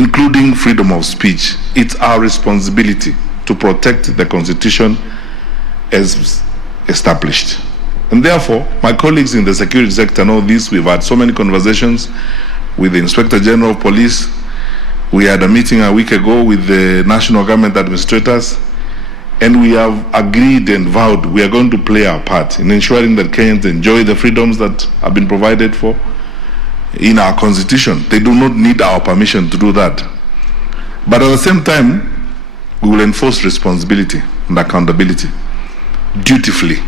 including freedom of speech. It's our responsibility to protect the Constitution as established. And therefore, my colleagues in the security sector know this. We've had so many conversations with the Inspector General of Police. We had a meeting a week ago with the national government administrators, and we have agreed and vowed we are going to play our part in ensuring that Kenyans enjoy the freedoms that have been provided for in our Constitution. They do not need our permission to do that. But at the same time, we will enforce responsibility and accountability dutifully,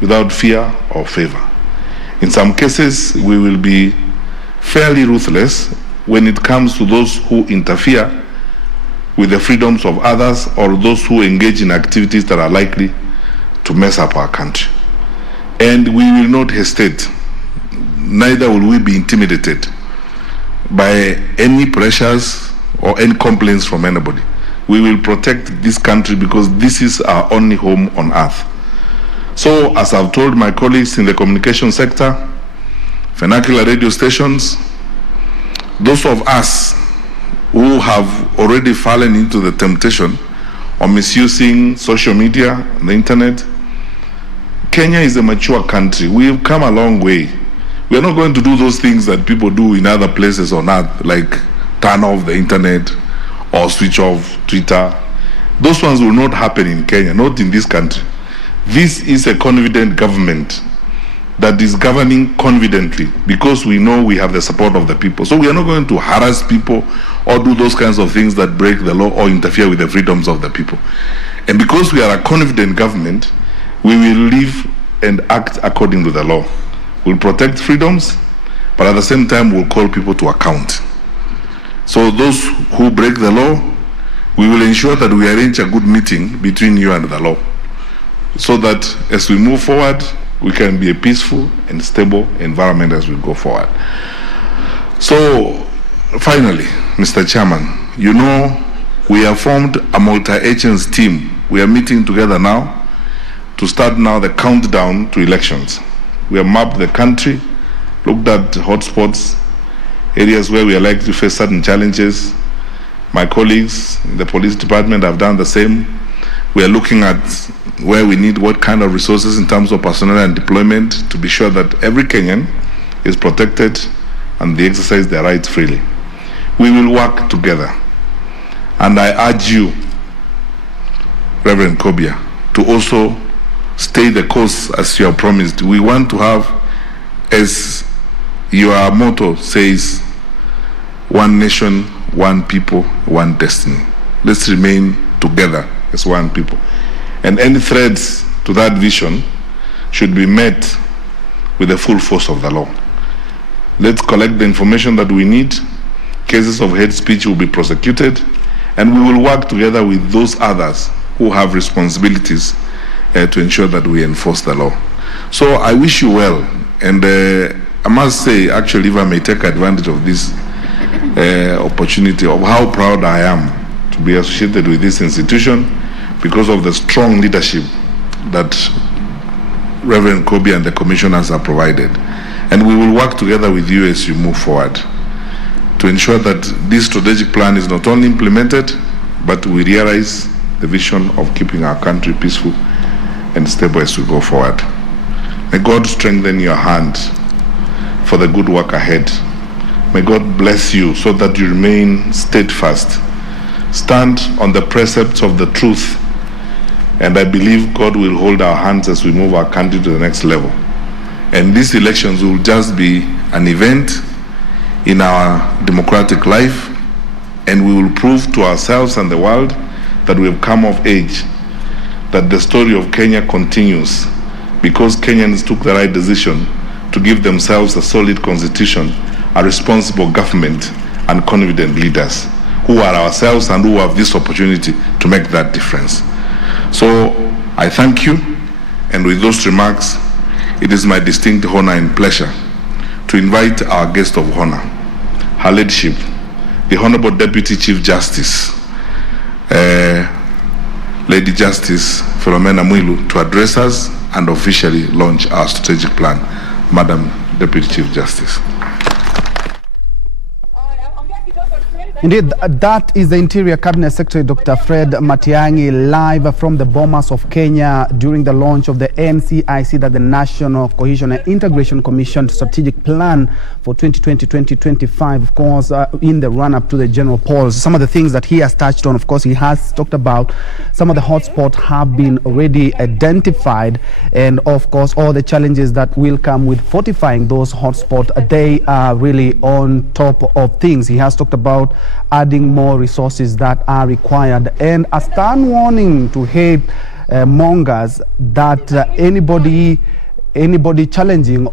without fear or favor. In some cases, we will be fairly ruthless when it comes to those who interfere with the freedoms of others or those who engage in activities that are likely to mess up our country. And we will not hesitate, neither will we be intimidated by any pressures or any complaints from anybody. We will protect this country because this is our only home on earth. So, as I've told my colleagues in the communication sector, vernacular radio stations, those of us who have already fallen into the temptation of misusing social media and the internet, Kenya is a mature country. We've come a long way. We are not going to do those things that people do in other places on earth, like turn off the internet or switch off Twitter. Those ones will not happen in Kenya, not in this country. This is a confident government that is governing confidently because we know we have the support of the people. So we are not going to harass people or do those kinds of things that break the law or interfere with the freedoms of the people. And because we are a confident government, we will live and act according to the law. We'll protect freedoms, but at the same time we'll call people to account. So those who break the law, we will ensure that we arrange a good meeting between you and the law, so that as we move forward, we can be a peaceful and stable environment as we go forward. So, finally, Mr. Chairman, you know we have formed a multi-agency team. We are meeting together now to start now the countdown to elections. We have mapped the country, looked at hotspots, areas where we are likely to face certain challenges. My colleagues in the police department have done the same. We are looking at where we need what kind of resources in terms of personnel and deployment to be sure that every Kenyan is protected and they exercise their rights freely. We will work together. And I urge you, Reverend Kobia, to also stay the course as you have promised. We want to have, as your motto says, one nation, one people, one destiny. Let's remain together as one people. And any threats to that vision should be met with the full force of the law. Let's collect the information that we need. Cases of hate speech will be prosecuted, and we will work together with those others who have responsibilities to ensure that we enforce the law. So I wish you well, and I must say, actually, if I may take advantage of this opportunity, of how proud I am to be associated with this institution, because of the strong leadership that Reverend Kobe and the commissioners have provided. And we will work together with you as you move forward to ensure that this strategic plan is not only implemented, but we realize the vision of keeping our country peaceful and stable as we go forward. May God strengthen your hand for the good work ahead. May God bless you so that you remain steadfast. Stand on the precepts of the truth, and I believe God will hold our hands as we move our country to the next level. And these elections will just be an event in our democratic life, and we will prove to ourselves and the world that we have come of age, that the story of Kenya continues, because Kenyans took the right decision to give themselves a solid constitution, a responsible government, and confident leaders who are ourselves and who have this opportunity to make that difference. So I thank you, and with those remarks, it is my distinct honor and pleasure to invite our guest of honor, Her Ladyship, the Honorable Deputy Chief Justice, Lady Justice Philomena Mwilu, to address us and officially launch our strategic plan. Madam Deputy Chief Justice. Indeed, that is the Interior Cabinet Secretary, Dr. Fred Matiang'i, live from the Bomas of Kenya during the launch of the NCIC, that the National Cohesion and Integration Commission Strategic Plan for 2020-2025, of course, in the run-up to the general polls. Some of the things that he has touched on, of course, he has talked about some of the hotspots have been already identified, and of course, all the challenges that will come with fortifying those hotspots, they are really on top of things. He has talked about adding more resources that are required, and a stern warning to hate mongers that anybody challenging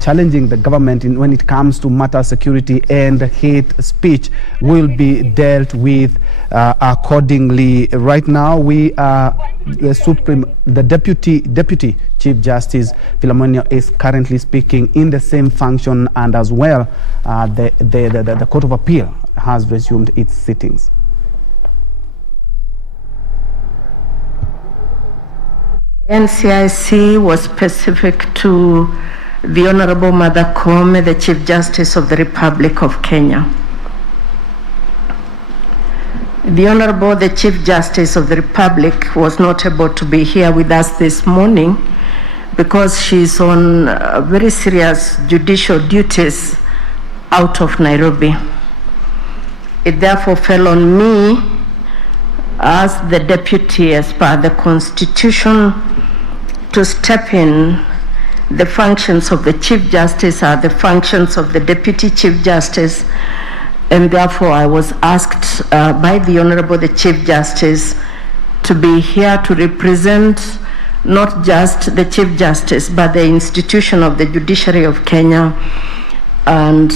challenging the government when it comes to matter security and hate speech will be dealt with accordingly. Right now, we are the deputy Chief Justice Philomena is currently speaking in the same function, and as well, the Court of Appeal has resumed its sittings. NCIC was specific to the Honorable Mother Koome, the Chief Justice of the Republic of Kenya. The Honorable, the Chief Justice of the Republic, was not able to be here with us this morning because she's on very serious judicial duties out of Nairobi. It therefore fell on me as the deputy, as per the Constitution, to step in. The functions of the Chief Justice are the functions of the Deputy Chief Justice, and therefore I was asked by the Honorable the Chief Justice to be here to represent not just the Chief Justice, but the institution of the judiciary of Kenya, and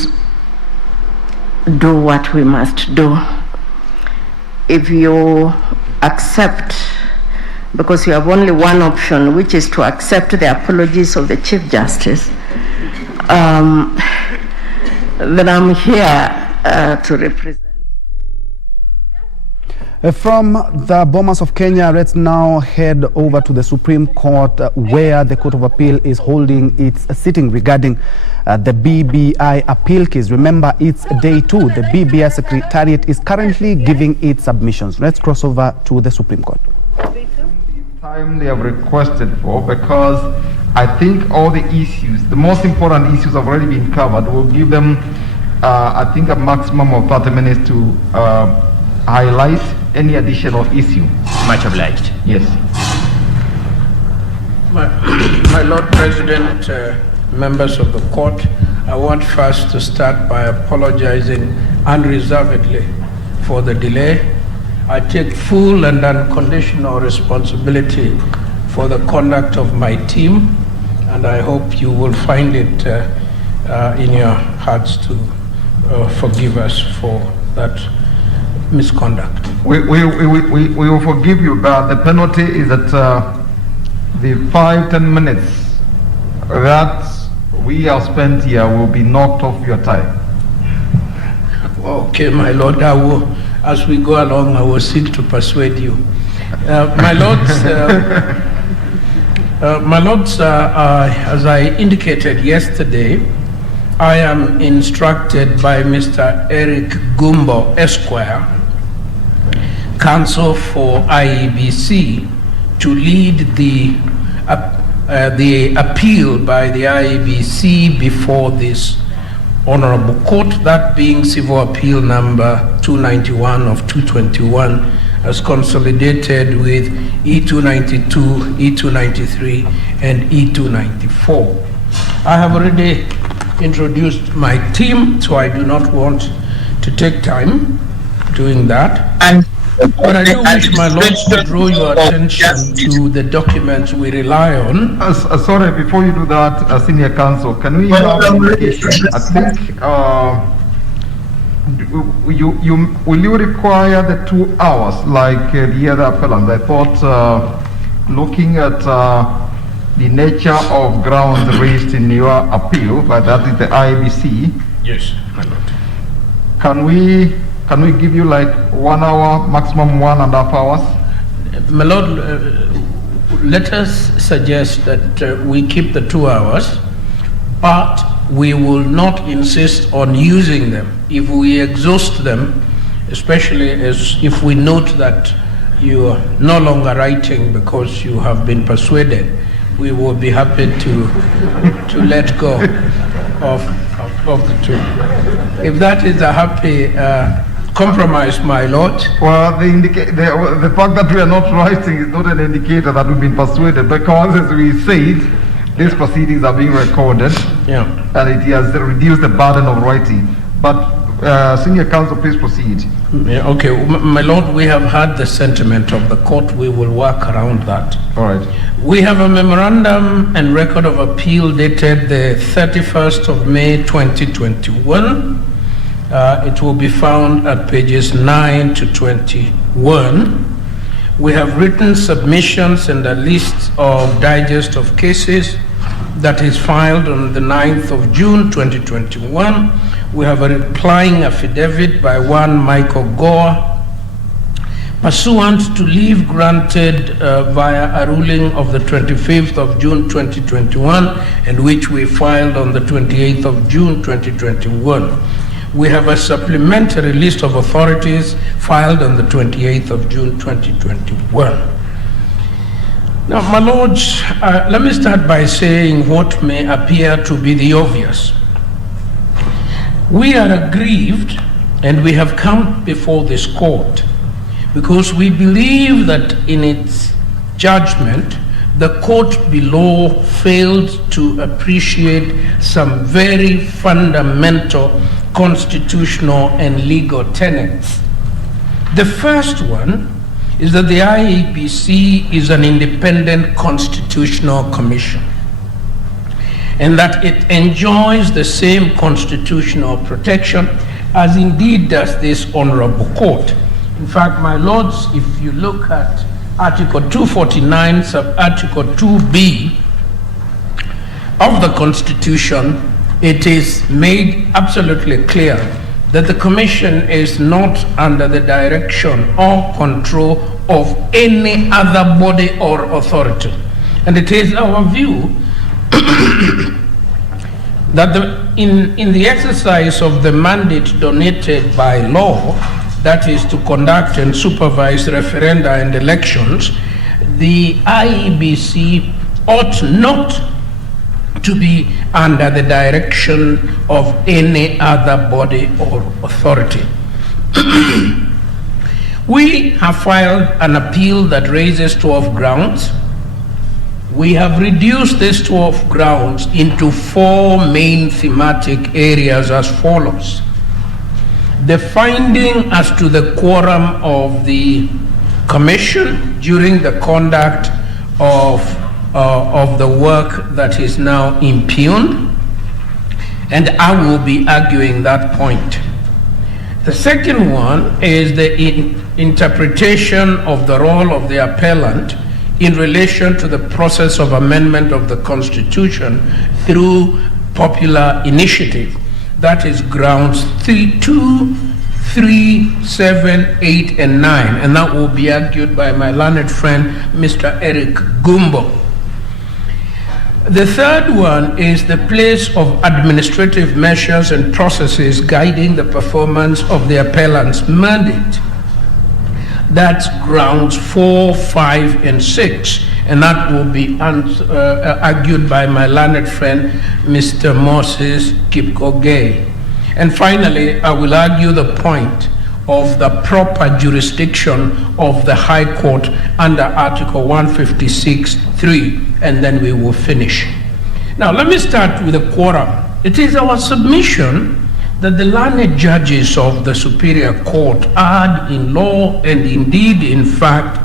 do what we must do. If you accept, because you have only one option, which is to accept the apologies of the Chief Justice, then I'm here to represent. From the Bomas of Kenya, let's now head over to the Supreme Court, where the Court of Appeal is holding its sitting regarding the BBI appeal case. Remember, it's day 2. The BBI Secretariat is currently giving its submissions. Let's cross over to the Supreme Court. Time they have requested for, because I think all the issues, the most important issues, have already been covered. We'll give them, I think, a maximum of 30 minutes to highlight any additional issue. Much obliged. Yes. My Lord President, members of the court, I want first to start by apologizing unreservedly for the delay. I take full and unconditional responsibility for the conduct of my team, and I hope you will find it in your hearts to forgive us for that misconduct. We will forgive you, but the penalty is that the 5-10 minutes that we have spent here will be knocked off your time. Okay, my Lord, I will, as we go along, I will seek to persuade you. My Lords, as I indicated yesterday, I am instructed by Mr. Eric Gumbo, Esquire, Counsel for IEBC, to lead the appeal by the IEBC before this honorable court, that being civil appeal number 291 of 221, as consolidated with E292, E293, and E294. I have already introduced my team, so I do not want to take time doing that. But I do wish, my Lord, to draw your attention to the documents we rely on. Sorry, before you do that, Senior Counsel, can we have an indication? I think, will you require the 2 hours like the other appellants? I thought, looking at the nature of grounds raised in your appeal, but that is the IEBC. Yes, my Lord. Can we give you like 1 hour, maximum 1.5 hours? My Lord, let us suggest that we keep the 2 hours, but we will not insist on using them. If we exhaust them, especially as if we note that you are no longer writing because you have been persuaded, we will be happy to let go of the two. If that is a happy compromise, my lord. Well, the fact that we are not writing is not an indicator that we've been persuaded, because as we said, these proceedings are being recorded, and it has reduced the burden of writing. But Senior Counsel, please proceed. Okay, my lord, we have heard the sentiment of the court. We will work around that. All right. We have a memorandum and record of appeal dated the 31st of May 2021. It will be found at pages 9 to 21. We have written submissions and a list of digest of cases that is filed on the 9th of June 2021. We have a replying affidavit by one Michael Gore, pursuant to leave granted via a ruling of the 25th of June 2021, and which we filed on the 28th of June 2021. We have a supplementary list of authorities filed on the 28th of June 2021. Now, my lords, let me start by saying what may appear to be the obvious. We are aggrieved, and we have come before this court because we believe that in its judgment, the court below failed to appreciate some very fundamental constitutional and legal tenets. The first one is that the IEBC is an independent constitutional commission, and that it enjoys the same constitutional protection as indeed does this honorable court. In fact, my lords, if you look at Article 249, sub-Article 2B of the Constitution, it is made absolutely clear that the Commission is not under the direction or control of any other body or authority. And it is our view that in the exercise of the mandate donated by law, that is to conduct and supervise referenda and elections, the IEBC ought not to be under the direction of any other body or authority. We have filed an appeal that raises 12 grounds. We have reduced these 12 grounds into 4 main thematic areas as follows. The finding as to the quorum of the Commission during the conduct of the work that is now impugned, and I will be arguing that point. The second one is the interpretation of the role of the appellant in relation to the process of amendment of the Constitution through popular initiative. That is grounds 2, 3, 7, 8, and 9, and that will be argued by my learned friend, Mr. Eric Gumbo. The third one is the place of administrative measures and processes guiding the performance of the appellant's mandate. That's grounds 4, 5, and 6, and that will be argued by my learned friend, Mr. Moses Kipkogei. And finally, I will argue the point of the proper jurisdiction of the High Court under Article 156(3), and then we will finish. Now, let me start with the quorum. It is our submission that the learned judges of the Superior Court erred in law and indeed in fact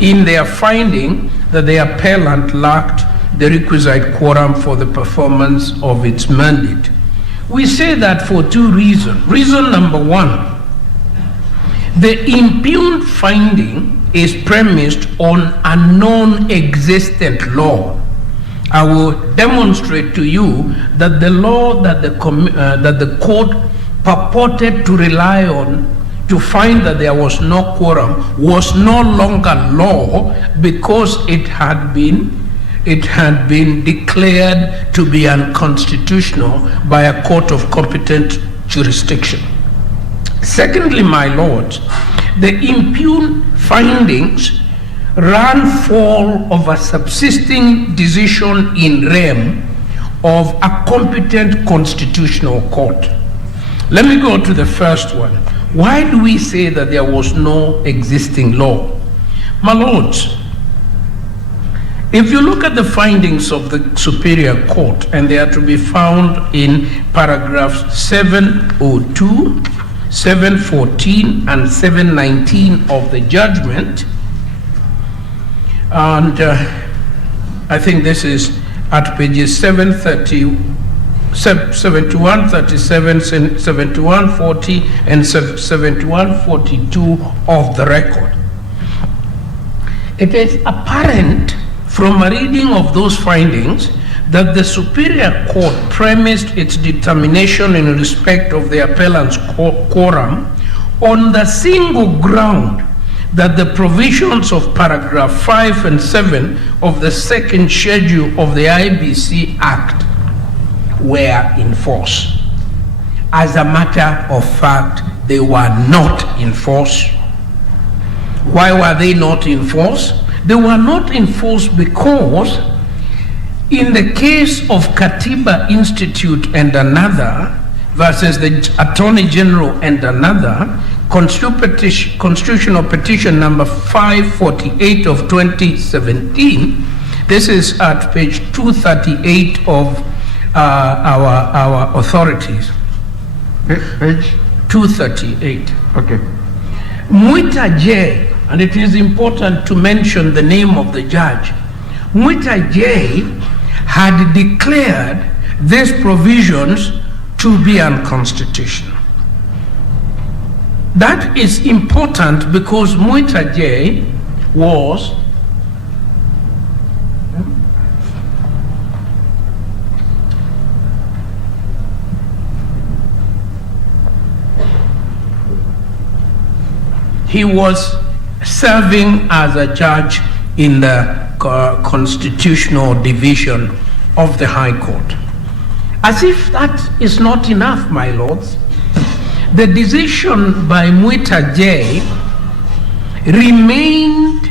in their finding that the appellant lacked the requisite quorum for the performance of its mandate. We say that for 2 reasons. Reason number 1, the impugned finding is premised on a non-existent law. I will demonstrate to you that the law that the court purported to rely on to find that there was no quorum was no longer law because it had been declared to be unconstitutional by a court of competent jurisdiction. Secondly, my lords, the impugned findings ran foul of a subsisting decision in rem of a competent constitutional court. Let me go to the first one. Why do we say that there was no existing law? My lords, if you look at the findings of the Superior Court, and they are to be found in paragraphs 702, 714, and 719 of the judgment, and I think this is at pages 730, 71, 37, 71, 40, and 71, 42 of the record. It is apparent from a reading of those findings that the Superior Court premised its determination in respect of the appellant's quorum on the single ground that the provisions of paragraph 5 and 7 of the second schedule of the IBC Act were in force. As a matter of fact, they were not in force. Why were they not in force? They were not in force because in the case of Katiba Institute and another versus the Attorney General and another, Constitutional Petition number 548 of 2017, this is at page 238 of our authorities. Page? 238. Okay. Mwita J, and it is important to mention the name of the judge. Mwita J had declared these provisions to be unconstitutional. That is important because Mwita J was serving as a judge in the constitutional division of the High Court. As if that is not enough, my lords, the decision by Mwita J remained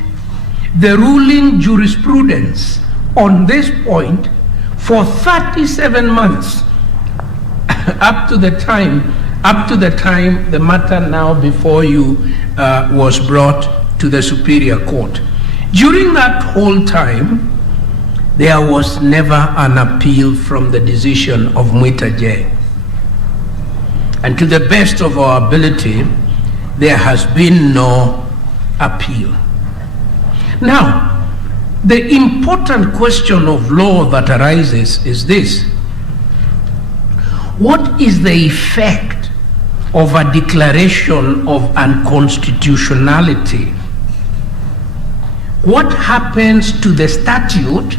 the ruling jurisprudence on this point for 37 months up to the time the matter now before you was brought to the Superior Court. During that whole time, there was never an appeal from the decision of Mwita J. And to the best of our ability, there has been no appeal. Now, the important question of law that arises is this: what is the effect of a declaration of unconstitutionality? What happens to the statute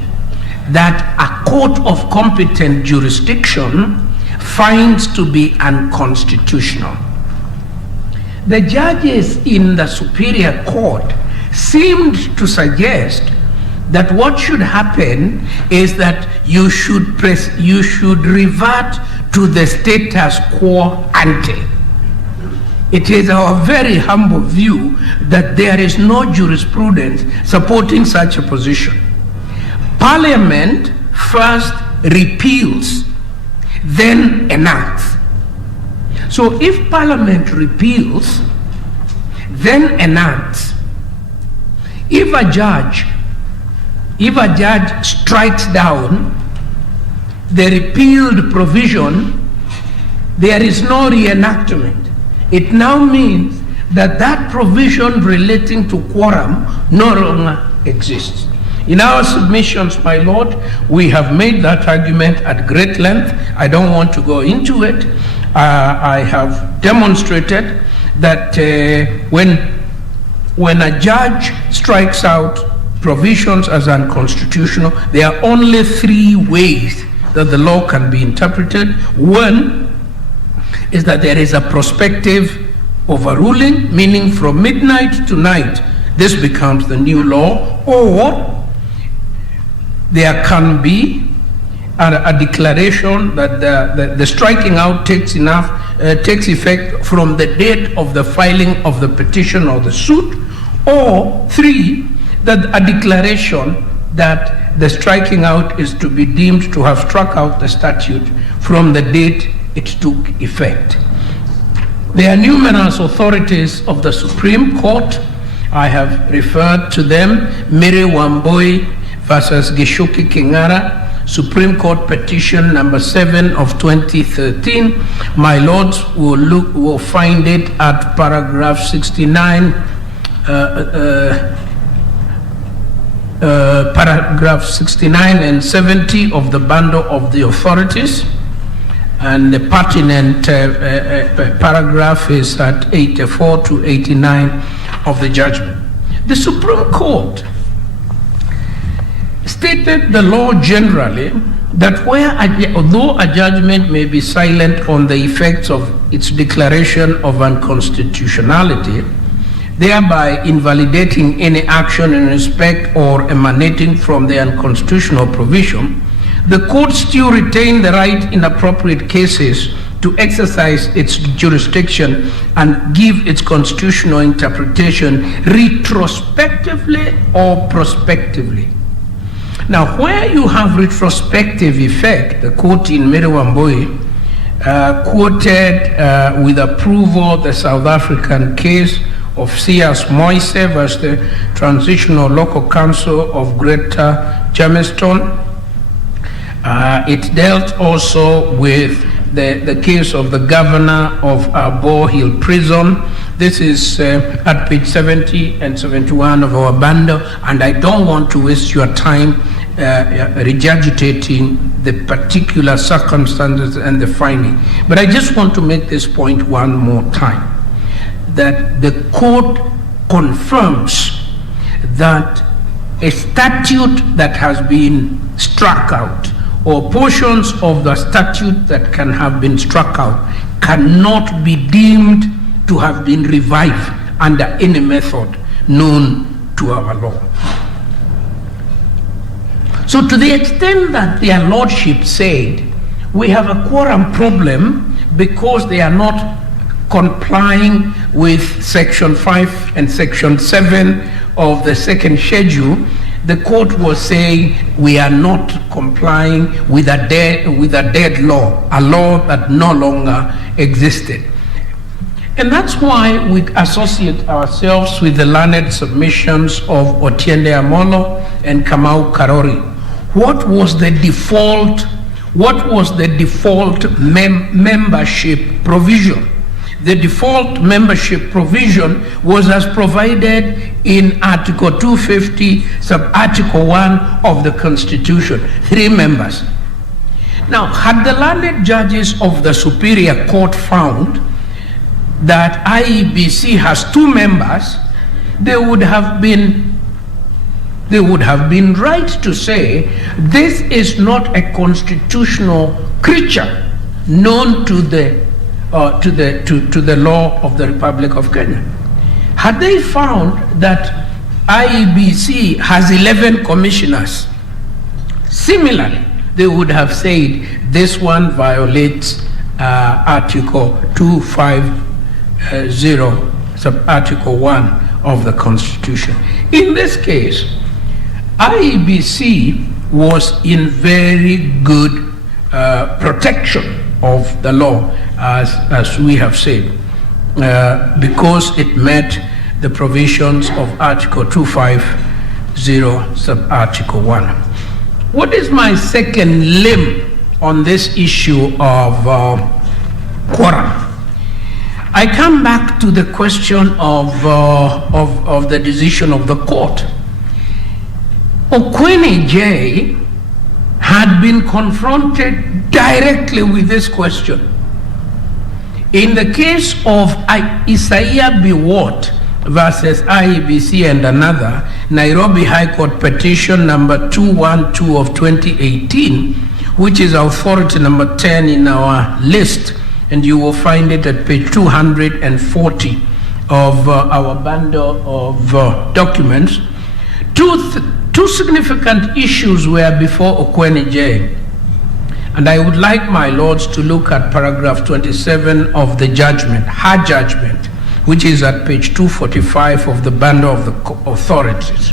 that a court of competent jurisdiction finds to be unconstitutional? The judges in the Superior Court seemed to suggest that what should happen is that you should revert to the status quo ante. It is our very humble view that there is no jurisprudence supporting such a position. Parliament first repeals, then enacts. So if Parliament repeals, then enacts, if a judge strikes down the repealed provision, there is no reenactment. It now means that that provision relating to quorum no longer exists. In our submissions, my lord, we have made that argument at great length. I don't want to go into it. I have demonstrated that when a judge strikes out provisions as unconstitutional, there are only three ways that the law can be interpreted. One is that there is a prospective overruling, meaning from midnight to night, this becomes the new law, or there can be a declaration that the striking out takes enough takes effect from the date of the filing of the petition or the suit, or 3, that a declaration that the striking out is to be deemed to have struck out the statute from the date it took effect. There are numerous authorities of the Supreme Court. I have referred to them. Mary Wambui versus Gishuki Kingara, Supreme Court petition number 7 of 2013. My lords will find it at paragraph 69, paragraph 69 and 70 of the bundle of the authorities, and the pertinent paragraph is at 84 to 89 of the judgment. The Supreme Court stated the law generally that although a judgment may be silent on the effects of its declaration of unconstitutionality, thereby invalidating any action in respect or emanating from the unconstitutional provision, the court still retained the right in appropriate cases to exercise its jurisdiction and give its constitutional interpretation retrospectively or prospectively. Now, where you have retrospective effect, the court in Mary Wambui quoted with approval the South African case of C.S. Moise versus the Transitional Local Council of Greater Jamestown. It dealt also with the case of the governor of Bow Hill Prison. This is at page 70 and 71 of our bundle, and I don't want to waste your time regurgitating the particular circumstances and the finding. But I just want to make this point one more time, that the court confirms that a statute that has been struck out, or portions of the statute that can have been struck out, cannot be deemed to have been revived under any method known to our law. So to the extent that their lordship said, we have a quorum problem because they are not complying with section 5 and section 7 of the second schedule, the court was saying we are not complying with a dead law, a law that no longer existed. And that's why we associate ourselves with the learned submissions of Otiende Amolo and Kamau Karori. What was the default membership provision? The default membership provision was as provided in Article 250, sub-Article 1 of the Constitution, 3 members. Now, had the learned judges of the Superior Court found that IEBC has 2 members, they would have been right to say this is not a constitutional creature known to the law of the Republic of Kenya. Had they found that IEBC has 11 commissioners, similarly, they would have said this one violates Article 250, sub-Article 1 of the Constitution. In this case, IEBC was in very good protection of the law, as we have said, because it met the provisions of Article 250, sub-Article 1. What is my second limb on this issue of quorum? I come back to the question of the decision of the court. Njue had been confronted directly with this question. In the case of Isaiah Biwott versus IEBC and another, Nairobi High Court petition number 212 of 2018, which is authority number 10 in our list, and you will find it at page 240 of our bundle of documents. Two significant issues were before Njue, And I would like my lords to look at paragraph 27 of the judgment, her judgment, which is at page 245 of the bundle of the authorities.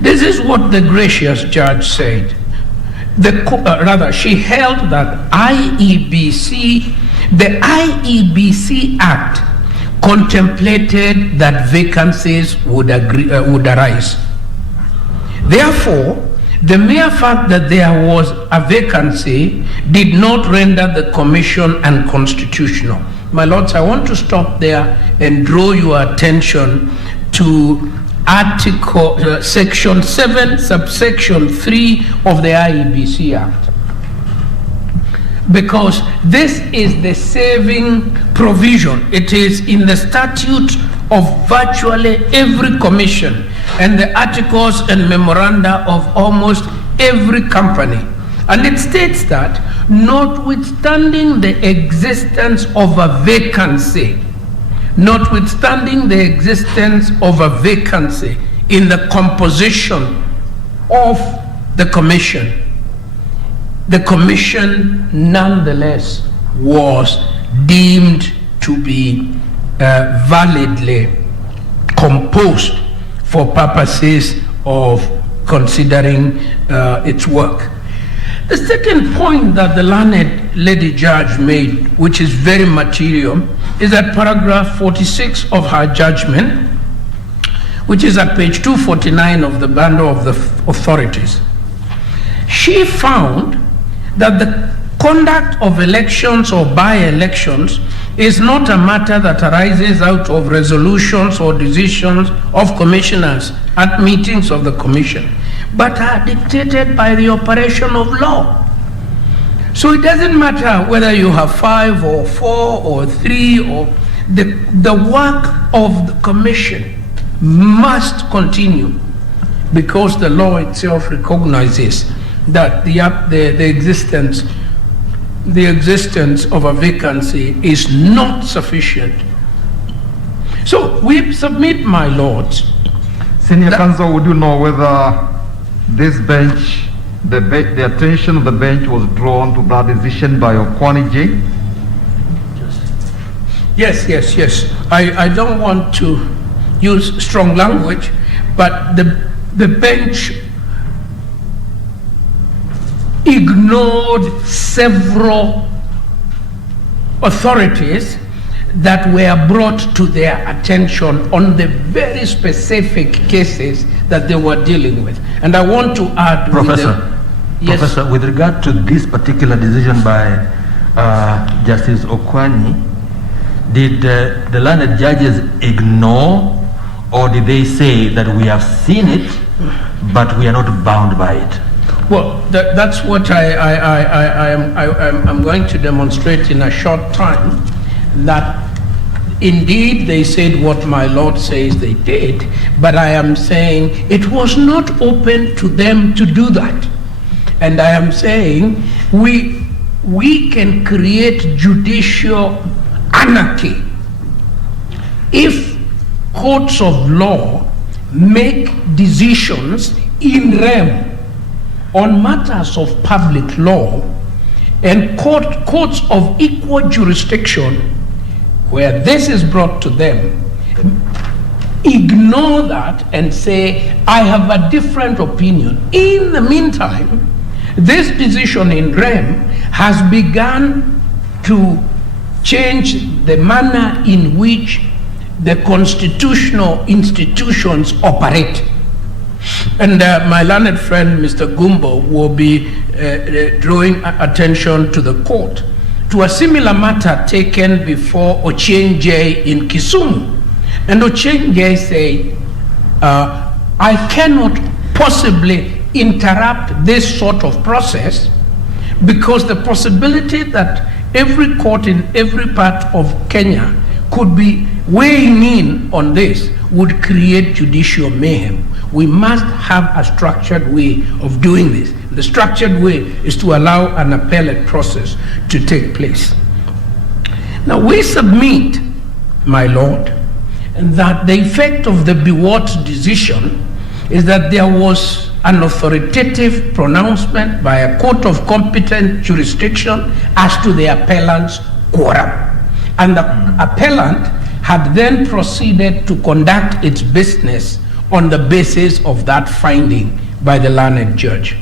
This is what the gracious judge said. She held that the IEBC Act contemplated that vacancies would arise. Therefore, the mere fact that there was a vacancy did not render the commission unconstitutional. My lords, I want to stop there and draw your attention to section 7, subsection 3 of the IEBC Act. Because this is the saving provision. It is in the statute of virtually every commission and the articles and memoranda of almost every company. And it states that notwithstanding the existence of a vacancy, in the composition of the commission nonetheless was deemed to be validly composed for purposes of considering its work. The second point that the learned lady judge made, which is very material, is at paragraph 46 of her judgment, which is at page 249 of the bundle of the authorities. She found that the conduct of elections or by-elections is not a matter that arises out of resolutions or decisions of commissioners at meetings of the commission, but are dictated by the operation of law. So it doesn't matter whether you have 5 or 4 or 3, or the work of the commission must continue, because the law itself recognizes that the existence of a vacancy is not sufficient. So we submit, my lords. Senior counsel, would you know whether this bench, the attention of the bench was drawn to that decision by Okwani J? Yes. I don't want to use strong language, but the bench ignored several authorities that were brought to their attention on the very specific cases that they were dealing with. And I want to add, Professor, with regard to this particular decision by Justice Okwani, did the learned judges ignore, or did they say that we have seen it, but we are not bound by it? Well, that's what I'm going to demonstrate in a short time, that indeed they said what my Lord says they did, but I am saying it was not open to them to do that. And I am saying we can create judicial anarchy if courts of law make decisions in rem on matters of public law, and courts of equal jurisdiction, where this is brought to them, ignore that and say, I have a different opinion. In the meantime, this decision in rem has begun to change the manner in which the constitutional institutions operate. And my learned friend, Mr. Gumbo, will be drawing attention to the court to a similar matter taken before Ochenje in Kisumu. And Ochenje said, I cannot possibly interrupt this sort of process, because the possibility that every court in every part of Kenya could be weighing in on this would create judicial mayhem. We must have a structured way of doing this. The structured way is to allow an appellate process to take place. Now we submit, my Lord, that the effect of the Biwott decision is that there was an authoritative pronouncement by a court of competent jurisdiction as to the appellant's quorum. And the appellant had then proceeded to conduct its business on the basis of that finding by the learned judge.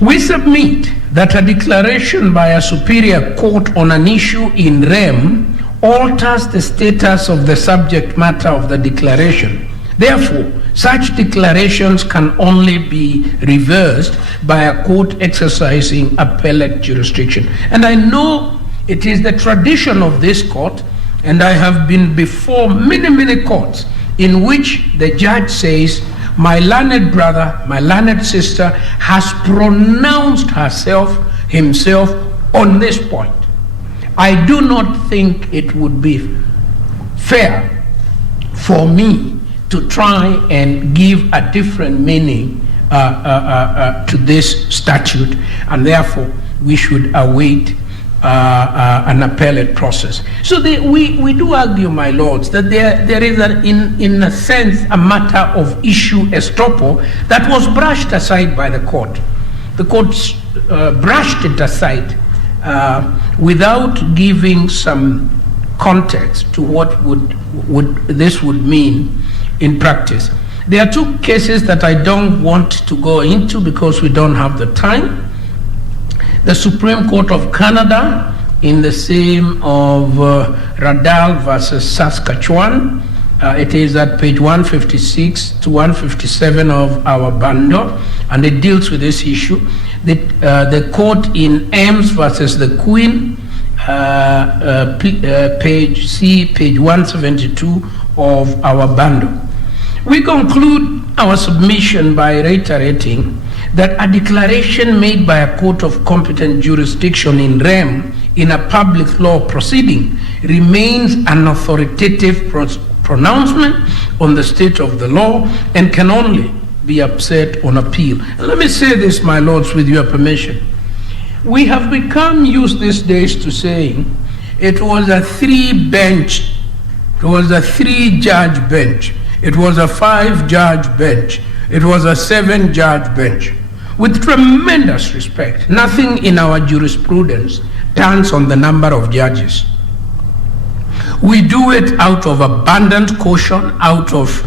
We submit that a declaration by a superior court on an issue in rem alters the status of the subject matter of the declaration. Therefore, such declarations can only be reversed by a court exercising appellate jurisdiction. And I know it is the tradition of this court, and I have been before many, many courts in which the judge says, my learned brother, my learned sister has pronounced himself on this point. I do not think it would be fair for me to try and give a different meaning to this statute, and therefore we should await an appellate process. So we do argue, my lords, that there is, in a sense, a matter of issue estoppel that was brushed aside by the court. The court brushed it aside without giving some context to what this would mean in practice. There are two cases that I don't want to go into because we don't have the time. The Supreme Court of Canada, in the same of Radal versus Saskatchewan, it is at page 156 to 157 of our bundle, and it deals with this issue. The court in Ames versus the Queen, page 172 of our bundle. We conclude our submission by reiterating that a declaration made by a court of competent jurisdiction in rem in a public law proceeding remains an authoritative pronouncement on the state of the law and can only be upset on appeal. And let me say this, my lords, with your permission. We have become used these days to saying it was a 3-judge bench, it was a 5-judge bench, it was a 7-judge bench. With tremendous respect, nothing in our jurisprudence turns on the number of judges. We do it out of abundant caution, out of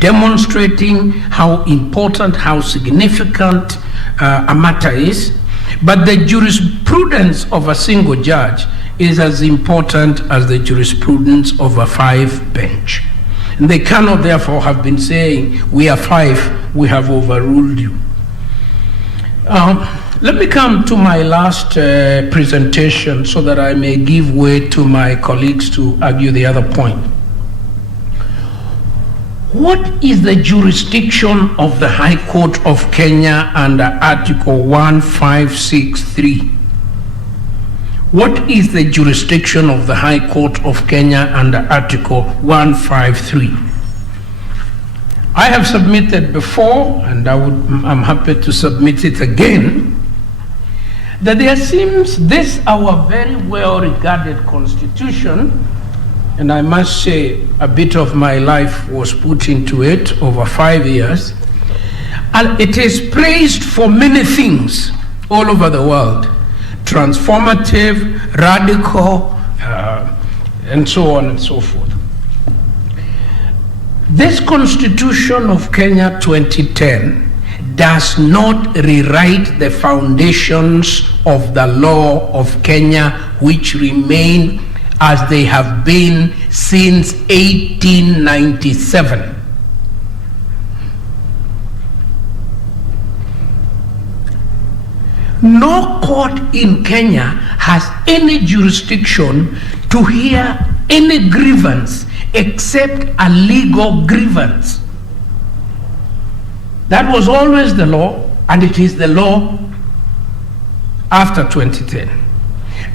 demonstrating how important, how significant a matter is. But the jurisprudence of a single judge is as important as the jurisprudence of a 5-bench. And they cannot therefore have been saying, we are 5, we have overruled you. Let me come to my last presentation so that I may give way to my colleagues to argue the other point. What is the jurisdiction of the High Court of Kenya under Article 1563? What is the jurisdiction of the High Court of Kenya under Article 153? I have submitted before, and I'm happy to submit it again, that there seems this our very well regarded constitution, and I must say a bit of my life was put into it over 5 years, and it is praised for many things all over the world: transformative, radical, and so on and so forth. This Constitution of Kenya 2010 does not rewrite the foundations of the law of Kenya, which remain as they have been since 1897. No court in Kenya has any jurisdiction to hear any grievance except a legal grievance. That was always the law, and it is the law after 2010.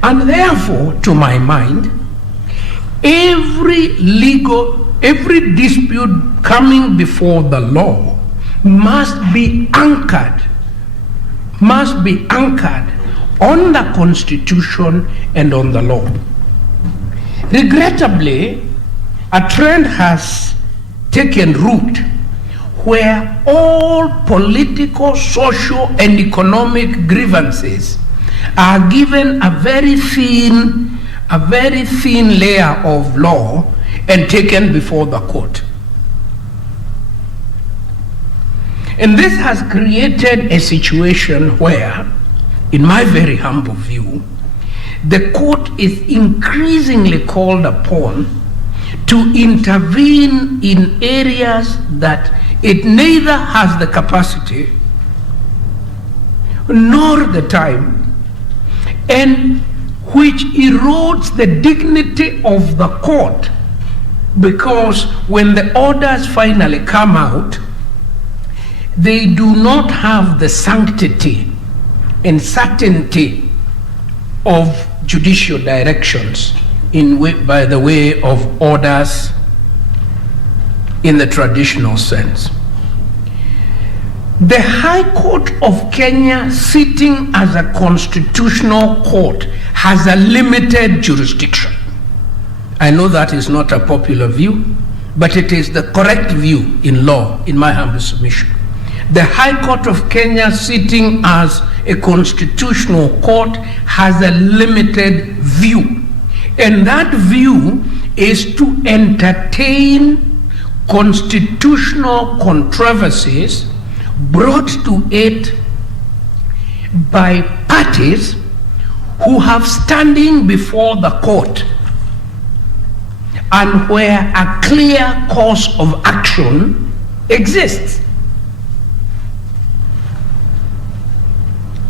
And therefore, to my mind, every dispute coming before the law must be anchored on the Constitution and on the law. Regrettably, a trend has taken root where all political, social, and economic grievances are given a very thin layer of law and taken before the court. And this has created a situation where, in my very humble view, the court is increasingly called upon to intervene in areas that it neither has the capacity nor the time, and which erodes the dignity of the court, because when the orders finally come out, they do not have the sanctity and certainty of judicial directions by the way of orders in the traditional sense. The High Court of Kenya, sitting as a constitutional court, has a limited jurisdiction. I know that is not a popular view, but it is the correct view in law, in my humble submission. The High Court of Kenya, sitting as a constitutional court, has a limited view. And that view is to entertain constitutional controversies brought to it by parties who have standing before the court and where a clear course of action exists.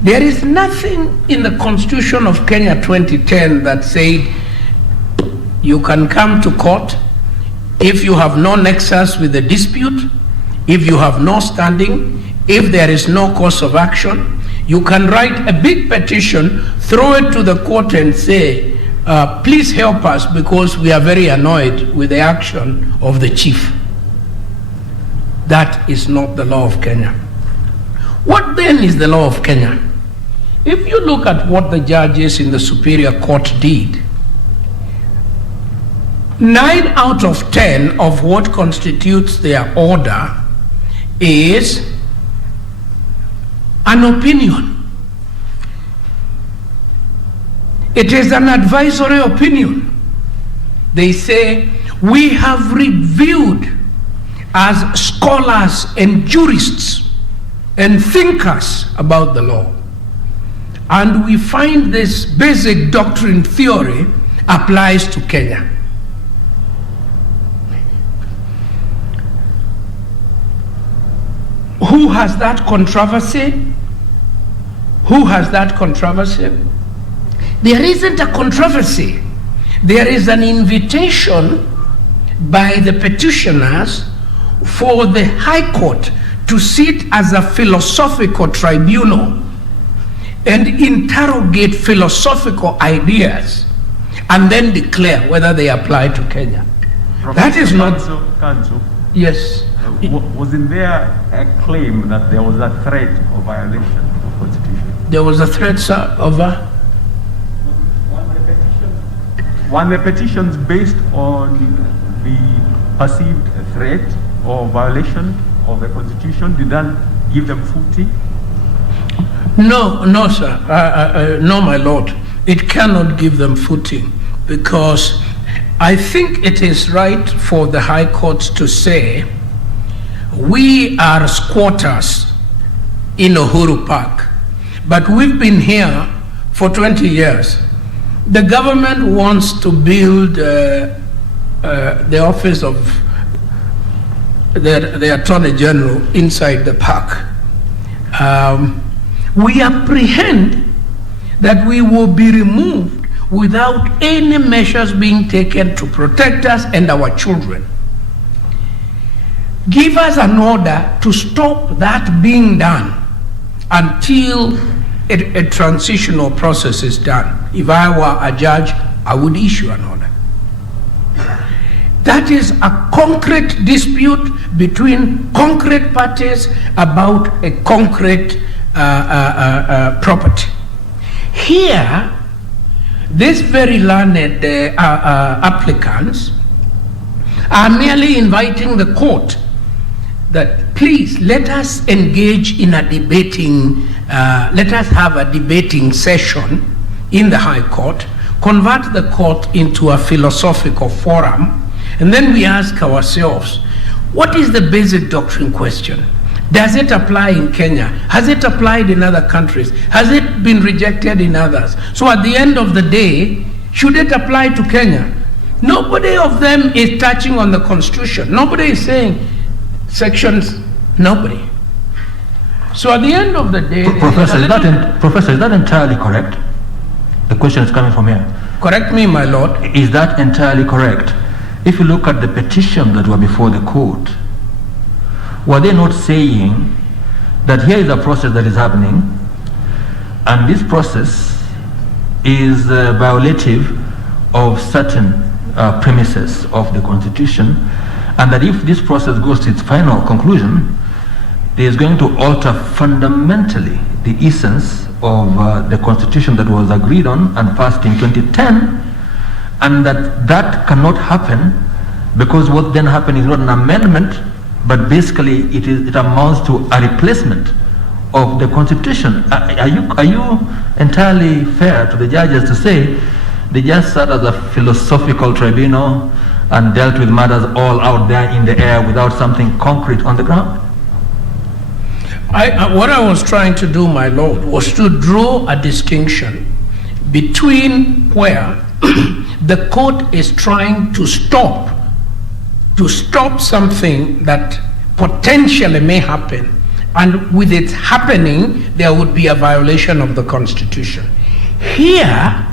There is nothing in the Constitution of Kenya 2010 that said you can come to court if you have no nexus with the dispute, if you have no standing, if there is no course of action. You can write a big petition, throw it to the court and say, please help us because we are very annoyed with the action of the chief. That is not the law of Kenya. What then is the law of Kenya? If you look at what the judges in the Superior Court did, 9 out of 10 of what constitutes their order is an opinion. It is an advisory opinion. They say, we have reviewed as scholars and jurists and thinkers about the law, and we find this basic doctrine theory applies to Kenya. Who has that controversy? Who has that controversy? There isn't a controversy. There is an invitation by the petitioners for the High Court to sit as a philosophical tribunal and interrogate philosophical ideas and then declare whether they apply to Kenya. That is not... Counsel. Yes. Wasn't there a claim that there was a threat of violation of the Constitution? There was a threat, sir, of a... One of the petitions based on the perceived threat or violation of the Constitution, did that give them footing? No, sir. No, my lord. It cannot give them footing, because I think it is right for the High Court to say, we are squatters in Uhuru Park, but we've been here for 20 years. The government wants to build the office of the Attorney General inside the park. We apprehend that we will be removed without any measures being taken to protect us and our children. Give us an order to stop that being done until a transitional process is done. If I were a judge, I would issue an order. That is a concrete dispute between concrete parties about a concrete property. Here, these very learned applicants are merely inviting the court that please let us engage in a debating, let us have a debating session in the High Court, convert the court into a philosophical forum, and then we ask ourselves, what is the basic doctrine question? Does it apply in Kenya? Has it applied in other countries? Has it been rejected in others? So at the end of the day, should it apply to Kenya? Nobody of them is touching on the Constitution. Nobody is saying sections, nobody. So at the end of the day... Professor, is that entirely correct? The question is coming from here. Correct me, my lord. Is that entirely correct? If you look at the petition that were before the court, were they not saying that here is a process that is happening, and this process is violative of certain premises of the Constitution, and that if this process goes to its final conclusion, it is going to alter fundamentally the essence of the Constitution that was agreed on and passed in 2010, and that cannot happen because what then happened is not an amendment, but basically it amounts to a replacement of the Constitution. Are you entirely fair to the judges to say they just sat as a philosophical tribunal and dealt with matters all out there in the air without something concrete on the ground? What I was trying to do, my lord, was to draw a distinction between where the court is trying to stop something that potentially may happen, and with it happening, there would be a violation of the Constitution. Here,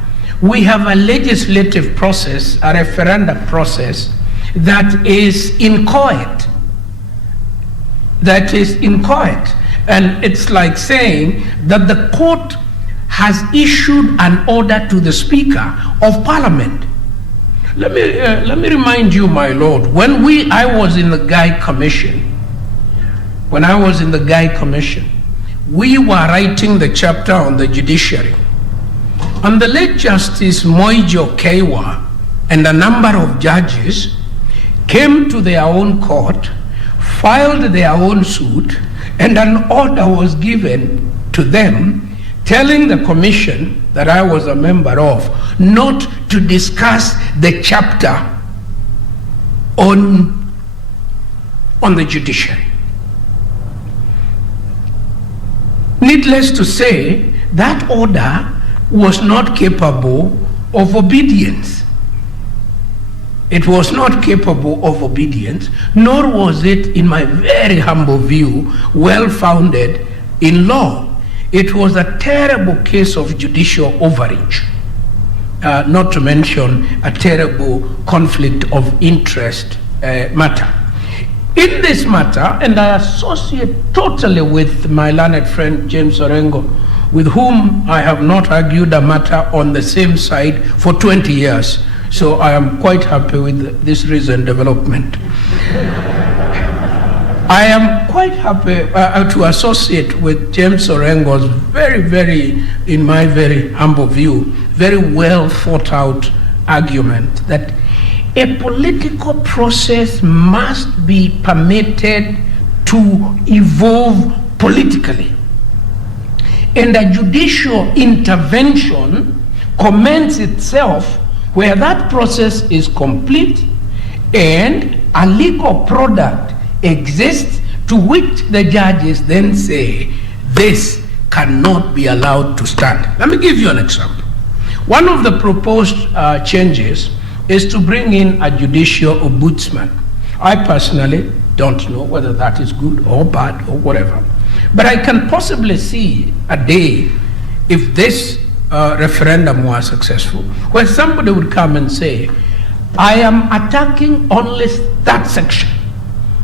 we have a legislative process, a referendum process, that is inchoate. And it's like saying that the court has issued an order to the Speaker of Parliament. Let me remind you, my lord, when I was in the Guy Commission, we were writing the chapter on the judiciary. And the late Justice Moijo Kewa and a number of judges came to their own court, filed their own suit, and an order was given to them telling the commission that I was a member of not to discuss the chapter on the judiciary. Needless to say, that order was not capable of obedience. It was not capable of obedience, nor was it, in my very humble view, well-founded in law. It was a terrible case of judicial overreach, not to mention a terrible conflict of interest matter. In this matter, and I associate totally with my learned friend James Orengo, with whom I have not argued a matter on the same side for 20 years. So I am quite happy with this recent development. I am quite happy to associate with James Orengo's very, in my very humble view, very well thought out argument that a political process must be permitted to evolve politically. And a judicial intervention commends itself where that process is complete and a legal product exists to which the judges then say, this cannot be allowed to stand. Let me give you an example. One of the proposed changes is to bring in a judicial ombudsman. I personally don't know whether that is good or bad or whatever. But I can possibly see a day, if this referendum was successful, where somebody would come and say, I am attacking only that section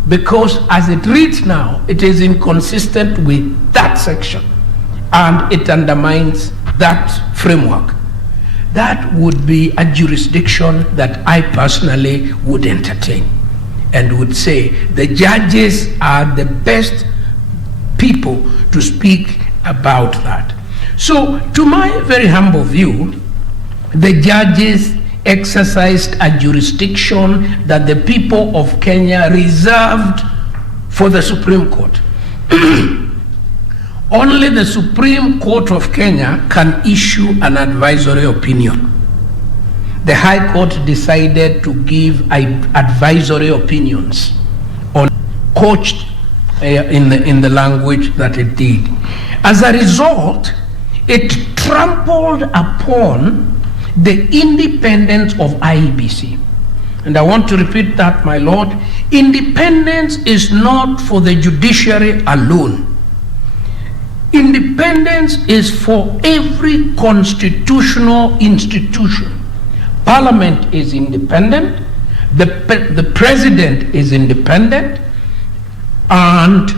because as it reads now, it is inconsistent with that section and it undermines that framework. That would be a jurisdiction that I personally would entertain and would say the judges are the best people to speak about that. So, to my very humble view, the judges exercised a jurisdiction that the people of Kenya reserved for the Supreme Court. Only the Supreme Court of Kenya can issue an advisory opinion. The High Court decided to give advisory opinions on coached in the language that it did. As a result, it trampled upon the independence of IEBC. And I want to repeat that, my Lord. Independence is not for the judiciary alone. Independence is for every constitutional institution. Parliament is independent, the president is independent, and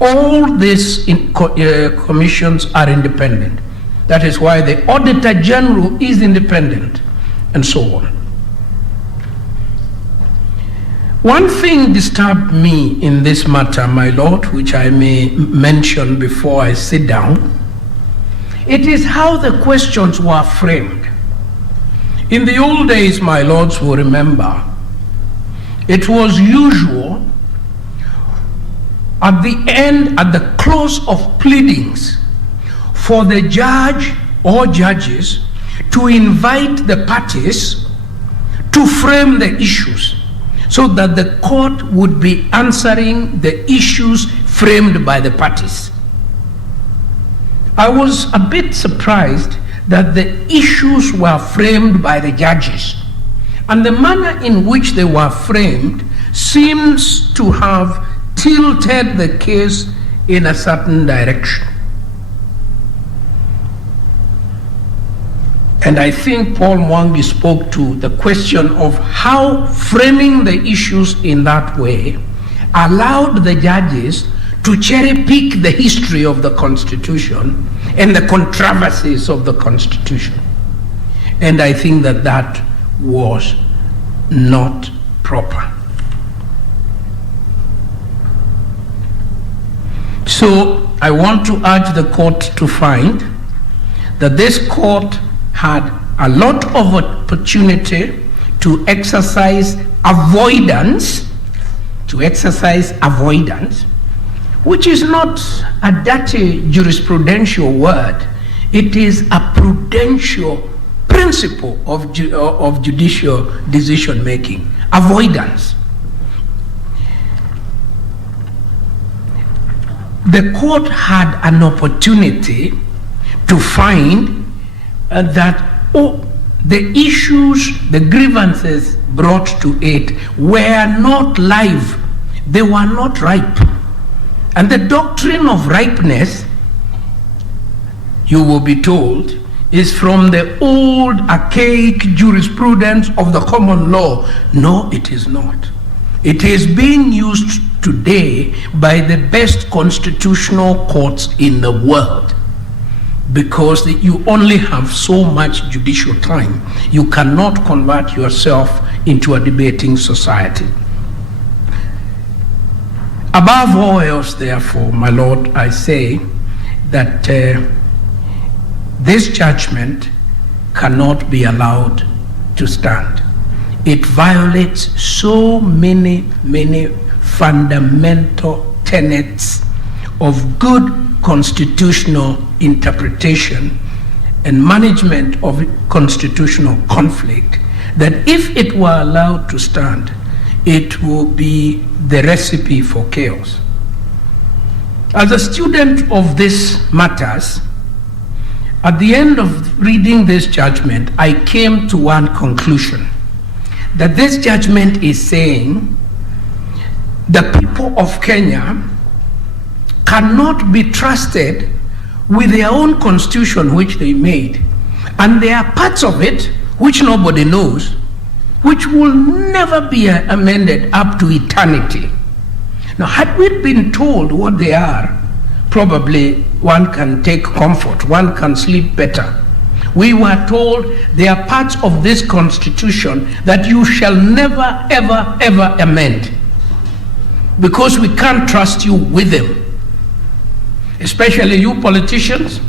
all these commissions are independent. That is why the Auditor General is independent, and so on. One thing disturbed me in this matter, my Lord, which I may mention before I sit down. It is how the questions were framed. In the old days, my lords will remember, it was usual at the close of pleadings, for the judge or judges to invite the parties to frame the issues so that the court would be answering the issues framed by the parties. I was a bit surprised that the issues were framed by the judges, and the manner in which they were framed seems to have tilted the case in a certain direction. And I think Paul Mwangi spoke to the question of how framing the issues in that way allowed the judges to cherry pick the history of the Constitution and the controversies of the Constitution. And I think that that was not proper. So I want to urge the court to find that this court had a lot of opportunity to exercise avoidance, which is not a dirty jurisprudential word. It is a prudential principle of judicial decision making. Avoidance. The court had an opportunity to find that the issues, the grievances brought to it were not live. They were not ripe. And the doctrine of ripeness, you will be told, is from the old archaic jurisprudence of the common law. No, it is not. It is being used today by the best constitutional courts in the world, because you only have so much judicial time. You cannot convert yourself into a debating society. Above all else, therefore, my Lord, I say that this judgment cannot be allowed to stand. It violates so many fundamental tenets of good constitutional interpretation and management of constitutional conflict, that if it were allowed to stand, it will be the recipe for chaos. As a student of these matters, at the end of reading this judgment, I came to one conclusion, that this judgment is saying the people of Kenya cannot be trusted with their own constitution which they made, and there are parts of it which nobody knows, which will never be amended up to eternity. Now, had we been told what they are, probably one can take comfort, one can sleep better. We were told there are parts of this constitution that you shall never, ever amend, because we can't trust you with them. Especially you politicians,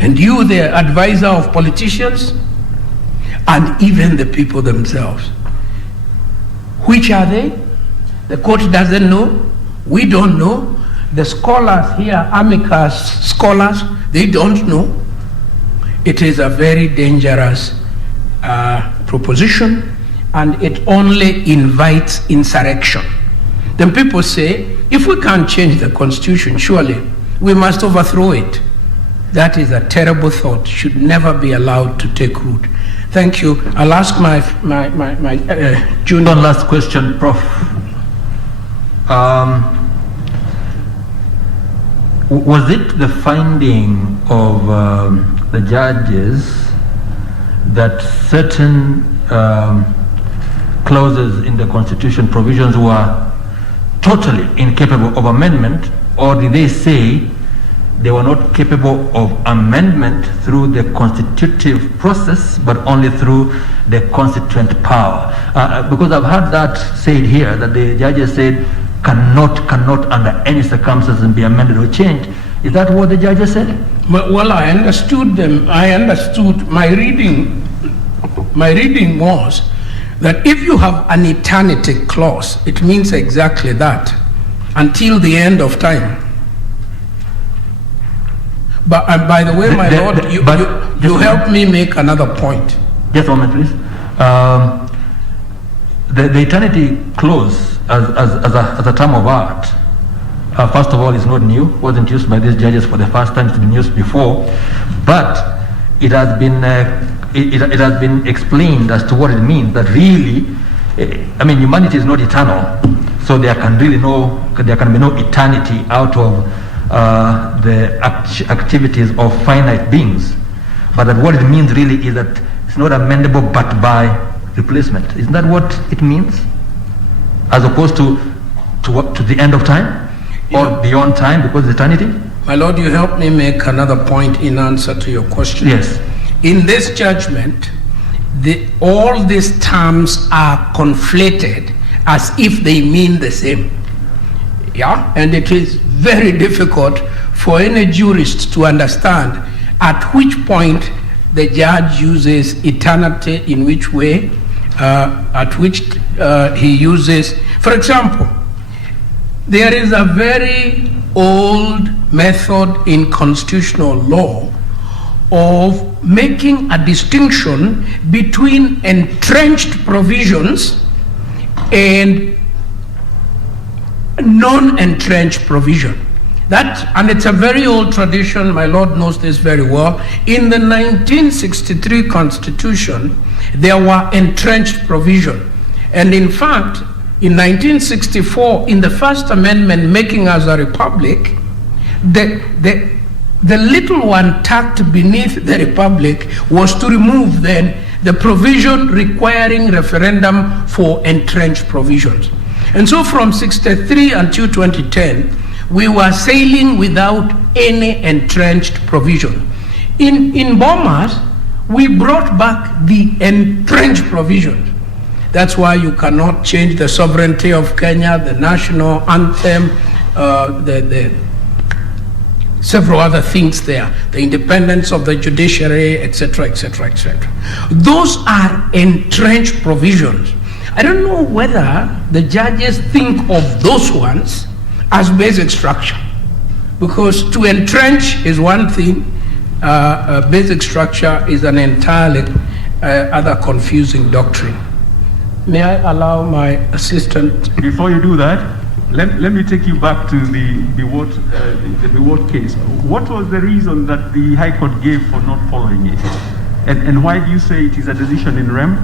and you the advisor of politicians, and even the people themselves. Which are they? The court doesn't know. We don't know. The scholars here, amicus scholars, they don't know. It is a very dangerous proposition, and it only invites insurrection. Then people say, if we can't change the constitution, surely we must overthrow it. That is a terrible thought, should never be allowed to take root. Thank you. I'll ask my junior. One last question, Prof. Was it the finding of the judges that certain clauses in the Constitution provisions were totally incapable of amendment, or did they say they were not capable of amendment through the constitutive process, but only through the constituent power? Because I've heard that said here, that the judges said cannot under any circumstances be amended or changed. Is that what the judges said? Well, I understood them. I understood. My reading was that if you have an eternity clause, it means exactly that, until the end of time. But by the way, my lord, you help me make another point. Just a moment, please. The eternity clause as a term of art, first of all, is not new. Wasn't used by these judges for the first time. It's been used before, but it has been it has been explained as to what it means. That really, I mean, humanity is not eternal, so there can be no eternity out of the activities of finite beings. But that what it means really is that it's not amendable but by replacement. Isn't that what it means? As opposed to the end of time, or beyond time, because it's eternity? My lord, you help me make another point in answer to your question. Yes. In this judgment, all these terms are conflated as if they mean the same. Yeah, and it is very difficult for any jurist to understand at which point the judge uses eternity, in which way, at which he uses. For example, there is a very old method in constitutional law of making a distinction between entrenched provisions and non-entrenched provision. And it's a very old tradition, my lord knows this very well. In the 1963 Constitution, there were entrenched provision. And in fact, in 1964, in the First Amendment making us a republic, the little one tucked beneath the republic was to remove then the provision requiring referendum for entrenched provisions. And so from 63 until 2010, we were sailing without any entrenched provision. In Bomas, we brought back the entrenched provisions. That's why you cannot change the sovereignty of Kenya, the national anthem, the several other things there, the independence of the judiciary, etc., etc., etc. Those are entrenched provisions. I don't know whether the judges think of those ones as basic structure, because to entrench is one thing, basic structure is an entirely other confusing doctrine. May I allow my assistant? Before you do that, let me take you back to the Biwott case. What was the reason that the High Court gave for not following it? And why do you say it is a decision in rem?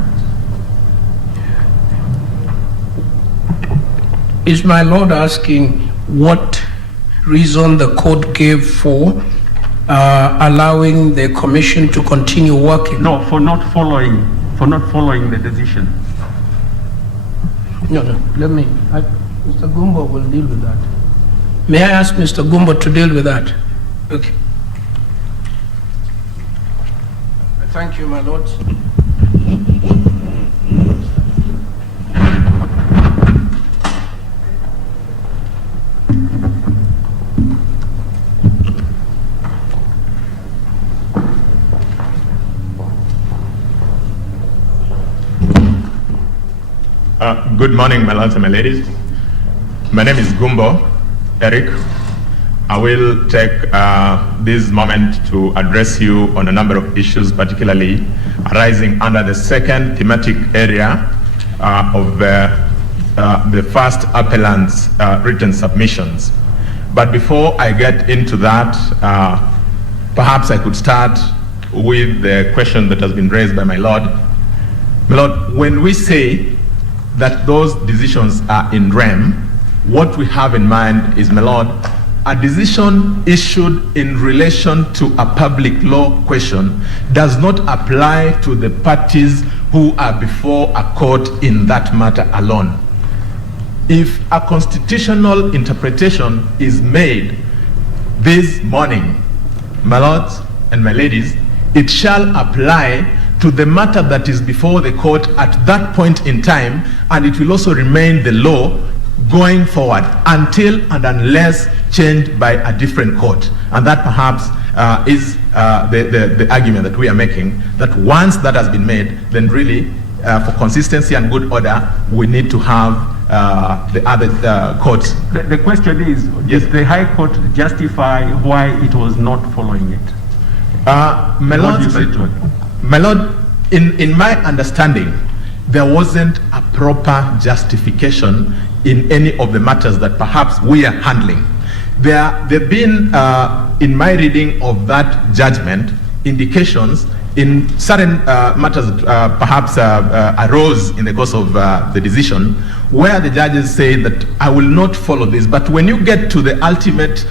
Is my lord asking what reason the court gave for allowing the commission to continue working? No, for not following the decision. No, let me, Mr. Gumbo will deal with that. May I ask Mr. Gumbo to deal with that? Okay. Thank you, my lords. Good morning, my lords and my ladies. My name is Gumbo. Eric. I will take this moment to address you on a number of issues, particularly arising under the second thematic area of the first appellant's written submissions. But before I get into that, perhaps I could start with the question that has been raised by my Lord. My Lord, when we say that those decisions are in rem, what we have in mind is, my Lord, a decision issued in relation to a public law question does not apply to the parties who are before a court in that matter alone. If a constitutional interpretation is made this morning, my lords and my ladies, it shall apply to the matter that is before the court at that point in time, and it will also remain the law going forward until and unless changed by a different court. And that perhaps is the argument that we are making, that once that has been made, then really for consistency and good order, we need to have the other courts. The question is, yes, did the High Court justify why it was not following it? My Lord, in my understanding, there wasn't a proper justification in any of the matters that perhaps we are handling. There have been, in my reading of that judgment, indications in certain matters that perhaps arose in the course of the decision, where the judges say that I will not follow this. But when you get to the ultimate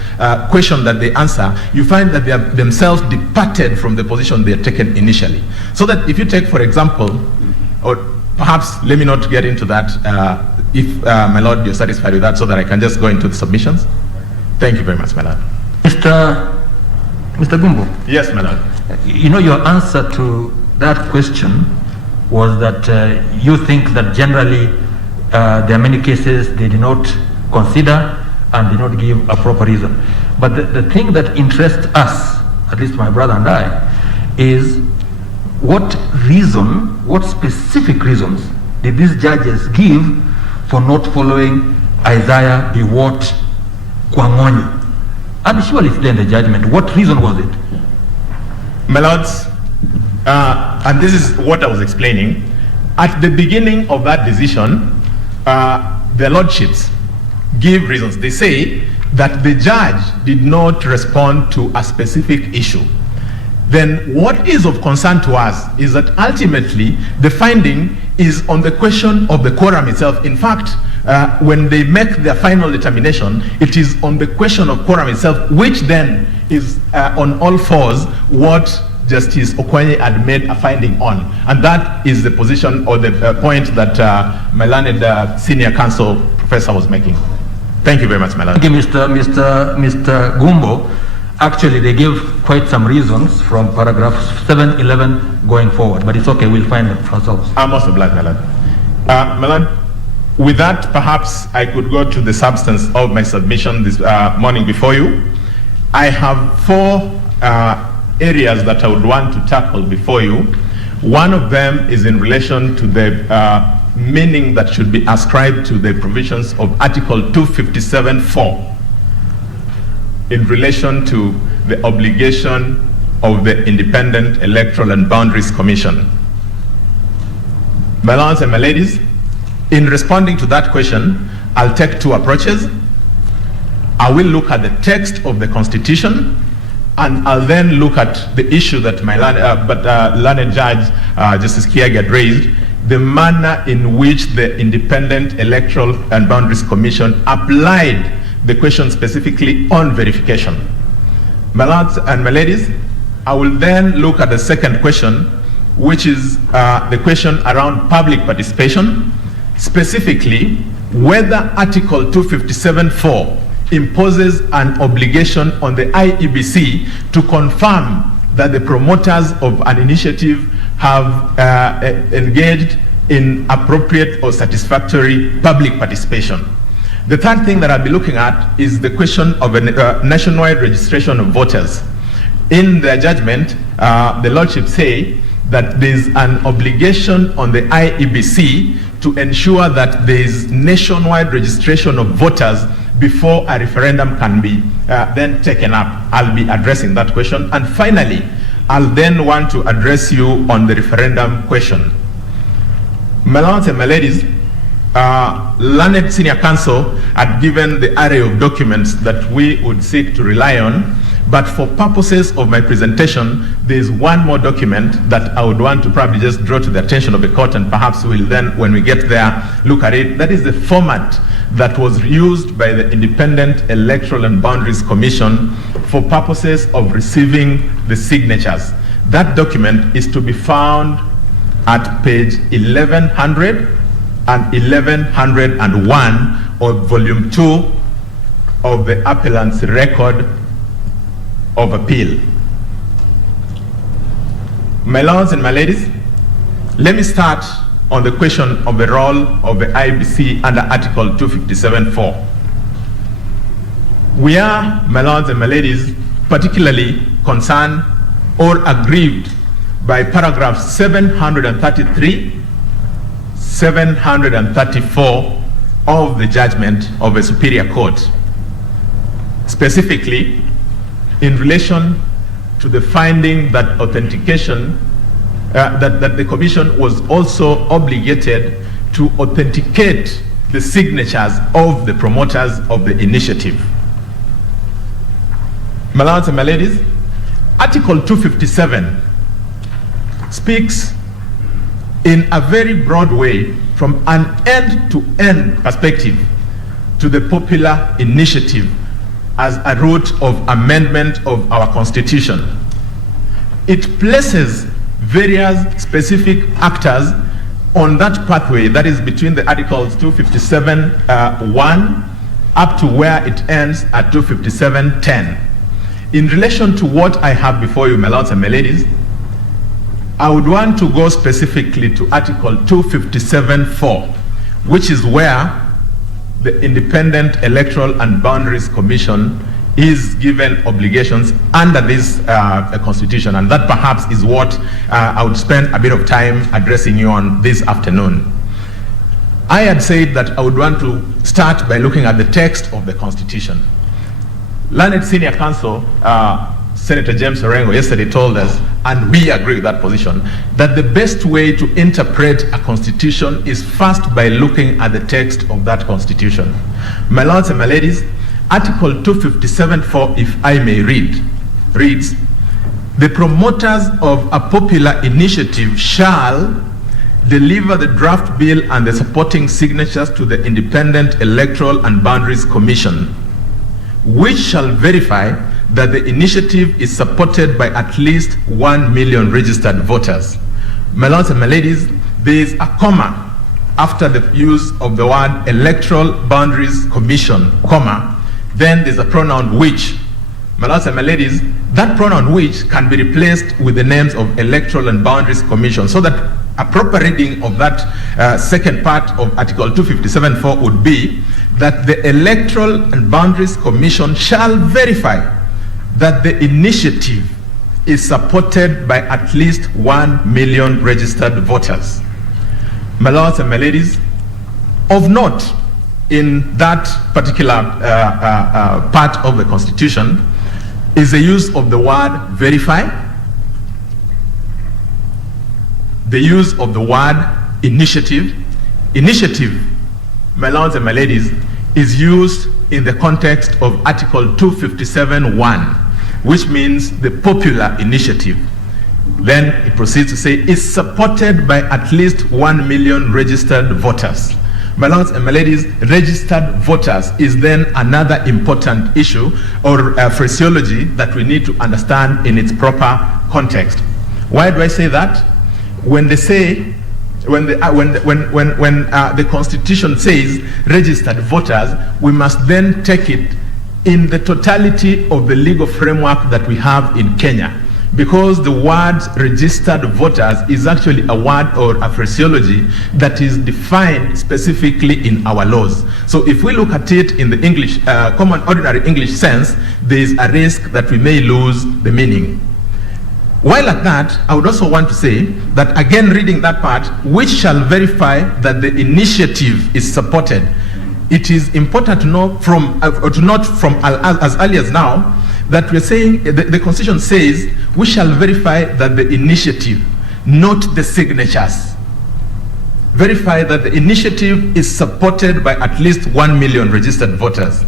question that they answer, you find that they have themselves departed from the position they had taken initially. So that if you take, for example, or perhaps let me not get into that, if my Lord, you're satisfied with that, so that I can just go into the submissions. Thank you very much, my Lord. Mr. Gumbo. Yes, my Lord. You know, your answer to that question was that you think that generally there are many cases they did not consider and did not give a proper reason. But the thing that interests us, at least my brother and I, is what reason, what specific reasons did these judges give for not following Isaiah Biwott Kwangonyi? And surely it's there in the judgment. What reason was it? My lords, and this is what I was explaining. At the beginning of that decision, the lordships give reasons. They say that the judge did not respond to a specific issue. Then what is of concern to us is that ultimately the finding is on the question of the quorum itself. In fact, when they make their final determination, it is on the question of quorum itself, which then is on all fours what Justice Okwanyi had made a finding on. And that is the position or the point that my learned senior counsel professor was making. Thank you very much, my learned. Thank you, Mr. Gumbo. Actually, they gave quite some reasons from paragraph 711 going forward, but it's okay, we'll find them for ourselves. I'm also glad, my lord. My lord, with that, perhaps I could go to the substance of my submission this morning before you. I have four areas that I would want to tackle before you. One of them is in relation to the meaning that should be ascribed to the provisions of Article 257(4) in relation to the obligation of the Independent Electoral and Boundaries Commission. My lords and my ladies, in responding to that question, I'll take two approaches. I will look at the text of the Constitution, and I'll then look at the issue that my learned judge, Justice Kiagi, had raised, the manner in which the Independent Electoral and Boundaries Commission applied the question specifically on verification. My lords and my ladies, I will then look at the second question, which is the question around public participation, specifically whether Article 257(4) imposes an obligation on the IEBC to confirm that the promoters of an initiative have engaged in appropriate or satisfactory public participation. The third thing that I'll be looking at is the question of a nationwide registration of voters. In their judgment, the lordships say that there is an obligation on the IEBC to ensure that there is nationwide registration of voters before a referendum can be then taken up. I'll be addressing that question. And finally, I'll then want to address you on the referendum question. My lords and my ladies, learned senior counsel had given the array of documents that we would seek to rely on, but for purposes of my presentation, there is one more document that I would want to probably just draw to the attention of the court, and perhaps we'll then, when we get there, look at it. That is the format that was used by the Independent Electoral and Boundaries Commission for purposes of receiving the signatures. That document is to be found at page 1100 and 1101 of volume 2 of the appellant's record of appeal. My lords and my ladies, let me start on the question of the role of the IBC under Article 257(4). We are, my lords and my ladies, particularly concerned or aggrieved by paragraphs 733, 734 of the judgment of a superior court, specifically in relation to the finding that authentication, that the commission was also obligated to authenticate the signatures of the promoters of the initiative. My lords and my ladies, Article 257 speaks in a very broad way from an end-to-end perspective to the popular initiative as a route of amendment of our Constitution. It places various specific actors on that pathway that is between the Articles 257(1) up to where it ends at 257(10). In relation to what I have before you, my lords and my ladies, I would want to go specifically to Article 257(4), which is where the Independent Electoral and Boundaries Commission is given obligations under this Constitution, and that perhaps is what I would spend a bit of time addressing you on this afternoon. I had said that I would want to start by looking at the text of the Constitution. Learned Senior Counsel, Senator James Orengo, yesterday told us, and we agree with that position, that the best way to interpret a constitution is first by looking at the text of that constitution. My lords and my ladies, Article 257(4), if I may read, reads, "The promoters of a popular initiative shall deliver the draft bill and the supporting signatures to the Independent Electoral and Boundaries Commission, which shall verify that the initiative is supported by at least 1 million registered voters." My lords and my ladies, there is a comma after the use of the word Electoral Boundaries Commission, comma, then there's a pronoun which. My lords and my ladies, that pronoun which can be replaced with the names of Electoral and Boundaries Commission, so that a proper reading of that second part of Article 257(4) would be that the Electoral and Boundaries Commission shall verify that the initiative is supported by at least 1 million registered voters. My lords and my ladies, of note in that particular part of the Constitution is the use of the word verify, the use of the word initiative. Initiative, my lords and my ladies, is used in the context of Article 257(1), which means the popular initiative. Then it proceeds to say is supported by at least 1 million registered voters. My lords and my ladies, registered voters is then another important issue or phraseology that we need to understand in its proper context. Why do I say that? When they say, when the Constitution says registered voters, we must then take it in the totality of the legal framework that we have in Kenya, because the word registered voters is actually a word or a phraseology that is defined specifically in our laws. So if we look at it in the English, common ordinary English sense, there is a risk that we may lose the meaning. While at that, I would also want to say that, again, reading that part, which shall verify that the initiative is supported, it is important to know to note from as early as now that we're saying the Constitution says we shall verify that the initiative, not the signatures. Verify that the initiative is supported by at least 1 million registered voters.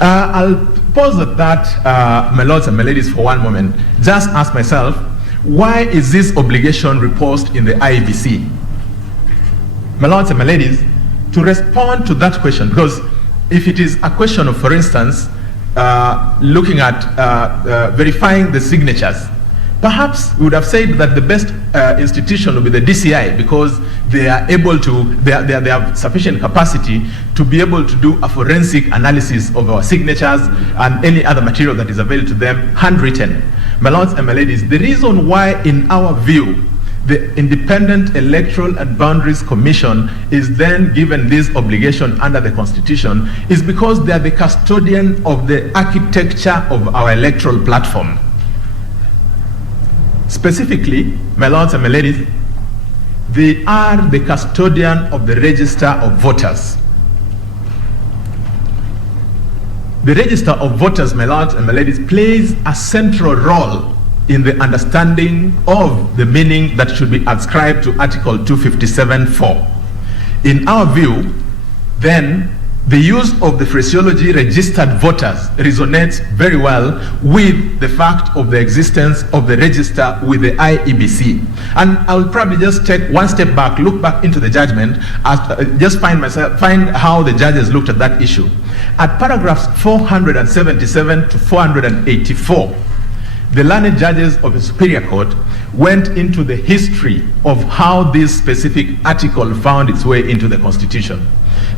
I'll pause at that, my lords and my ladies, for one moment. Just ask myself, why is this obligation reposed in the IEBC? My lords and my ladies, to respond to that question, because if it is a question of, for instance, looking at verifying the signatures, perhaps we would have said that the best institution would be the DCI, because they are able to, they have sufficient capacity to be able to do a forensic analysis of our signatures and any other material that is available to them, handwritten. My lords and my ladies, the reason why, in our view, the Independent Electoral and Boundaries Commission is then given this obligation under the Constitution is because they are the custodian of the architecture of our electoral platform. Specifically, my lords and my ladies, they are the custodian of the register of voters. The register of voters, my lords and my ladies, plays a central role in the understanding of the meaning that should be ascribed to Article 257(4). In our view, then, the use of the phraseology registered voters resonates very well with the fact of the existence of the register with the IEBC. And I'll probably just take one step back, look back into the judgment, just find how the judges looked at that issue. At paragraphs 477 to 484, the learned judges of the Superior Court went into the history of how this specific article found its way into the Constitution.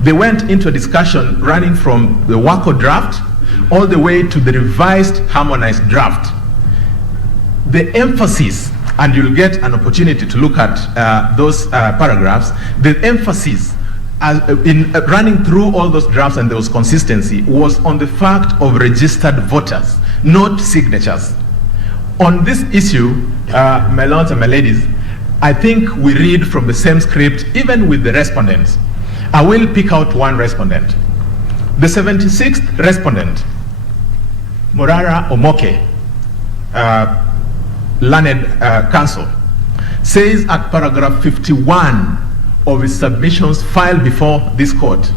They went into a discussion running from the WACO draft all the way to the revised harmonized draft. The emphasis, and you'll get an opportunity to look at those paragraphs, the emphasis in running through all those drafts, and there was consistency, was on the fact of registered voters, not signatures. On this issue, my lords and my ladies, I think we read from the same script, even with the respondents. I will pick out one respondent. The 76th respondent, Morara Omoke, learned counsel, says at paragraph 51 of his submissions filed before this court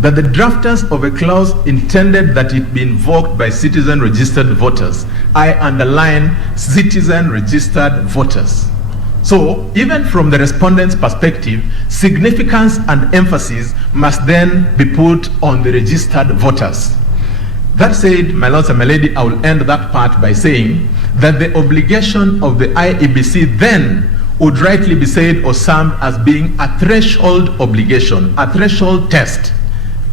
that the drafters of a clause intended that it be invoked by citizen registered voters. I underline citizen registered voters. So even from the respondent's perspective, significance and emphasis must then be put on the registered voters. That said, my lords and my lady, I will end that part by saying that the obligation of the IEBC then would rightly be said or summed as being a threshold obligation, a threshold test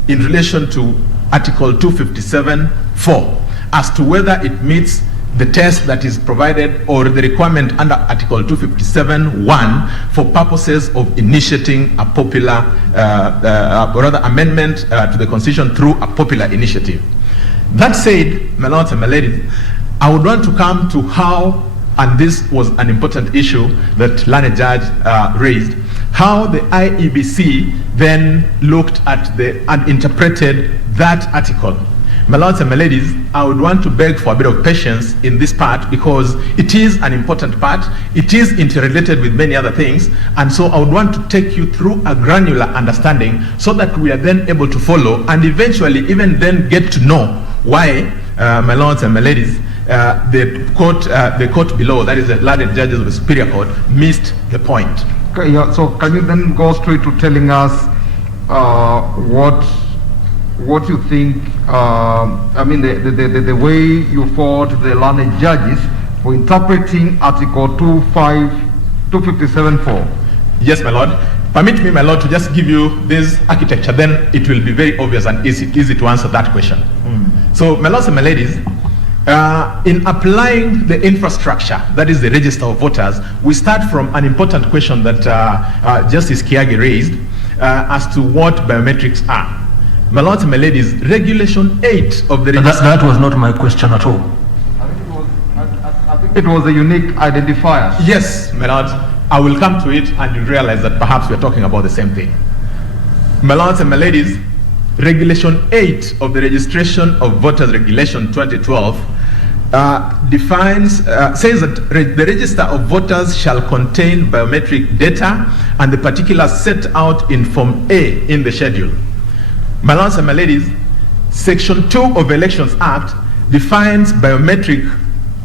in relation to Article 257(4) as to whether it meets the test that is provided or the requirement under Article 257(1) for purposes of initiating a popular, or rather amendment to the Constitution through a popular initiative. That said, my lords and my ladies, I would want to come to how, and this was an important issue that learned judge raised, how the IEBC then looked at and interpreted that article. My lords and my ladies, I would want to beg for a bit of patience in this part because it is an important part. It is interrelated with many other things, and so I would want to take you through a granular understanding so that we are then able to follow and eventually even then get to know why, my lords and my ladies, the court below, that is the learned judges of the Superior Court, missed the point. Okay, yeah, so can you then go straight to telling us what you think, I mean the way you fought the learned judges for interpreting Article 257(4). Yes, my lord. Permit me, my lord, to just give you this architecture, then it will be very obvious and easy to answer that question. So, my lords and my ladies, in applying the infrastructure, that is the register of voters, we start from an important question that Justice Kiage raised as to what biometrics are. My lords and my ladies, Regulation 8 of the register... That was not my question at all. I think it was a unique identifier. Yes, my lord. I will come to it and you realize that perhaps we are talking about the same thing. My lords and my ladies, Regulation 8 of the Registration of Voters Regulation 2012 says that the register of voters shall contain biometric data and the particulars set out in Form A in the schedule. My lords and my ladies, Section 2 of the Elections Act defines biometric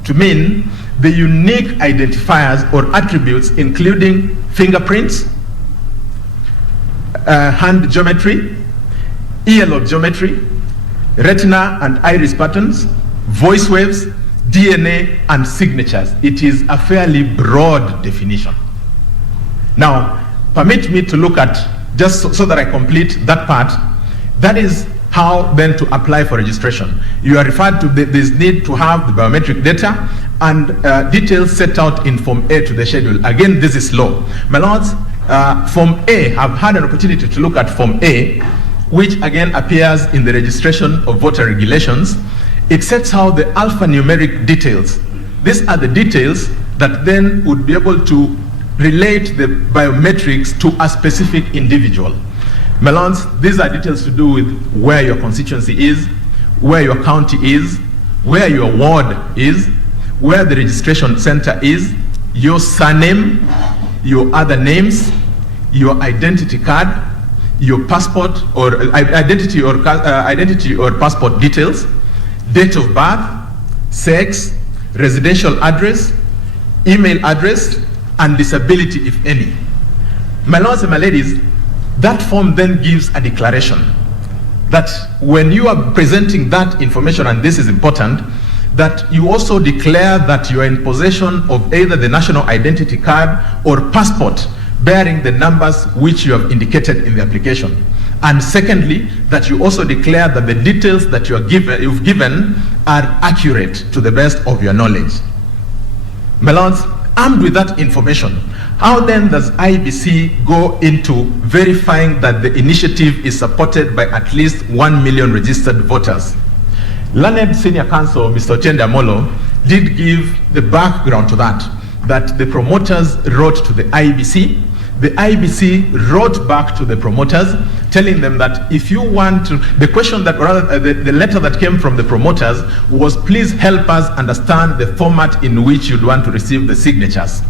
to mean the unique identifiers or attributes including fingerprints, hand geometry, earlobe geometry, retina and iris patterns, voice waves, DNA, and signatures. It is a fairly broad definition. Now, permit me to look at, just so that I complete that part, that is how then to apply for registration. You are referred to this need to have the biometric data and details set out in Form A to the schedule. Again, this is law. My lords, Form A, I've had an opportunity to look at Form A, which again appears in the Registration of Voter Regulations. It sets out the alphanumeric details. These are the details that then would be able to relate the biometrics to a specific individual. My lords, these are details to do with where your constituency is, where your county is, where your ward is, where the registration center is, your surname, your other names, your identity card, your passport or identity or passport details, date of birth, sex, residential address, email address, and disability, if any. My lords and my ladies, that form then gives a declaration that when you are presenting that information, and this is important, that you also declare that you are in possession of either the national identity card or passport bearing the numbers which you have indicated in the application. And secondly, that you also declare that the details that you've given are accurate to the best of your knowledge. My lords, armed with that information, how then does IBC go into verifying that the initiative is supported by at least 1 million registered voters? Learned Senior Counsel, Mr. Ochende Amolo, did give the background to that the promoters wrote to the IBC. The IBC wrote back to the promoters, telling them that if you want to, the letter that came from the promoters was, please help us understand the format in which you'd want to receive the signatures.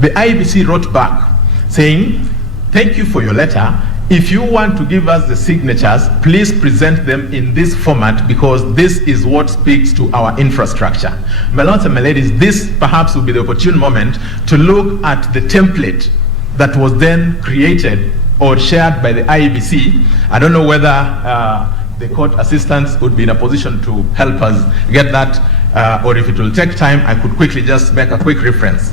The IBC wrote back saying, thank you for your letter. If you want to give us the signatures, please present them in this format because this is what speaks to our infrastructure. My lords and my ladies, this perhaps will be the opportune moment to look at the template that was then created or shared by the IBC. I don't know whether the court assistants would be in a position to help us get that, or if it will take time, I could quickly just make a quick reference.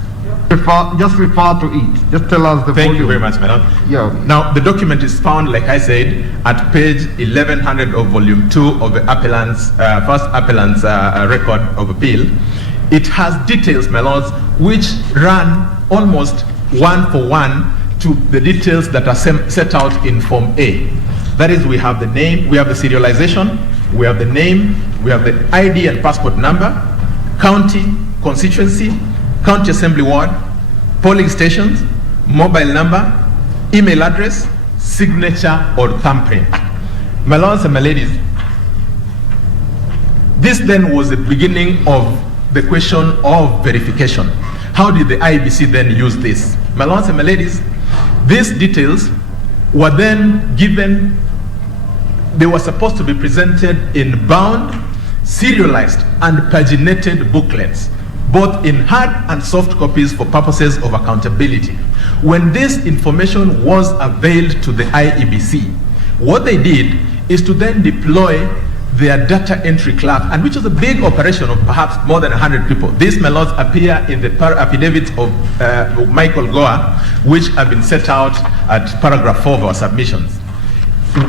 Just refer to it. Just tell us the volume. Thank you very much, madam. Yeah. Now, the document is found, like I said, at page 1100 of volume 2 of the appellant's, first appellant's record of appeal. It has details, my lords, which run almost one for one to the details that are set out in Form A. That is, we have the name, we have the serialization, we have the name, we have the ID and passport number, county, constituency, county assembly ward, polling stations, mobile number, email address, signature or thumbprint. My lords and my ladies, this then was the beginning of the question of verification. How did the IBC then use this? My lords and my ladies, these details were then given, they were supposed to be presented in bound, serialized, and paginated booklets, both in hard and soft copies for purposes of accountability. When this information was availed to the IEBC, what they did is to then deploy their data entry clerk, and which was a big operation of perhaps more than 100 people. These, my lords, appear in the affidavits of Michael Goa, which have been set out at paragraph 4 of our submissions.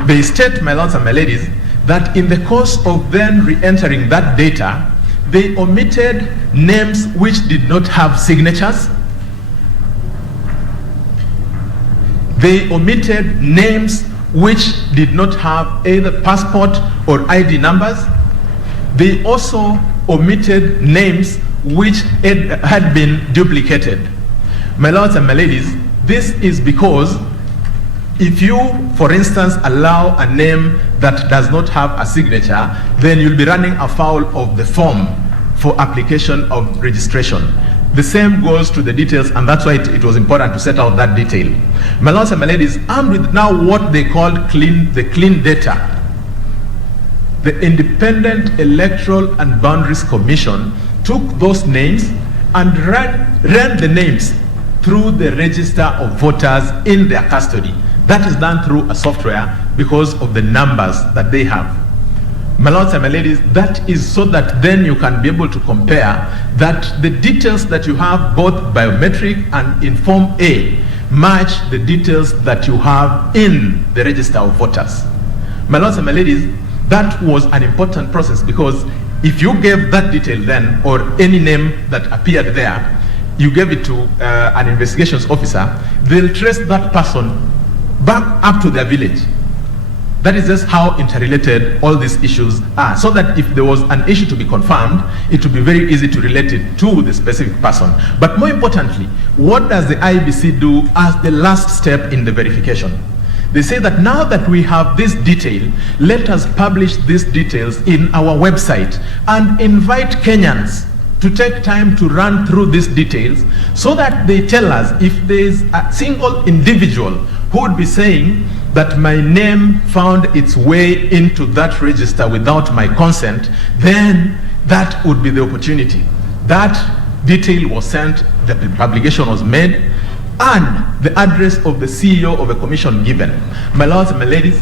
They state, my lords and my ladies, that in the course of then re-entering that data, they omitted names which did not have signatures. They omitted names which did not have either passport or ID numbers. They also omitted names which had been duplicated. My lords and my ladies, this is because if you, for instance, allow a name that does not have a signature, then you'll be running afoul of the form for application of registration. The same goes to the details, and that's why it was important to set out that detail. My lords and my ladies, armed with now what they called the clean data, the Independent Electoral and Boundaries Commission took those names and ran the names through the register of voters in their custody. That is done through a software because of the numbers that they have. My lords and my ladies, that is so that then you can be able to compare that the details that you have, both biometric and in Form A, match the details that you have in the register of voters. My lords and my ladies, that was an important process, because if you gave that detail then, or any name that appeared there, you gave it to an investigations officer, they'll trace that person back up to their village. That is just how interrelated all these issues are, so that if there was an issue to be confirmed, it would be very easy to relate it to the specific person. But more importantly, what does the IEBC do as the last step in the verification? They say that now that we have this detail, let us publish these details in our website and invite Kenyans to take time to run through these details, so that they tell us if there is a single individual who would be saying that my name found its way into that register without my consent, then that would be the opportunity. That detail was sent, the publication was made, and the address of the CEO of a commission given. My lords and my ladies,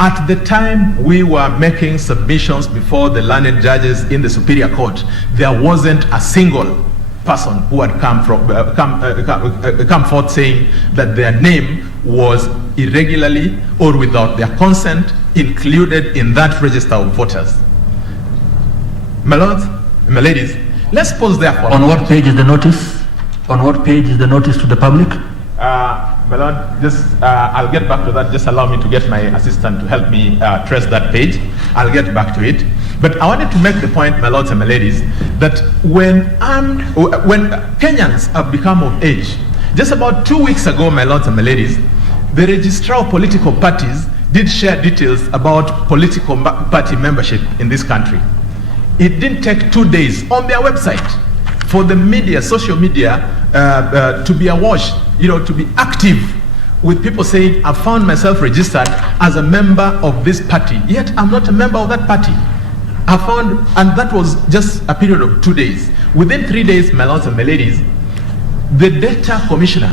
at the time we were making submissions before the learned judges in the Superior Court, there wasn't a single person who had come forth saying that their name was irregularly or without their consent included in that register of voters. My lords and my ladies, let's pause there for On what page is the notice? On what page is the notice to the public? My lord, I'll get back to that. Just allow me to get my assistant to help me trace that page. I'll get back to it. But I wanted to make the point, my lords and my ladies, that when Kenyans have become of age, just about 2 weeks ago, my lords and my ladies, the registrar of political parties did share details about political party membership in this country. It didn't take 2 days on their website for the media, social media, to be awash, to be active with people saying, I found myself registered as a member of this party, yet I'm not a member of that party. And that was just a period of 2 days. Within 3 days, my lords and my ladies, the data commissioner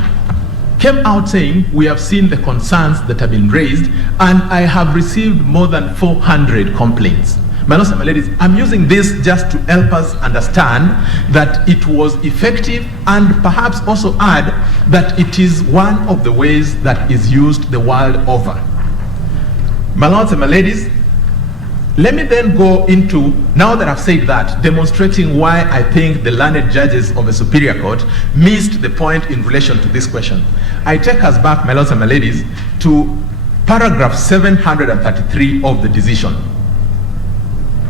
came out saying, we have seen the concerns that have been raised, and I have received more than 400 complaints. My lords and my ladies, I'm using this just to help us understand that it was effective, and perhaps also add that it is one of the ways that is used the world over. My lords and my ladies, let me then go into, now that I've said that, demonstrating why I think the learned judges of the Superior Court missed the point in relation to this question. I take us back, my lords and my ladies, to paragraph 733 of the decision.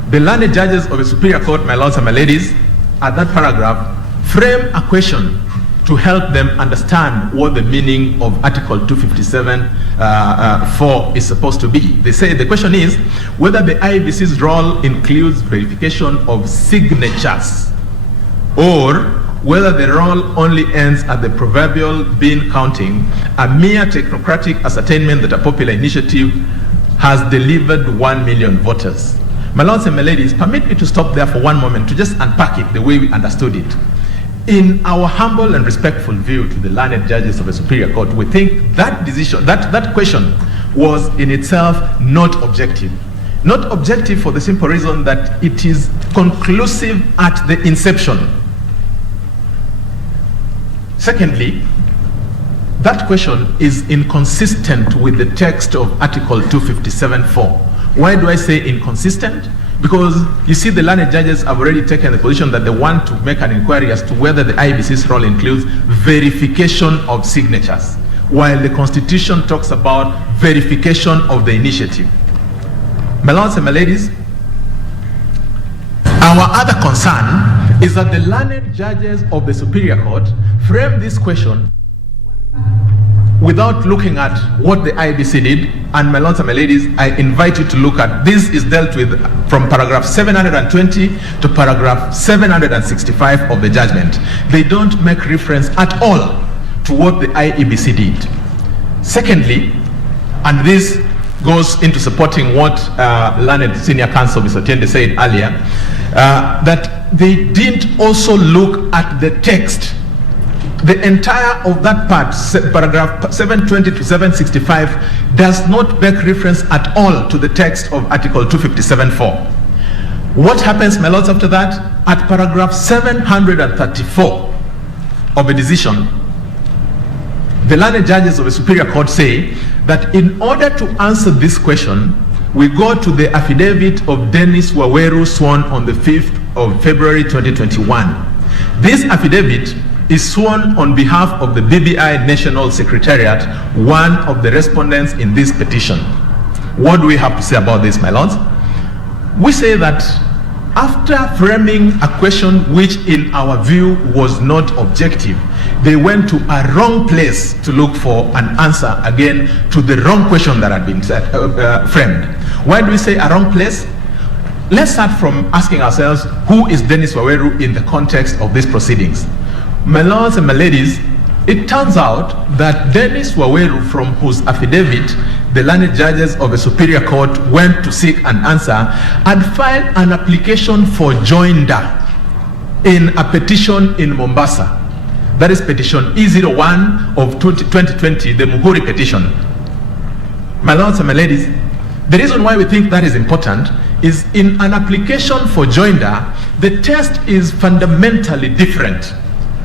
The learned judges of the Superior Court, my lords and my ladies, at that paragraph, frame a question to help them understand what the meaning of Article 257(4) is supposed to be. They say the question is whether the IEBC's role includes verification of signatures, or whether the role only ends at the proverbial bean counting, a mere technocratic ascertainment that a popular initiative has delivered 1 million voters. My lords and my ladies, permit me to stop there for one moment to just unpack it the way we understood it. In our humble and respectful view to the learned judges of the Superior Court, we think that decision, that question was in itself not objective. Not objective for the simple reason that it is conclusive at the inception. Secondly, that question is inconsistent with the text of Article 257(4). Why do I say inconsistent? Because you see, the learned judges have already taken the position that they want to make an inquiry as to whether the IEBC's role includes verification of signatures, while the Constitution talks about verification of the initiative. My lords and my ladies, our other concern is that the learned judges of the Superior Court frame this question without looking at what the IEBC did, and my lords and my ladies, I invite you to look at, this is dealt with from paragraph 720 to paragraph 765 of the judgment. They don't make reference at all to what the IEBC did. Secondly, and this goes into supporting what learned senior counsel Mr. Tiende said earlier, that they didn't also look at the text. The entire of that part, paragraph 720 to 765, does not make reference at all to the text of Article 257.4. What happens, my lords, after that? At paragraph 734 of a decision, the learned judges of the Superior Court say that in order to answer this question, we go to the affidavit of Dennis Waweru sworn on the 5th of February 2021. This affidavit is sworn on behalf of the BBI National Secretariat, one of the respondents in this petition. What do we have to say about this, my lords? We say that after framing a question which in our view was not objective, they went to a wrong place to look for an answer again to the wrong question that had been framed. Why do we say a wrong place? Let's start from asking ourselves, who is Dennis Waweru in the context of these proceedings? My lords and my ladies, it turns out that Dennis Waweru, from whose affidavit the learned judges of the Superior Court went to seek an answer, had filed an application for joinder in a petition in Mombasa. That is petition E01 of 2020, the Muhuri petition. My lords and my ladies, the reason why we think that is important is in an application for joinder, the test is fundamentally different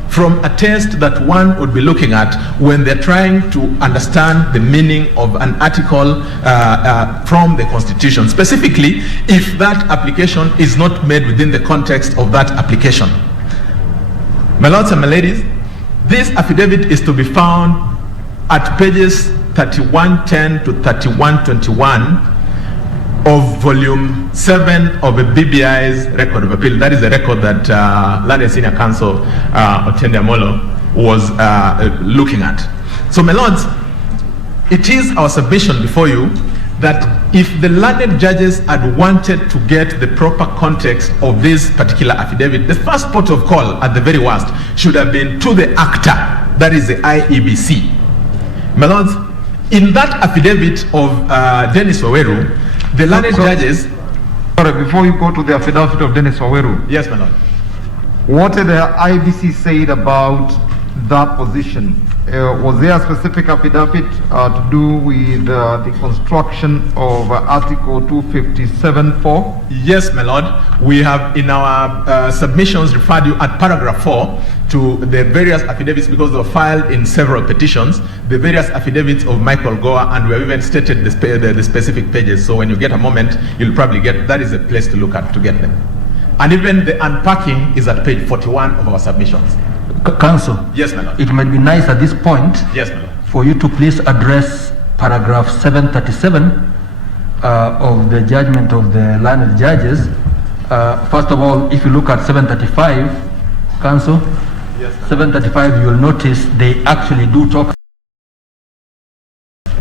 from a test that one would be looking at when they're trying to understand the meaning of an article from the Constitution, specifically if that application is not made within the context of that application. My lords and my ladies, this affidavit is to be found at pages 3110 to 3121 of volume 7 of the BBI's record of appeal. That is the record that Learned Senior Counsel Otiende Amolo was looking at. So, my lords, it is our submission before you that if the learned judges had wanted to get the proper context of this particular affidavit, the first port of call at the very worst should have been to the actor, that is the IEBC. My lords, in that affidavit of Dennis Waweru, the learned judges... Sorry, before you go to the affidavit of Dennis Waweru. Yes, my lord. What had the IBC said about that position? Was there a specific affidavit to do with the construction of Article 257.4? Yes, my lord. We have in our submissions referred you at paragraph 4 to the various affidavits, because they were filed in several petitions, the various affidavits of Michael Goa, and we have even stated the specific pages. So when you get a moment, you'll probably get, that is a place to look at to get them. And even the unpacking is at page 41 of our submissions. Counsel. Yes, my lord. It might be nice at this point, yes, my lord, for you to please address paragraph 737 of the judgment of the learned judges. First of all, if you look at 735, Counsel, yes, 735, you will notice they actually do talk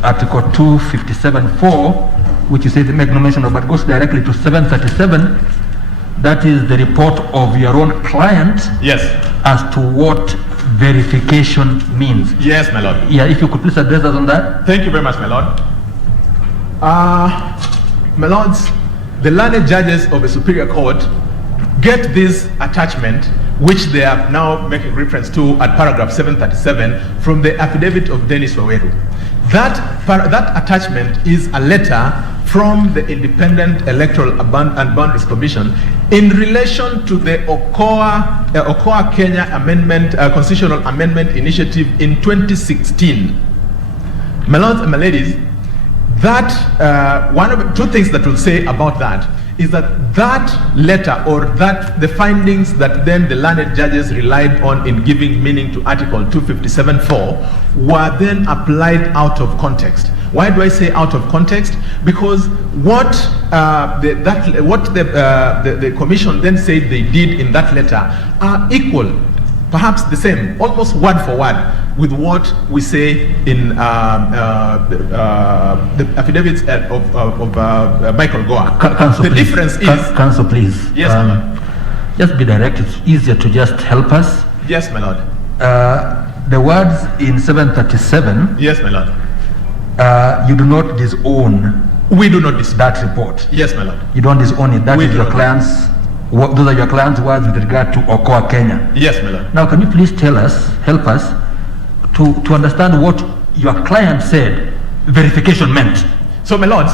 Article 257.4, which you say they make no mention of, but goes directly to 737. That is the report of your own client. Yes. As to what verification means. Yes, my lord. Yeah, if you could please address us on that. Thank you very much, my lord. My lords, the learned judges of the Superior Court get this attachment, which they are now making reference to at paragraph 737 from the affidavit of Dennis Waweru. That attachment is a letter from the Independent Electoral and Boundaries Commission in relation to the Okoa Kenya Amendment, Constitutional Amendment Initiative in 2016. My lords and my ladies, that one of the two things that we'll say about that is that that letter, or that the findings that then the learned judges relied on in giving meaning to Article 257.4 were then applied out of context. Why do I say out of context? Because what the commission then said they did in that letter are equal, perhaps the same, almost word for word, with what we say in the affidavits of Michael Goa. Council, the please. difference is... Council, please. Yes, my lord. Just be direct. It's easier to just help us. Yes, my lord. The words in 737... Yes, my lord. You do not disown... We do not disown that report. Yes, my lord. You don't disown it. That We is do your not. client's... Those are your client's words with regard to Okoa, Kenya. Yes, my lord. Now, can you please help us to understand what your client said verification meant? So, my lords,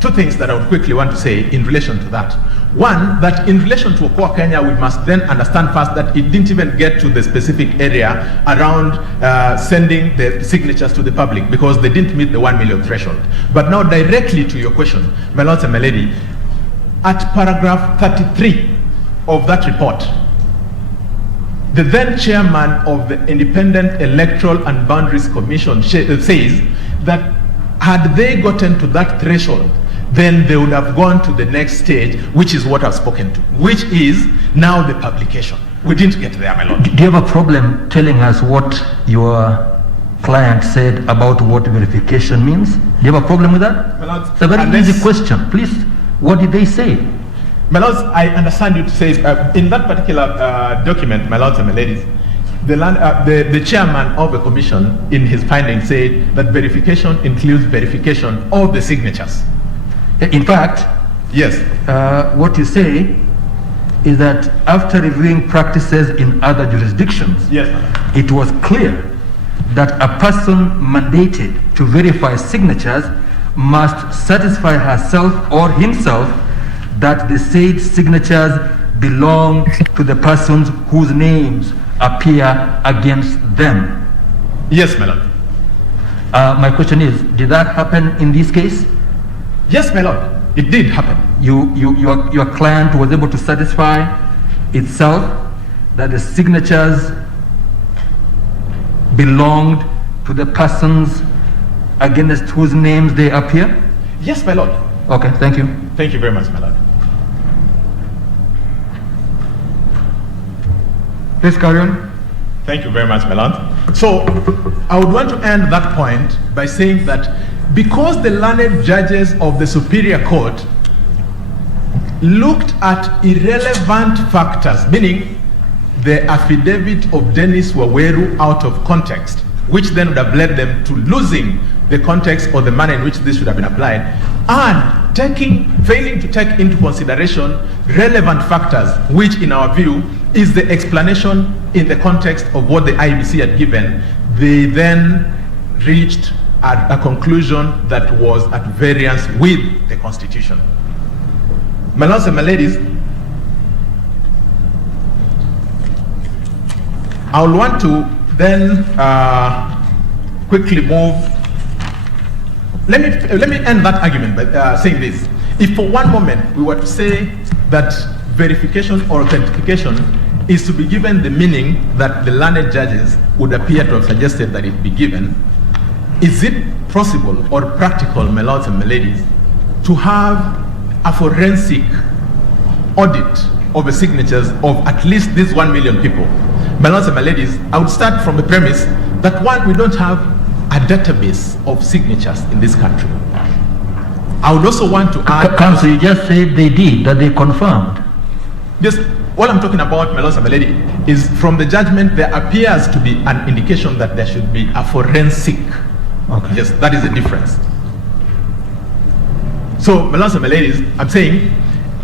two things that I would quickly want to say in relation to that. One, that in relation to Okoa, Kenya, we must then understand first that it didn't even get to the specific area around sending the signatures to the public because they didn't meet the 1 million threshold. But now directly to your question, my lords and my lady, at paragraph 33 of that report, the then chairman of the Independent Electoral and Boundaries Commission says that had they gotten to that threshold, then they would have gone to the next stage, which is what I've spoken to, which is now the publication. We didn't get there, my lord. Do you have a problem telling us what your client said about what verification means? Do you have a problem with that? My lord, it's a very easy question. Please, what did they say? My lords, I understand you to say, in that particular document, my lords and my ladies, the chairman of the commission in his findings said that verification includes verification of the signatures. In fact, yes, what you say is that after reviewing practices in other jurisdictions, yes, it was clear that a person mandated to verify signatures must satisfy herself or himself that the said signatures belong to the persons whose names appear against them. Yes, my lord. My question is, did that happen in this case? Yes, my lord. It did happen. Your client was able to satisfy itself that the signatures belonged to the persons against whose names they appear? Yes, my lord. Okay, thank you. Thank you very much, my lord. Please carry on. Thank you very much, my lord. So, I would want to end that point by saying that because the learned judges of the Superior Court looked at irrelevant factors, meaning the affidavit of Dennis Waweru out of context, which then would have led them to losing the context or the manner in which this should have been applied, and failing to take into consideration relevant factors, which in our view is the explanation in the context of what the IBC had given, they then reached a conclusion that was at variance with the Constitution. My lords and my ladies, I will want to then quickly move. Let me end that argument by saying this. If for one moment we were to say that verification or authentication is to be given the meaning that the learned judges would appear to have suggested that it be given, is it possible or practical, my lords and my ladies, to have a forensic audit of the signatures of at least these 1 million people? My lords and my ladies, I would start from the premise that one, we don't have a database of signatures in this country. I would also want to add... Counsel, you just said they did, that they confirmed. Yes, what I'm talking about, my lords and my lady, is from the judgment there appears to be an indication that there should be a forensic. Okay. Yes, that is the difference. So, my lords and my ladies, I'm saying,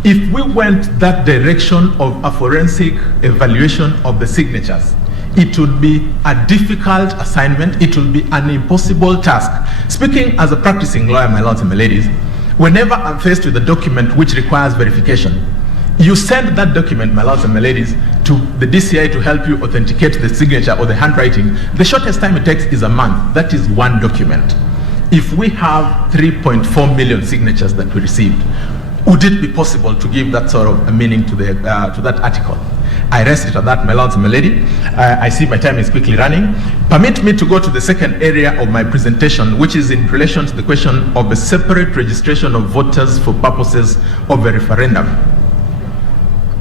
if we went that direction of a forensic evaluation of the signatures, it would be a difficult assignment, it would be an impossible task. Speaking as a practicing lawyer, my lords and my ladies, whenever I'm faced with a document which requires verification, you send that document, my lords and my ladies, to the DCI to help you authenticate the signature or the handwriting. The shortest time it takes is a month. That is one document. If we have 3.4 million signatures that we received, would it be possible to give that sort of a meaning to that article? I rest it at that, my lords and my lady. I see my time is quickly running. Permit me to go to the second area of my presentation, which is in relation to the question of the separate registration of voters for purposes of a referendum.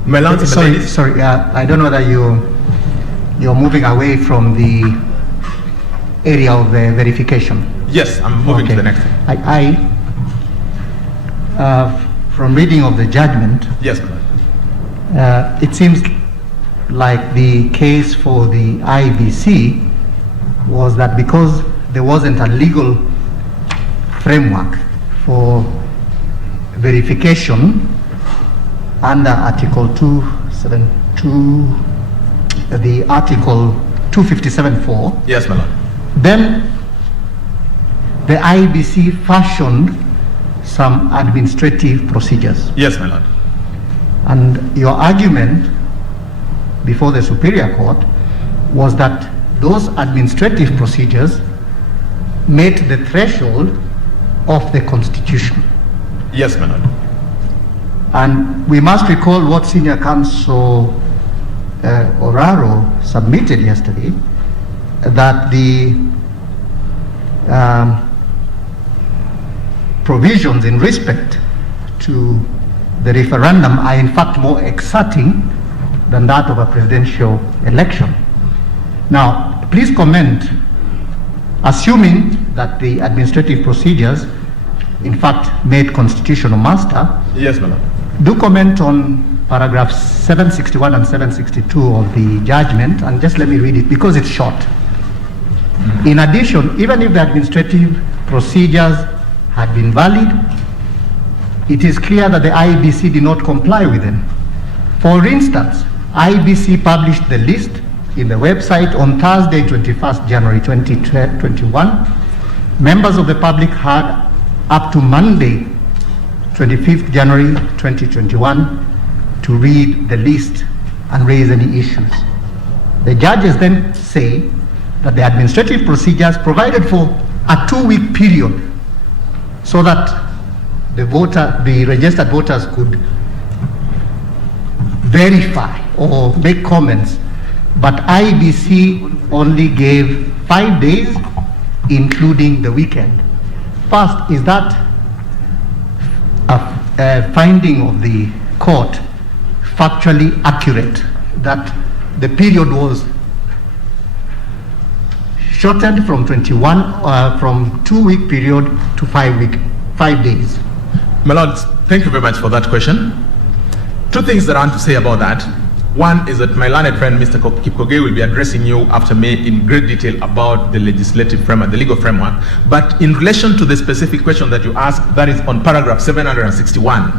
My lords and my ladies. Sorry, I don't know that you're moving away from the area of verification. Yes, I'm moving to the next. From reading of the judgment, yes, it seems like the case for the IBC was that because there wasn't a legal framework for verification under Article 272, the Article 257.4. Yes, my lord. Then the IBC fashioned some administrative procedures. Yes, my lord. And your argument before the Superior Court was that those administrative procedures met the threshold of the Constitution. Yes, my lord. And we must recall what Senior Counsel Oraro submitted yesterday, that the provisions in respect to the referendum are in fact more exciting than that of a presidential election. Now, please comment, assuming that the administrative procedures in fact made constitutional muster. Yes, my lord. Do comment on paragraphs 761 and 762 of the judgment, and just let me read it because it's short. In addition, even if the administrative procedures had been valid, it is clear that the IBC did not comply with them. For instance, IBC published the list in the website on Thursday, 21st January 2021. Members of the public had up to Monday, 25th January 2021 to read the list and raise any issues. The judges then say that the administrative procedures provided for a 2-week period so that the registered voters could verify or make comments, but IBC only gave 5 days, including the weekend. First, is that a finding of the court factually accurate, that the period was shortened from 2-week period to 5 days? My lord, thank you very much for that question. Two things that I want to say about that. One is that my learned friend, Mr. Kipkoge, will be addressing you after me in great detail about the legislative framework, the legal framework. But in relation to the specific question that you asked, that is on paragraph 761,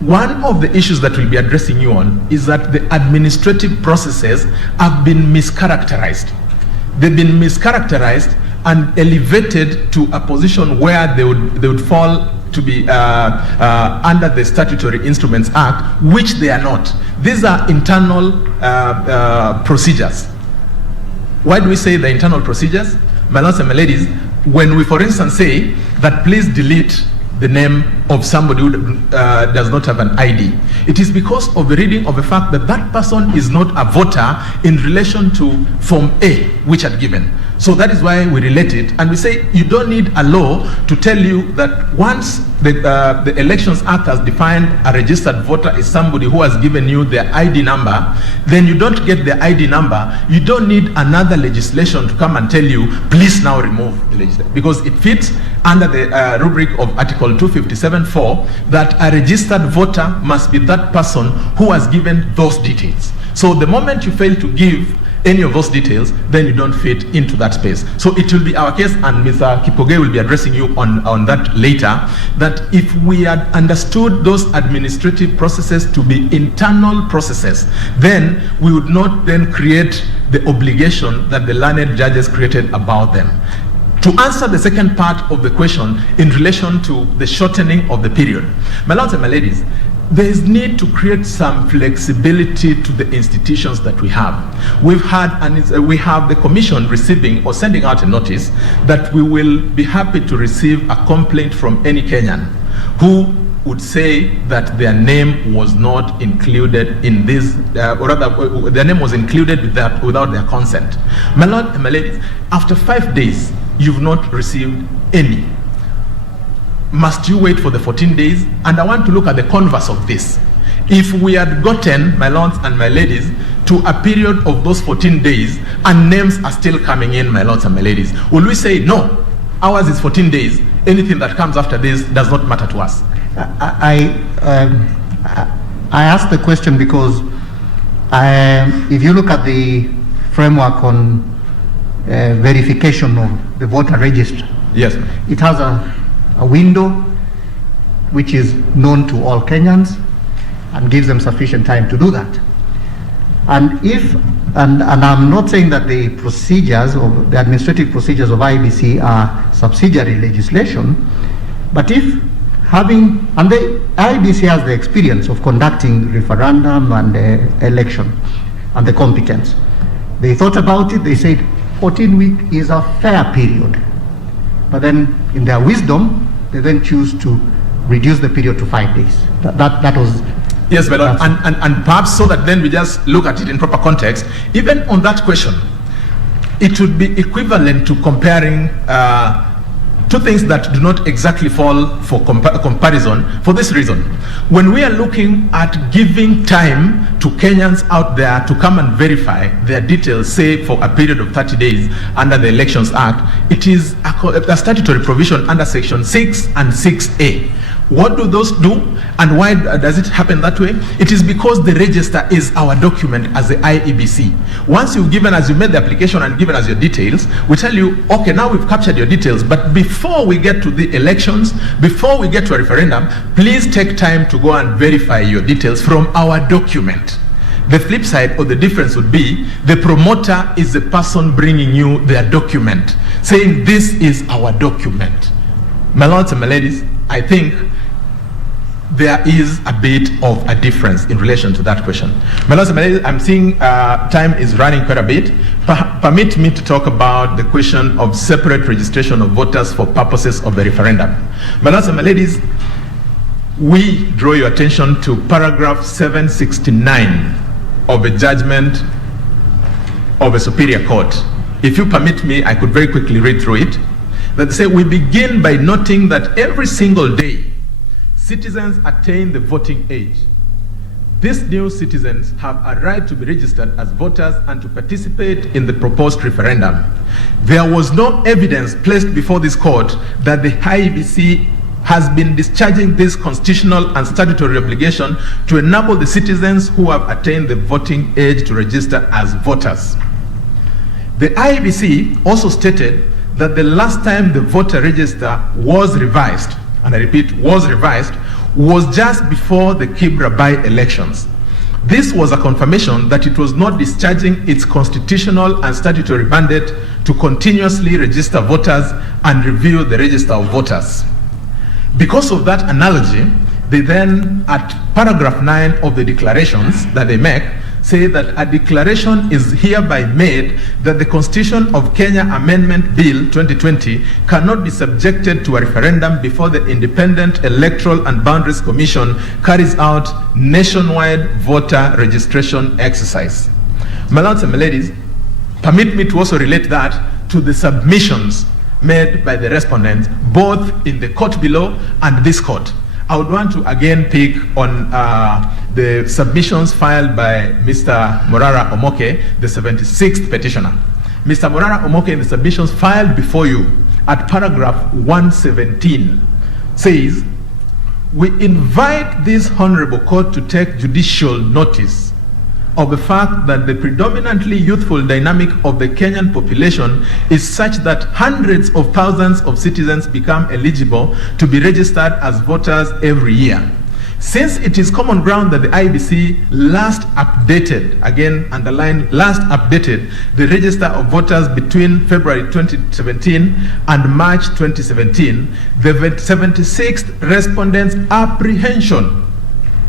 one of the issues that we'll be addressing you on is that the administrative processes have been mischaracterized. They've been mischaracterized and elevated to a position where they would fall to be under the Statutory Instruments Act, which they are not. These are internal procedures. Why do we say the internal procedures? My lords and my ladies, when we, for instance, say that please delete the name of somebody who does not have an ID, it is because of the reading of the fact that that person is not a voter in relation to Form A, which had given. So that is why we relate it, and we say you don't need a law to tell you that once the Elections Act has defined a registered voter is somebody who has given you their ID number, then you don't get the ID number. You don't need another legislation to come and tell you, please now remove the legislation, because it fits under the rubric of Article 257.4 that a registered voter must be that person who has given those details. So the moment you fail to give any of those details, then you don't fit into that space. So it will be our case, and Mr. Kipkoge will be addressing you on that later, that if we had understood those administrative processes to be internal processes, then we would not then create the obligation that the learned judges created about them. To answer the second part of the question in relation to the shortening of the period, my lords and my ladies, there is need to create some flexibility to the institutions that we have. We have the commission receiving or sending out a notice that we will be happy to receive a complaint from any Kenyan who would say that their name was not included in this, or rather, their name was included without their consent. My lord and my ladies, after 5 days, you've not received any. Must you wait for the 14 days? And I want to look at the converse of this. if we had gotten, my lords and my ladies, to a period of those 14 days and names are still coming in, my lords and my ladies, will we say, no, ours is 14 days, anything that comes after this does not matter to us? I asked the question because if you look at the framework on verification of the voter register, yes, it has a window which is known to all Kenyans and gives them sufficient time to do that. And I'm not saying that the procedures of the administrative procedures of IEBC are subsidiary legislation, but if the IEBC has the experience of conducting referendum and election and the competence. They thought about it, they said 14 weeks is a fair period. But then in their wisdom, they then choose to reduce the period to 5 days. That was... Yes, my lord, and perhaps so that then we just look at it in proper context, even on that question, it would be equivalent to comparing two things that do not exactly fall for comparison for this reason. When we are looking at giving time to Kenyans out there to come and verify their details, say for a period of 30 days under the Elections Act, it is a statutory provision under Section 6 and 6A. What do those do, and why does it happen that way? It is because the register is our document as the IEBC. Once you've given us, you made the application and given us your details, we tell you, okay, now we've captured your details, but before we get to the elections, before we get to a referendum, please take time to go and verify your details from our document. The flip side or the difference would be the promoter is the person bringing you their document, saying this is our document. My lords and my ladies, I think there is a bit of a difference in relation to that question. My lords and my ladies, I'm seeing time is running quite a bit. Permit me to talk about the question of separate registration of voters for purposes of the referendum. My lords and my ladies, we draw your attention to paragraph 769 of a judgment of a superior court. If you permit me, I could very quickly read through it. That say, we begin by noting that every single day, citizens attain the voting age. These new citizens have a right to be registered as voters and to participate in the proposed referendum. There was no evidence placed before this court that the IEBC has been discharging this constitutional and statutory obligation to enable the citizens who have attained the voting age to register as voters. The IEBC also stated that the last time the voter register was revised, and I repeat, was revised, was just before the Kibra by-elections. This was a confirmation that it was not discharging its constitutional and statutory mandate to continuously register voters and review the register of voters. Because of that analogy, they then, at paragraph 9 of the declarations that they make, say that a declaration is hereby made that the Constitution of Kenya Amendment Bill 2020 cannot be subjected to a referendum before the Independent Electoral and Boundaries Commission carries out nationwide voter registration exercise. My lords and my ladies, permit me to also relate that to the submissions made by the respondents, both in the court below and this court. I would want to again pick on the submissions filed by Mr. Morara Omoke, the 76th petitioner. Mr. Morara Omoke, in the submissions filed before you at paragraph 117, says, we invite this honorable court to take judicial notice of the fact that the predominantly youthful dynamic of the Kenyan population is such that hundreds of thousands of citizens become eligible to be registered as voters every year. Since it is common ground that the IEBC last updated, again underline, last updated the register of voters between February 2017 and March 2017, the 76th respondents' apprehension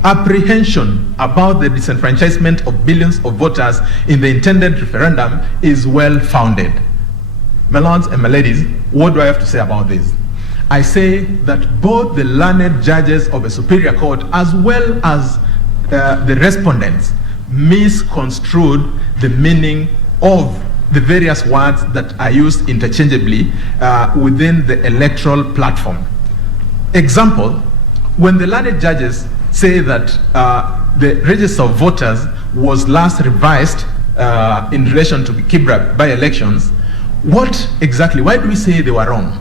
about the disenfranchisement of billions of voters in the intended referendum is well founded. My lords and my ladies, what do I have to say about this? I say that both the learned judges of a superior court as well as the respondents misconstrued the meaning of the various words that are used interchangeably within the electoral platform. Example, when the learned judges say that the register of voters was last revised in relation to the Kibra by-elections, what exactly, why do we say they were wrong?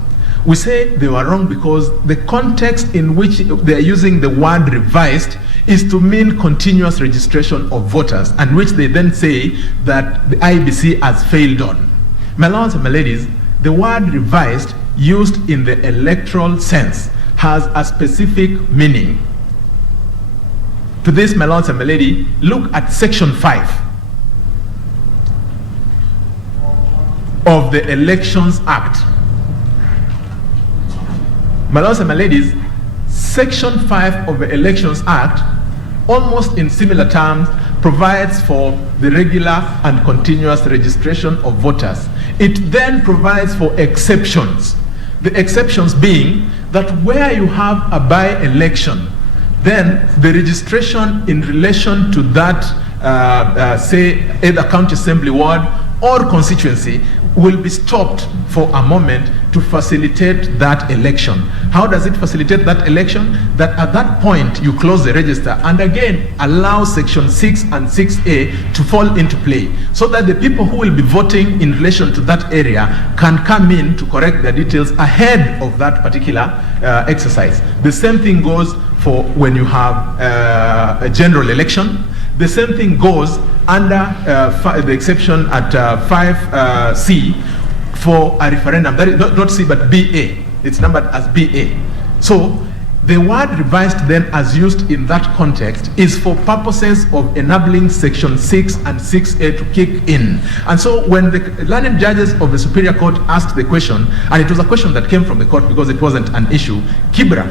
We say they were wrong because the context in which they are using the word revised is to mean continuous registration of voters, and which they then say that the IBC has failed on. My lords and my ladies, the word revised used in the electoral sense has a specific meaning. To this, my lords and my lady, look at section 5 of the Elections Act. My lords and my ladies, section 5 of the Elections Act, almost in similar terms, provides for the regular and continuous registration of voters. It then provides for exceptions. The exceptions being that where you have a by-election, then the registration in relation to that, say, either county assembly ward or constituency will be stopped for a moment to facilitate that election. How does it facilitate that election? That at that point you close the register and again allow section 6 and 6A to fall into play, so that the people who will be voting in relation to that area can come in to correct their details ahead of that particular exercise. The same thing goes for when you have a general election. The same thing goes under the exception at 5C for a referendum. That is not C but BA. It's numbered as BA. So the word revised then as used in that context is for purposes of enabling section 6 and 6A to kick in. And so when the learned judges of the Superior Court asked the question, and it was a question that came from the court because it wasn't an issue, Kibra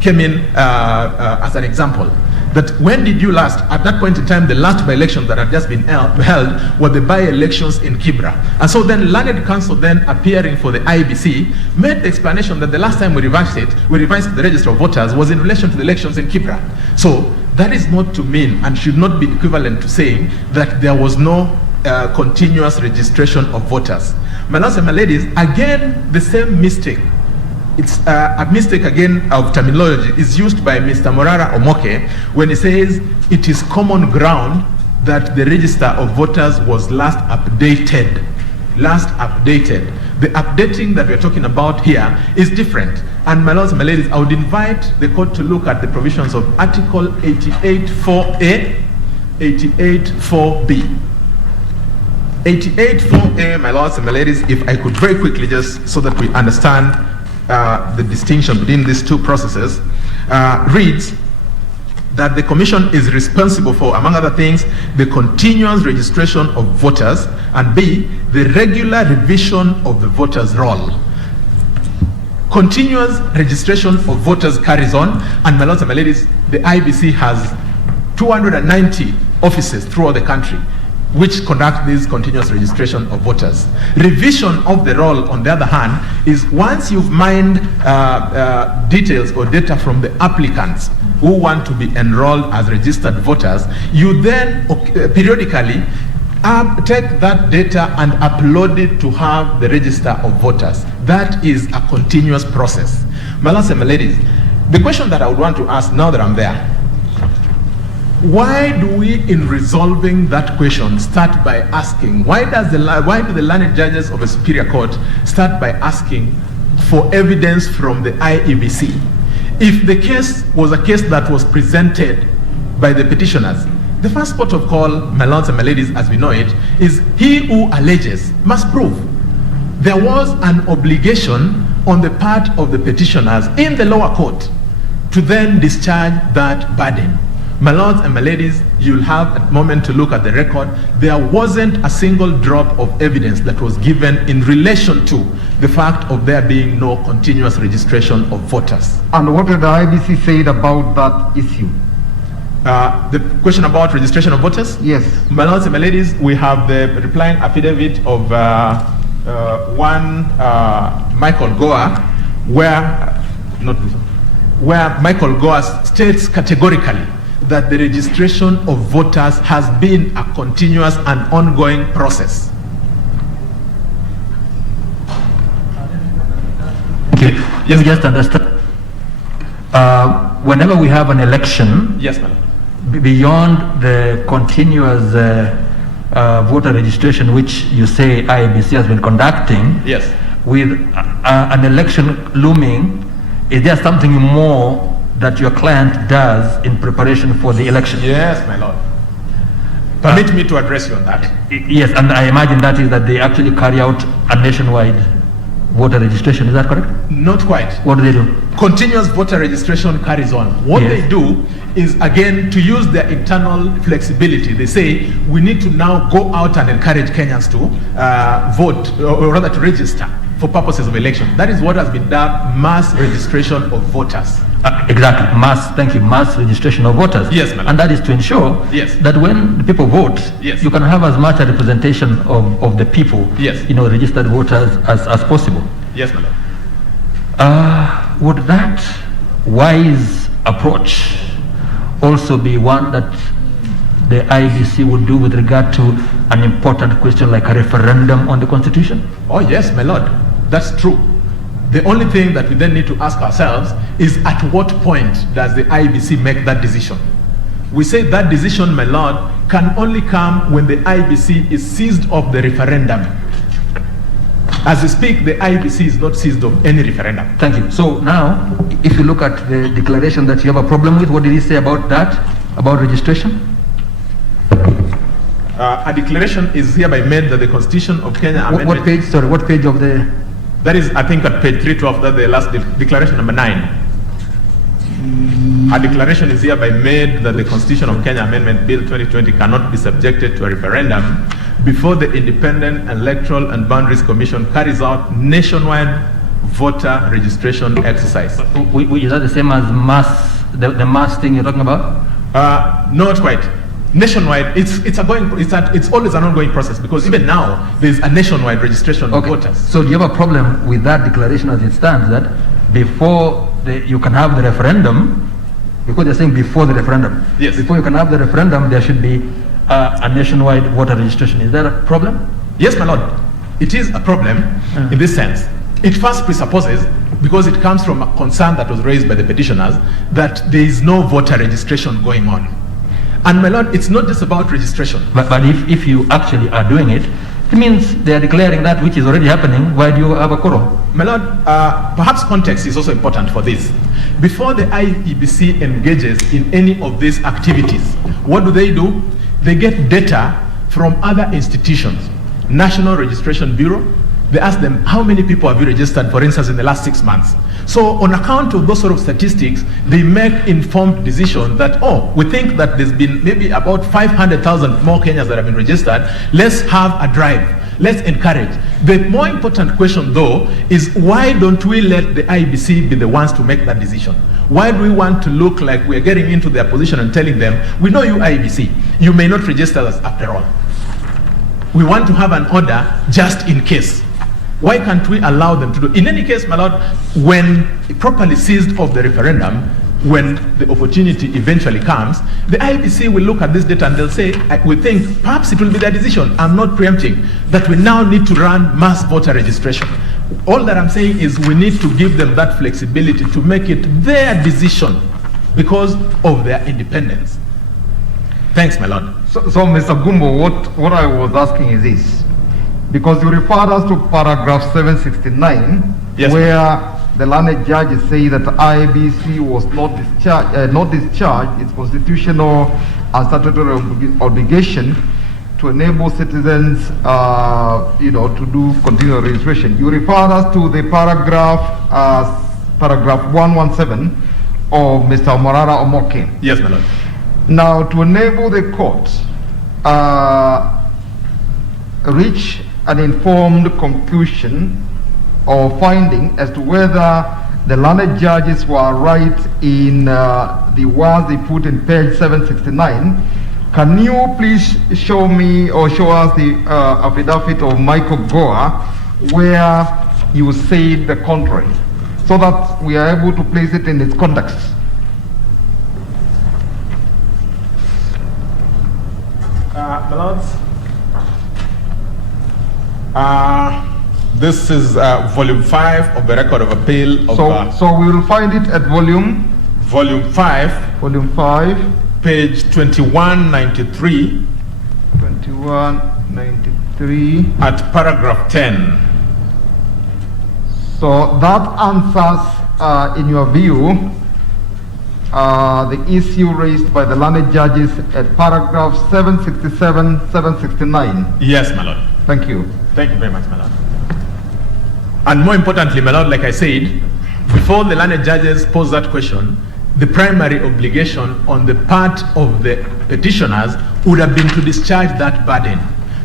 came in as an example. That when did you last, at that point in time, the last by-elections that had just been held were the by-elections in Kibra. And so then learned counsel then appearing for the IBC made the explanation that the last time we revised the register of voters was in relation to the elections in Kibra. So that is not to mean and should not be equivalent to saying that there was no continuous registration of voters. My lords and my ladies, again, the same mistake. It's a mistake again of terminology is used by Mr. Morara Omoke when he says it is common ground that the register of voters was last updated. The updating that we're talking about here is different. And my lords and my ladies, I would invite the court to look at the provisions of Article 88.4a, 88.4b. 88.4a, my lords and my ladies, if I could very quickly just so that we understand the distinction between these two processes, reads that the commission is responsible for, among other things, the continuous registration of voters, and B, the regular revision of the voters' roll. Continuous registration of voters carries on, and my lords and my ladies, the IBC has 290 offices throughout the country which conduct this continuous registration of voters. Revision of the roll, on the other hand, is once you've mined details or data from the applicants who want to be enrolled as registered voters, you then periodically take that data and upload it to have the register of voters. That is a continuous process. My lords and my ladies, the question that I would want to ask now that I'm there, why do we, in resolving that question, start by asking, why do the learned judges of a superior court start by asking for evidence from the IEBC? If the case was a case that was presented by the petitioners, the first port of call, my lords and my ladies, as we know it, is he who alleges must prove. There was an obligation on the part of the petitioners in the lower court to then discharge that burden. My lords and my ladies, you'll have a moment to look at the record. There wasn't a single drop of evidence that was given in relation to the fact of there being no continuous registration of voters. And what did the IBC say about that issue? The question about registration of voters? Yes. My lords and my ladies, we have the replying affidavit of one Michael Goa, where Michael Goa states categorically that the registration of voters has been a continuous and ongoing process. Okay. Let me just understand. whenever we have an election, Yes, ma'am. beyond the continuous voter registration, which you say IEBC has been conducting, Yes. with an election looming, is there something more that your client does in preparation for the election? Yes, my lord. Permit me to address you on that. Yes, and I imagine that is that they actually carry out a nationwide voter registration. Is that correct? Not quite. What do they do? Continuous voter registration carries on. What Yes. they do is, again, to use their internal flexibility. They say we need to now go out and encourage Kenyans to vote, or rather to register for purposes of election. That is what has been done, mass registration of voters. Exactly, mass registration of voters. Yes, madam. And that is to ensure Yes. that when the people vote, Yes. you can have as much a representation of the people, Yes. registered voters as possible. Yes, madam. Would that wise approach also be one that the IBC would do with regard to an important question like a referendum on the Constitution? Oh yes, my lord, that's true. The only thing that we then need to ask ourselves is, at what point does the IBC make that decision? We say that decision, my lord, can only come when the IBC is seized of the referendum. As we speak, the IBC is not seized of any referendum. Thank you. So now, if you look at the declaration that you have a problem with, what did he say about that, about registration? A declaration is hereby made that the Constitution of Kenya amendment... What page, sorry, what page of the... That is, I think, at page 312, that's the last declaration number 9. A declaration is hereby made that the Constitution of Kenya Amendment Bill 2020 cannot be subjected to a referendum before the Independent Electoral and Boundaries Commission carries out nationwide voter registration exercise. Is that the same as mass, the mass thing you're talking about? Not quite. Nationwide, it's always an ongoing process, because even now there's a nationwide registration of voters. So do you have a problem with that declaration as it stands, that before you can have the referendum, because they're saying before the referendum, yes, before you can have the referendum, there should be a nationwide voter registration. Is that a problem? Yes, my lord. It is a problem in this sense. It first presupposes, because it comes from a concern that was raised by the petitioners, that there is no voter registration going on. And my lord, it's not just about registration. But if you actually are doing it, it means they are declaring that which is already happening. Why do you have a quarrel? My lord, perhaps context is also important for this. Before the IEBC engages in any of these activities, what do? They get data from other institutions. National Registration Bureau, they ask them, how many people have you registered, for instance, in the last 6 months? So on account of those sort of statistics, they make informed decisions that, oh, we think that there's been maybe about 500,000 more Kenyans that have been registered. Let's have a drive. Let's encourage. The more important question, though, is why don't we let the IBC be the ones to make that decision? Why do we want to look like we're getting into their position and telling them, we know you IBC, you may not register us after all. We want to have an order just in case. Why can't we allow them to do? In any case, my lord, when properly seized of the referendum, when the opportunity eventually comes, the IBC will look at this data and they'll say, we think perhaps it will be their decision. I'm not preempting that we now need to run mass voter registration. All that I'm saying is we need to give them that flexibility to make it their decision because of their independence. Thanks, my lord. So Mr. Gumbo, what I was asking is this. Because you referred us to paragraph 769, yes, where the learned judges say that IBC was not discharged its constitutional and statutory obligation to enable citizens, to do continual registration. You referred us to the paragraph 117 of Mr. Morara Omoke. Yes, my lord. Now, to enable the court reach an informed conclusion or finding as to whether the learned judges were right in the words they put in page 769, can you please show me or show us the affidavit of Michael Goa where you said the contrary, so that we are able to place it in its context? My lords, this is volume 5 of the record of appeal of... So we will find it at volume Volume 5, Volume 5, page 2193, 2193. at paragraph 10. So that answers, in your view, the issue raised by the learned judges at paragraph 767, 769. Yes, my lord. Thank you. Thank you very much, my lord. And more importantly, my lord, like I said, before the learned judges pose that question, the primary obligation on the part of the petitioners would have been to discharge that burden.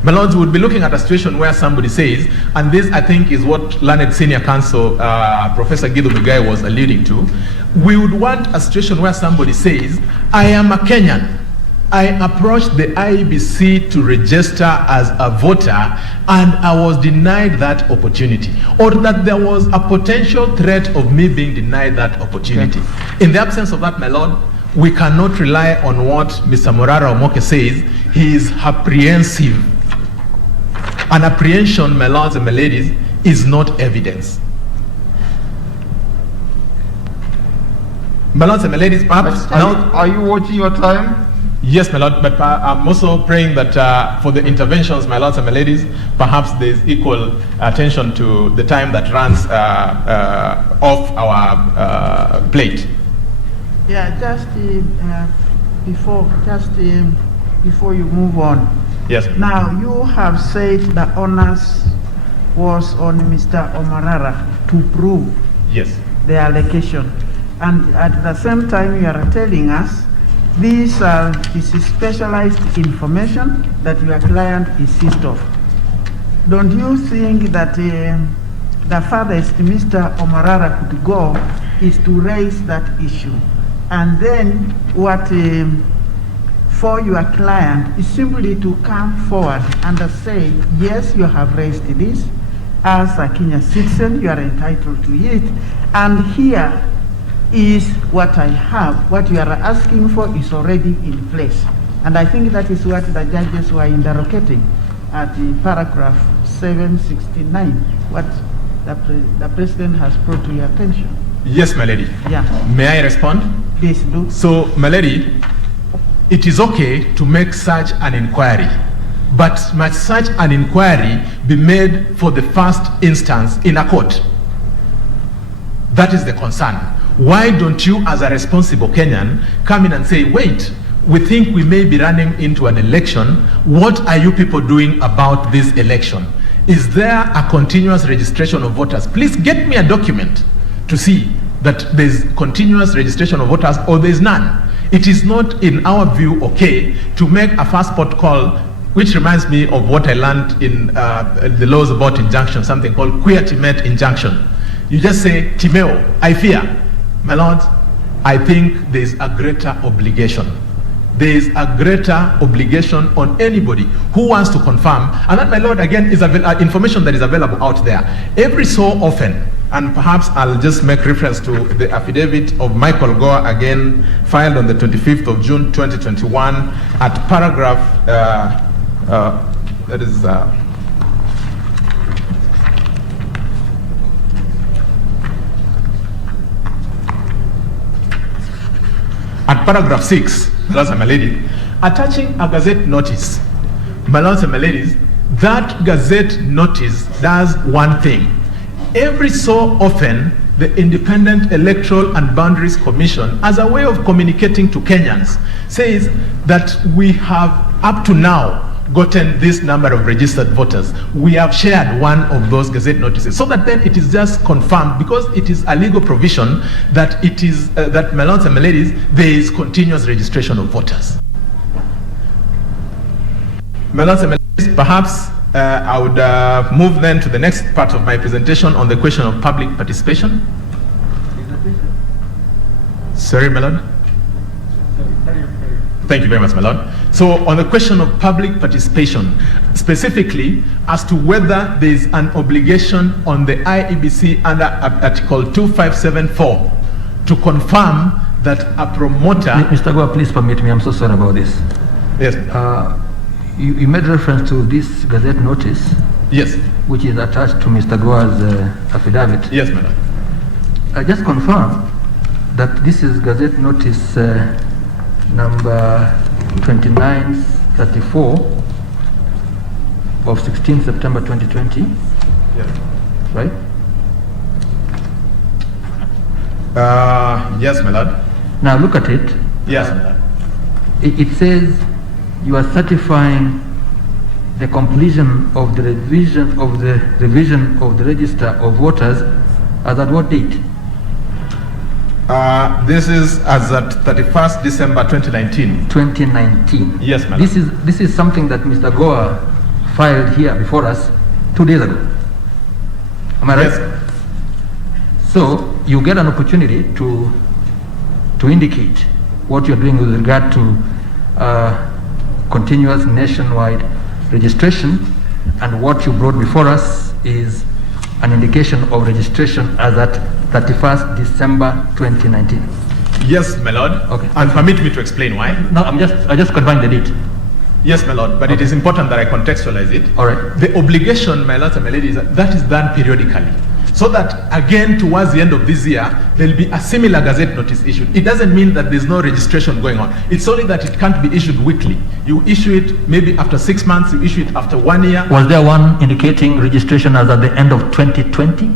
My lords, would be looking at a situation where somebody says, and this I think is what learned senior counsel Professor Githu Muigai was alluding to, we would want a situation where somebody says, I am a Kenyan, I approached the IEBC to register as a voter and I was denied that opportunity, or that there was a potential threat of me being denied that opportunity. In the absence of that, my lord, we cannot rely on what Mr. Morara Omoke says. He is apprehensive. An apprehension, my lords and my ladies, is not evidence. My lords and my ladies, perhaps are you watching your time? Yes, my lord, but I'm also praying that for the interventions, my lords and my ladies, perhaps there's equal attention to the time that runs off our plate. Yeah, just before you move on. Yes. Now, you have said the onus was on Mr. Omarara to prove Yes. the allegation. And at the same time, you are telling us this is specialized information that your client insists of. Don't you think that the farthest Mr. Omarara could go is to raise that issue? And then what for your client is simply to come forward and say, yes, you have raised this. As a Kenyan citizen, you are entitled to it. And here is what I have. What you are asking for is already in place. And I think that is what the judges were interrogating at the paragraph 769, what the president has brought to your attention. Yes, my lady. Yeah. May I respond? Please do. So, my lady, it is okay to make such an inquiry, but must such an inquiry be made for the first instance in a court? That is the concern. Why don't you, as a responsible Kenyan, come in and say, wait, we think we may be running into an election. What are you people doing about this election? Is there a continuous registration of voters? Please get me a document to see that there's continuous registration of voters or there's none. It is not, in our view, okay to make a first port call, which reminds me of what I learned in the laws about injunction, something called queer timet injunction. You just say, Timeo, I fear. My lord, I think there's a greater obligation. There is a greater obligation on anybody who wants to confirm, and that, my lord, again, is information that is available out there. Every so often, and perhaps I'll just make reference to the affidavit of Michael Gore, again, filed on the 25th of June, 2021, at paragraph, that is, at paragraph 6, my lords and my ladies, attaching a gazette notice. My lords and my ladies, that gazette notice does one thing. Every so often, the Independent Electoral and Boundaries Commission, as a way of communicating to Kenyans, says that we have up to now gotten this number of registered voters. We have shared one of those gazette notices, so that then it is just confirmed, because it is a legal provision that it is that, my lords and my ladies, there is continuous registration of voters. My lords and my ladies, perhaps I would move then to the next part of my presentation on the question of public participation. Sorry, my lord. Thank you very much, my lord. So on the question of public participation, specifically as to whether there is an obligation on the IEBC under Article 2574 to confirm that a promoter... Mr. Goa, please permit me, I'm so sorry about this. Yes. You made reference to this gazette notice. Yes. Which is attached to Mr. Goa's affidavit. Yes, madam. Just confirm that this is Gazette Notice number 2934 of 16 September 2020. Yes. Right? Yes, my lord. Now look at it. Yes, my lord. It says you are certifying the completion of the revision of the register of voters as at what date? This is as at 31st December 2019. 2019. Yes, madam. This is something that Mr. Goa filed here before us 2 days ago. Am I right? Yes. So you get an opportunity to indicate what you're doing with regard to continuous nationwide registration, and what you brought before us is an indication of registration as at 31st December 2019. Yes, my lord. Okay. And permit me to explain why. No, I just confirmed the date. Yes, my lord, but it is important that I contextualize it. All right. The obligation, my lords and my ladies, that is done periodically. So that again, towards the end of this year, there will be a similar Gazette Notice issued. It doesn't mean that there's no registration going on. It's only that it can't be issued weekly. You issue it maybe after 6 months, you issue it after 1 year. Was there one indicating registration as at the end of 2020?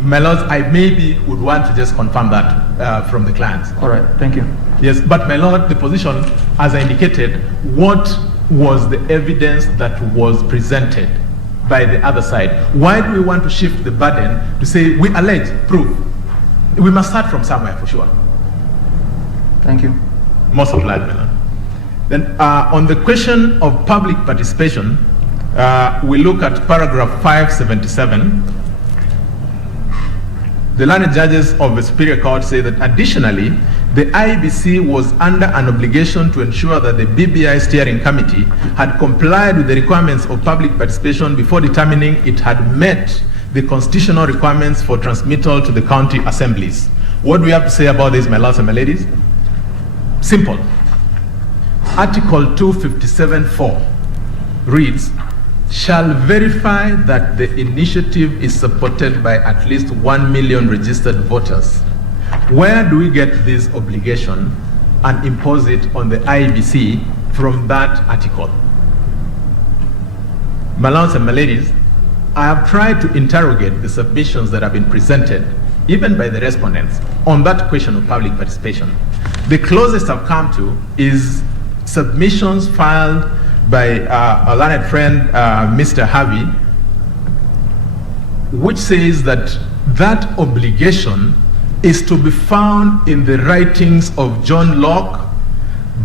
My lords, I maybe would want to just confirm that from the clients. All right, thank you. Yes, but my lord, the position, as I indicated, what was the evidence that was presented by the other side? Why do we want to shift the burden to say we allege, prove? We must start from somewhere for sure. Thank you. Most obliged, my lord. Then on the question of public participation, we look at paragraph 577. The learned judges of the Superior Court say that additionally, the IBC was under an obligation to ensure that the BBI steering committee had complied with the requirements of public participation before determining it had met the constitutional requirements for transmittal to the county assemblies. What do we have to say about this, my lords and my ladies? Simple. Article 257(4) reads, shall verify that the initiative is supported by at least 1 million registered voters. Where do we get this obligation and impose it on the IBC from that article? My lords and my ladies, I have tried to interrogate the submissions that have been presented, even by the respondents, on that question of public participation. The closest I've come to is submissions filed by a learned friend, Mr. Harvey, which says that that obligation is to be found in the writings of John Locke,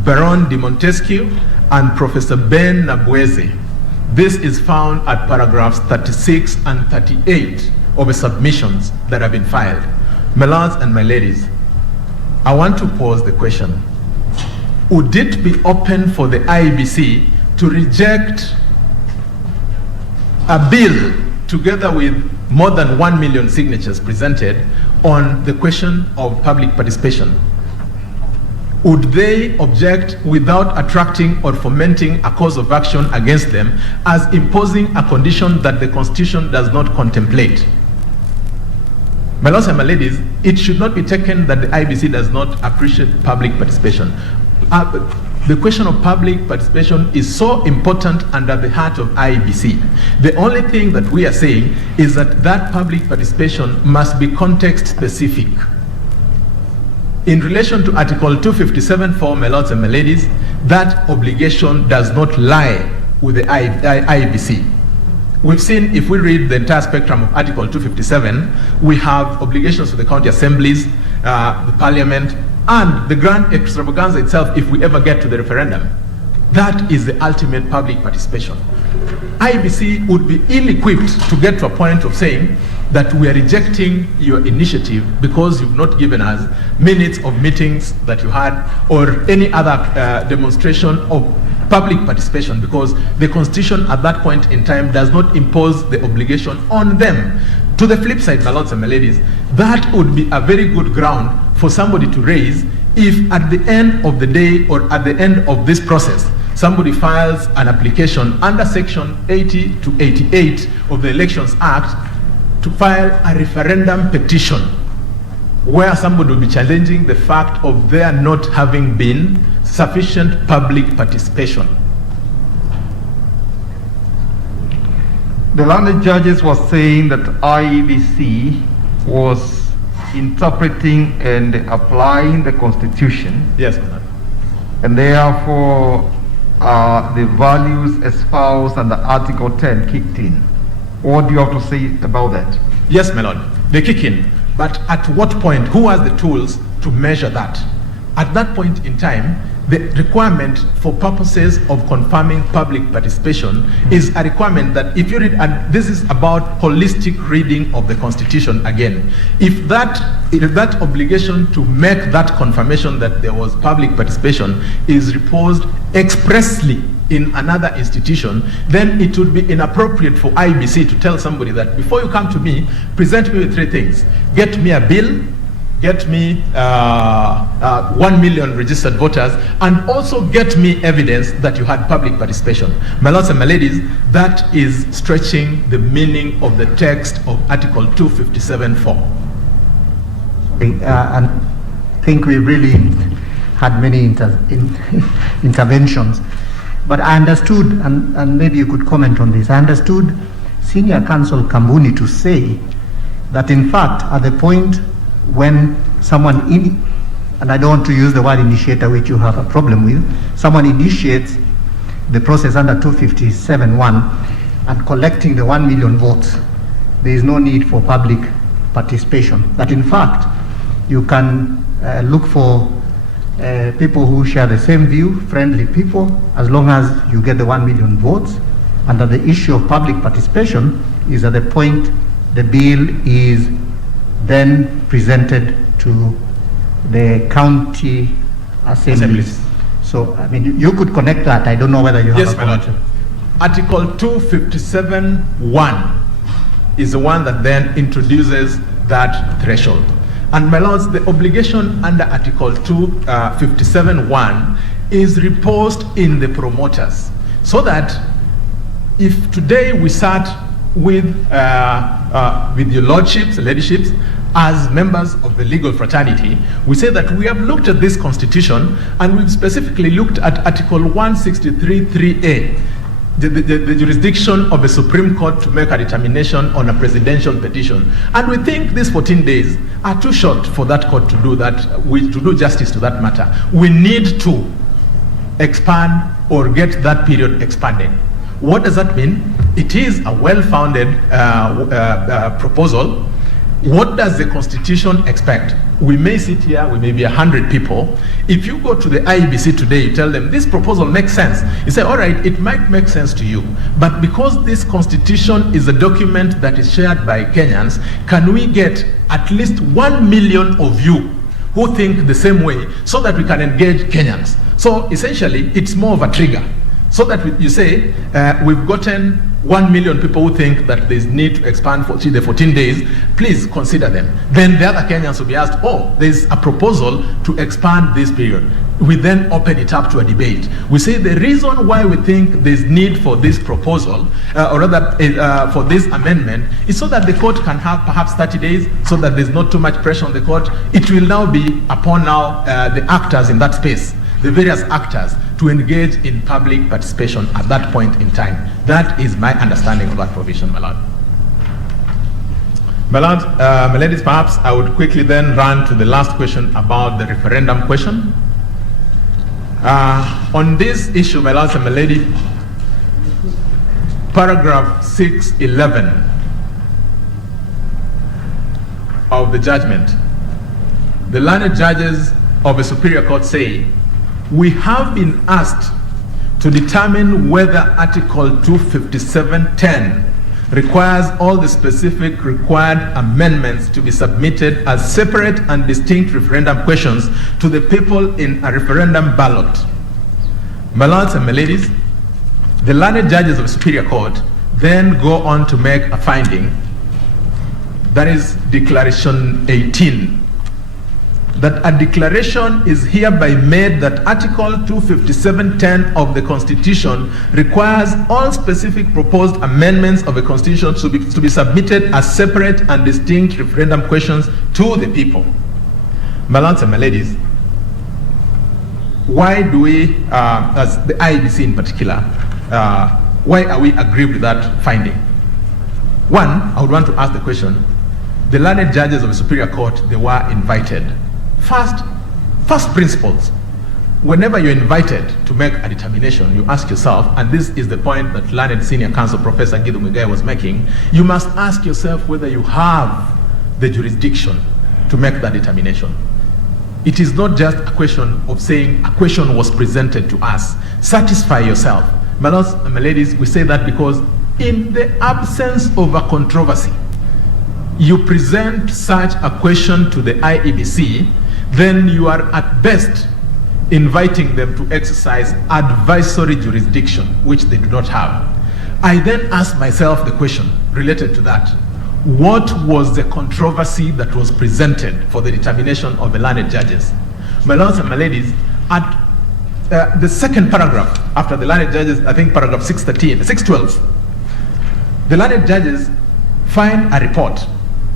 Baron de Montesquieu, and Professor Ben Nabweze. This is found at paragraphs 36 and 38 of the submissions that have been filed. My lords and my ladies, I want to pose the question: would it be open for the IBC to reject a bill together with more than 1 million signatures presented on the question of public participation? Would they object without attracting or fomenting a cause of action against them as imposing a condition that the Constitution does not contemplate? My lords and my ladies, it should not be taken that the IBC does not appreciate public participation. The question of public participation is so important under the heart of IBC. The only thing that we are saying is that that public participation must be context specific. In relation to Article 257(4), my lords and my ladies, that obligation does not lie with the IBC. We've seen, if we read the entire spectrum of Article 257, we have obligations to the county assemblies, the parliament, and the grand extravaganza itself if we ever get to the referendum. That is the ultimate public participation. IBC would be ill-equipped to get to a point of saying that we are rejecting your initiative because you've not given us minutes of meetings that you had or any other demonstration of public participation, because the Constitution at that point in time does not impose the obligation on them. To the flip side, my lords and my ladies, that would be a very good ground for somebody to raise if at the end of the day or at the end of this process, somebody files an application under Section 80 to 88 of the Elections Act to file a referendum petition where somebody will be challenging the fact of there not having been sufficient public participation. The learned judges was saying that IEBC was interpreting and applying the Constitution. Yes, Madam. And therefore the values espoused under Article 10 kicked in. What do you have to say about that? Yes, my lord, they kick in. But at what point, who has the tools to measure that? At that point in time, the requirement for purposes of confirming public participation is a requirement that if you read, and this is about holistic reading of the Constitution again, if that obligation to make that confirmation that there was public participation is reposed expressly in another institution, then it would be inappropriate for IBC to tell somebody that before you come to me, present me with three things. Get me a bill, get me 1 million registered voters, and also get me evidence that you had public participation. My lords and my ladies, that is stretching the meaning of the text of Article 257(4). And I think we really had many interventions. But I understood, and maybe you could comment on this, I understood Senior Counsel Kambuni to say that in fact at the point when someone, and I don't want to use the word initiator, which you have a problem with, someone initiates the process under 257(1) and collecting the 1 million votes, there is no need for public participation. That in fact you can look for people who share the same view, friendly people, as long as you get the 1 million votes. And that the issue of public participation is at the point the bill is then presented to the county assemblies. So, I mean, you could connect that. I don't know whether you have a comment. Yes, Article 257(1) is the one that then introduces that threshold. And my lords, the obligation under Article 257(1) is reposed in the promoters, so that if today we sat with your lordships, ladyship, as members of the legal fraternity, we say that we have looked at this constitution and we've specifically looked at Article 163(3)(a), the jurisdiction of the Supreme Court to make a determination on a presidential petition. And we think these 14 days are too short for that court to do that, to do justice to that matter. We need to expand or get that period expanded. What does that mean? It is a well-founded proposal. What does the Constitution expect? We may sit here, we may be 100 people. If you go to the IEBC today, you tell them this proposal makes sense. You say, all right, it might make sense to you, but because this Constitution is a document that is shared by Kenyans, can we get at least 1 million of you who think the same way so that we can engage Kenyans? So essentially, it's more of a trigger. So that you say, we've gotten 1 million people who think that there's need to expand for the 14 days, please consider them. Then the other Kenyans will be asked, oh, there's a proposal to expand this period. We then open it up to a debate. We say the reason why we think there's need for this proposal, or rather for this amendment, is so that the court can have perhaps 30 days, so that there's not too much pressure on the court. It will now be upon the actors in that space, the various actors, to engage in public participation at that point in time. That is my understanding of that provision, my lord. My lord, my ladies, perhaps I would quickly then run to the last question about the referendum question. On this issue, my lords and my lady, paragraph 611 of the judgment, the learned judges of the Superior Court say, we have been asked to determine whether Article 257(10) requires all the specific required amendments to be submitted as separate and distinct referendum questions to the people in a referendum ballot. My lords and my ladies, the learned judges of the Superior Court then go on to make a finding, that is Declaration 18, that a declaration is hereby made that Article 257(10) of the Constitution requires all specific proposed amendments of the Constitution to be submitted as separate and distinct referendum questions to the people. My lords and my ladies, why do we, as the IEBC in particular, why are we aggrieved with that finding? One, I would want to ask the question, the learned judges of the Superior Court, they were invited. First principles, whenever you're invited to make a determination, you ask yourself, and this is the point that learned senior counsel Professor Gidu Muigai was making, you must ask yourself whether you have the jurisdiction to make that determination. It is not just a question of saying a question was presented to us. Satisfy yourself. My lords and my ladies, we say that because in the absence of a controversy, you present such a question to the IEBC, then you are at best inviting them to exercise advisory jurisdiction, which they do not have. I then ask myself the question related to that. What was the controversy that was presented for the determination of the learned judges? My lords and my ladies, at the second paragraph after the learned judges, I think paragraph 612, the learned judges find a report.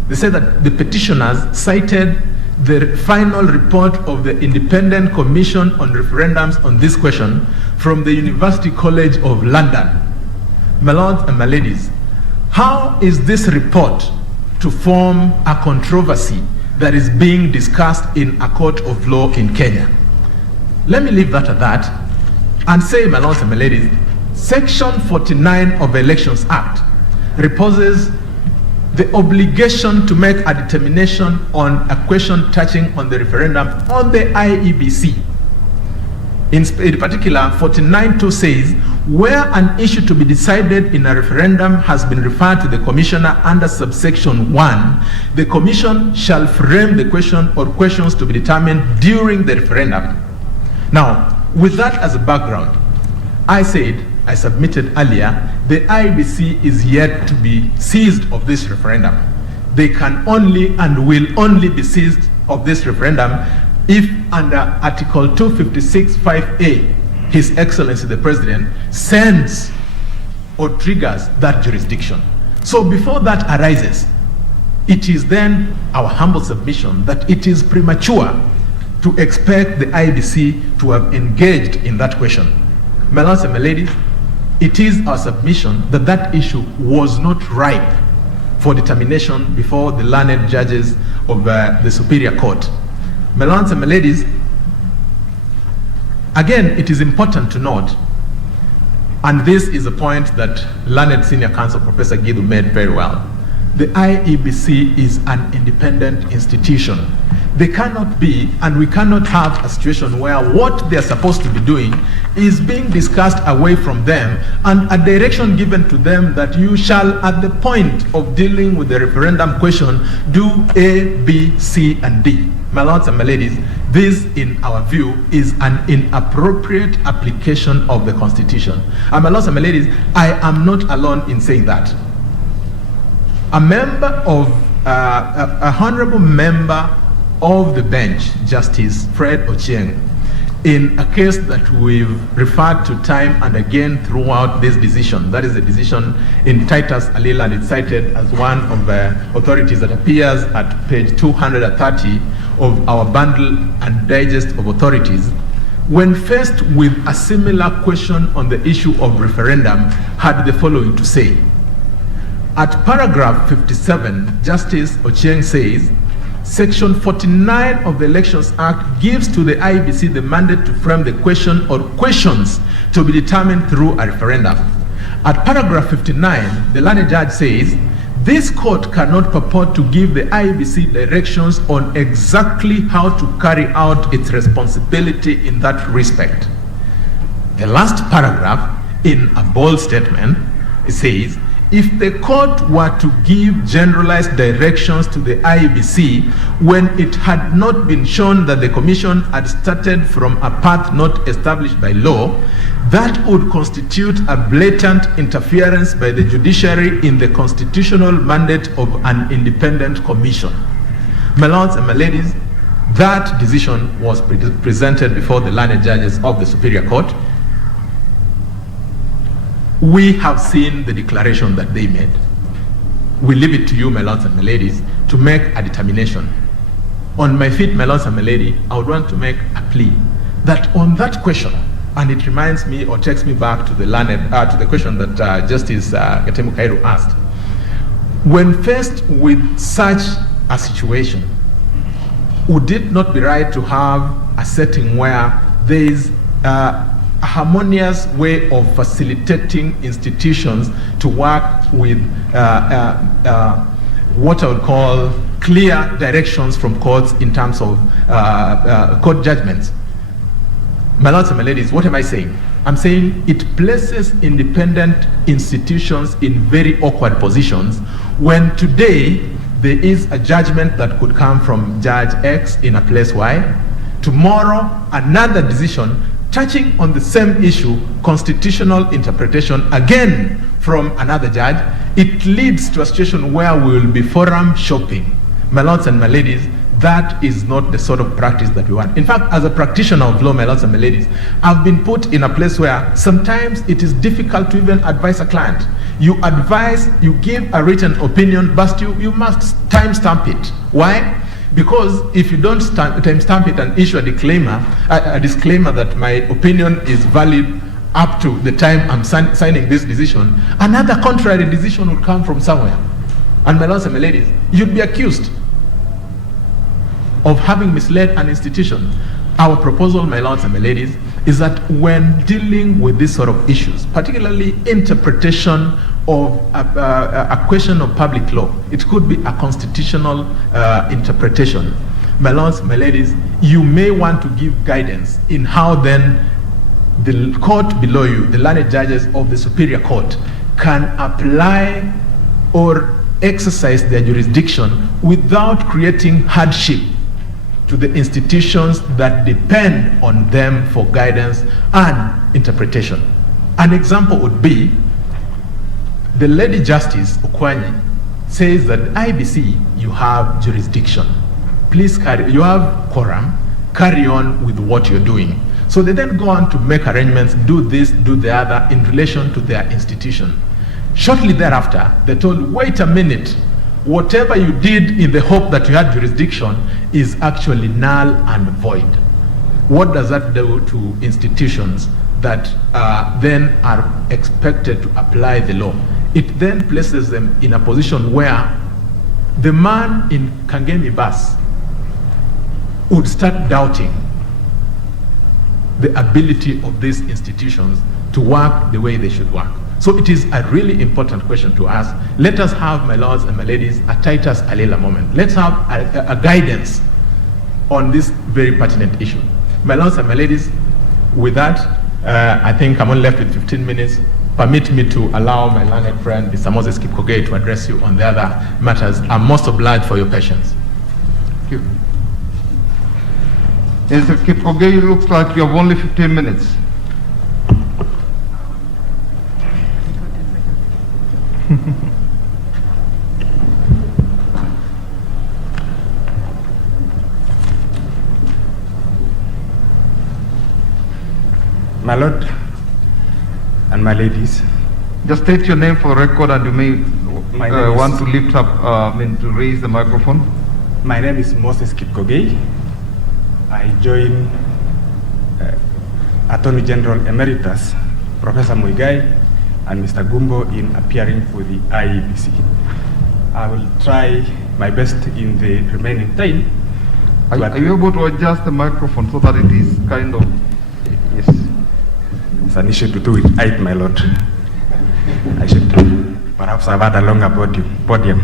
They say that the petitioners cited the final report of the Independent Commission on Referendums on this question from the University College of London. My lords and my ladies, how is this report to form a controversy that is being discussed in a court of law in Kenya? Let me leave that at that and say, my lords and my ladies, Section 49 of the Elections Act reposes the obligation to make a determination on a question touching on the referendum on the IEBC. In particular, 49.2 says, where an issue to be decided in a referendum has been referred to the commissioner under subsection 1, the commission shall frame the question or questions to be determined during the referendum. Now, with that as a background, I submitted earlier, the IEBC is yet to be seized of this referendum. They can only and will only be seized of this referendum if under Article 256(5)(a), His Excellency the President sends or triggers that jurisdiction. So before that arises, it is then our humble submission that it is premature to expect the IEBC to have engaged in that question. My lords and my ladies, it is our submission that that issue was not ripe for determination before the learned judges of the Superior Court. My lords and my ladies, again, it is important to note, and this is a point that learned senior counsel Professor Gidu made very well, the IEBC is an independent institution. They cannot be, and we cannot have a situation where what they are supposed to be doing is being discussed away from them and a direction given to them that you shall, at the point of dealing with the referendum question, do A, B, C, and D. My lords and my ladies, this, in our view, is an inappropriate application of the Constitution. And my lords and my ladies, I am not alone in saying that. A member of, a honorable member of the bench, Justice Fred Ochieng, in a case that we've referred to time and again throughout this decision, that is the decision in Titus Alila, and it's cited as one of the authorities that appears at page 230 of our bundle and digest of authorities, when faced with a similar question on the issue of referendum, had the following to say. At paragraph 57, Justice Ochieng says, Section 49 of the Elections Act gives to the IEBC the mandate to frame the question or questions to be determined through a referendum. At paragraph 59, the learned judge says, this court cannot purport to give the IEBC directions on exactly how to carry out its responsibility in that respect. The last paragraph, in a bold statement, it says, if the court were to give generalized directions to the IEBC when it had not been shown that the commission had started from a path not established by law, that would constitute a blatant interference by the judiciary in the constitutional mandate of an independent commission. My lords and my ladies, that decision was presented before the learned judges of the Superior Court. We have seen the declaration that they made. We leave it to you, my lords and my ladies, to make a determination. on my feet, my lords and my lady, I would want to make a plea that on that question, and it reminds me or takes me back to the to the question that Justice Getemu Kairu asked. When faced with such a situation, would it not be right to have a setting where there is a harmonious way of facilitating institutions to work with what I would call clear directions from courts in terms of court judgments? My lords and my ladies, what am I saying? I'm saying it places independent institutions in very awkward positions when today there is a judgment that could come from Judge X in a place Y. Tomorrow, another decision touching on the same issue, constitutional interpretation, again from another judge. It leads to a situation where we will be forum shopping. My lords and my ladies, that is not the sort of practice that we want. In fact, as a practitioner of law, my lords and my ladies, I've been put in a place where sometimes it is difficult to even advise a client. You advise, you give a written opinion, but you must timestamp it. Why? Because if you don't timestamp it and issue a disclaimer that my opinion is valid up to the time I'm signing this decision, another contrary decision will come from somewhere. And my lords and my ladies, you'd be accused of having misled an institution. Our proposal, my lords and my ladies, is that when dealing with these sort of issues, particularly interpretation of a question of public law, it could be a constitutional interpretation. My lords, my ladies, you may want to give guidance in how then the court below you, the learned judges of the superior court, can apply or exercise their jurisdiction without creating hardship to the institutions that depend on them for guidance and interpretation. An example would be the Lady Justice Okwanyi says that IBC, you have jurisdiction. Please you have quorum, carry on with what you're doing. So they then go on to make arrangements, do this, do the other in relation to their institution. Shortly thereafter, they told, wait a minute, whatever you did in the hope that you had jurisdiction is actually null and void. What does that do to institutions that then are expected to apply the law? It then places them in a position where the man in Kangemi bus would start doubting the ability of these institutions to work the way they should work. So it is a really important question to ask. Let us have, my lords and my ladies, a Titus Alela moment. Let's have a guidance on this very pertinent issue. My lords and my ladies, with that, I think I'm only left with 15 minutes. Permit me to allow my learned friend, Mr. Moses Kipkogei, to address you on the other matters. I'm most obliged for your patience. Thank you. Mr. Kipkogei, it looks like you have only 15 minutes. My lord and my ladies. Just state your name for record, and you may want to lift up, to raise the microphone. My name is Moses Kipkogei. I join Attorney General Emeritus Professor Muigai and Mr. Gumbo in appearing for the IEBC. I will try my best in the remaining time. Are you able to adjust the microphone so that it is kind of, yes. It's an issue to do with height, my lord. I should perhaps have had a longer podium.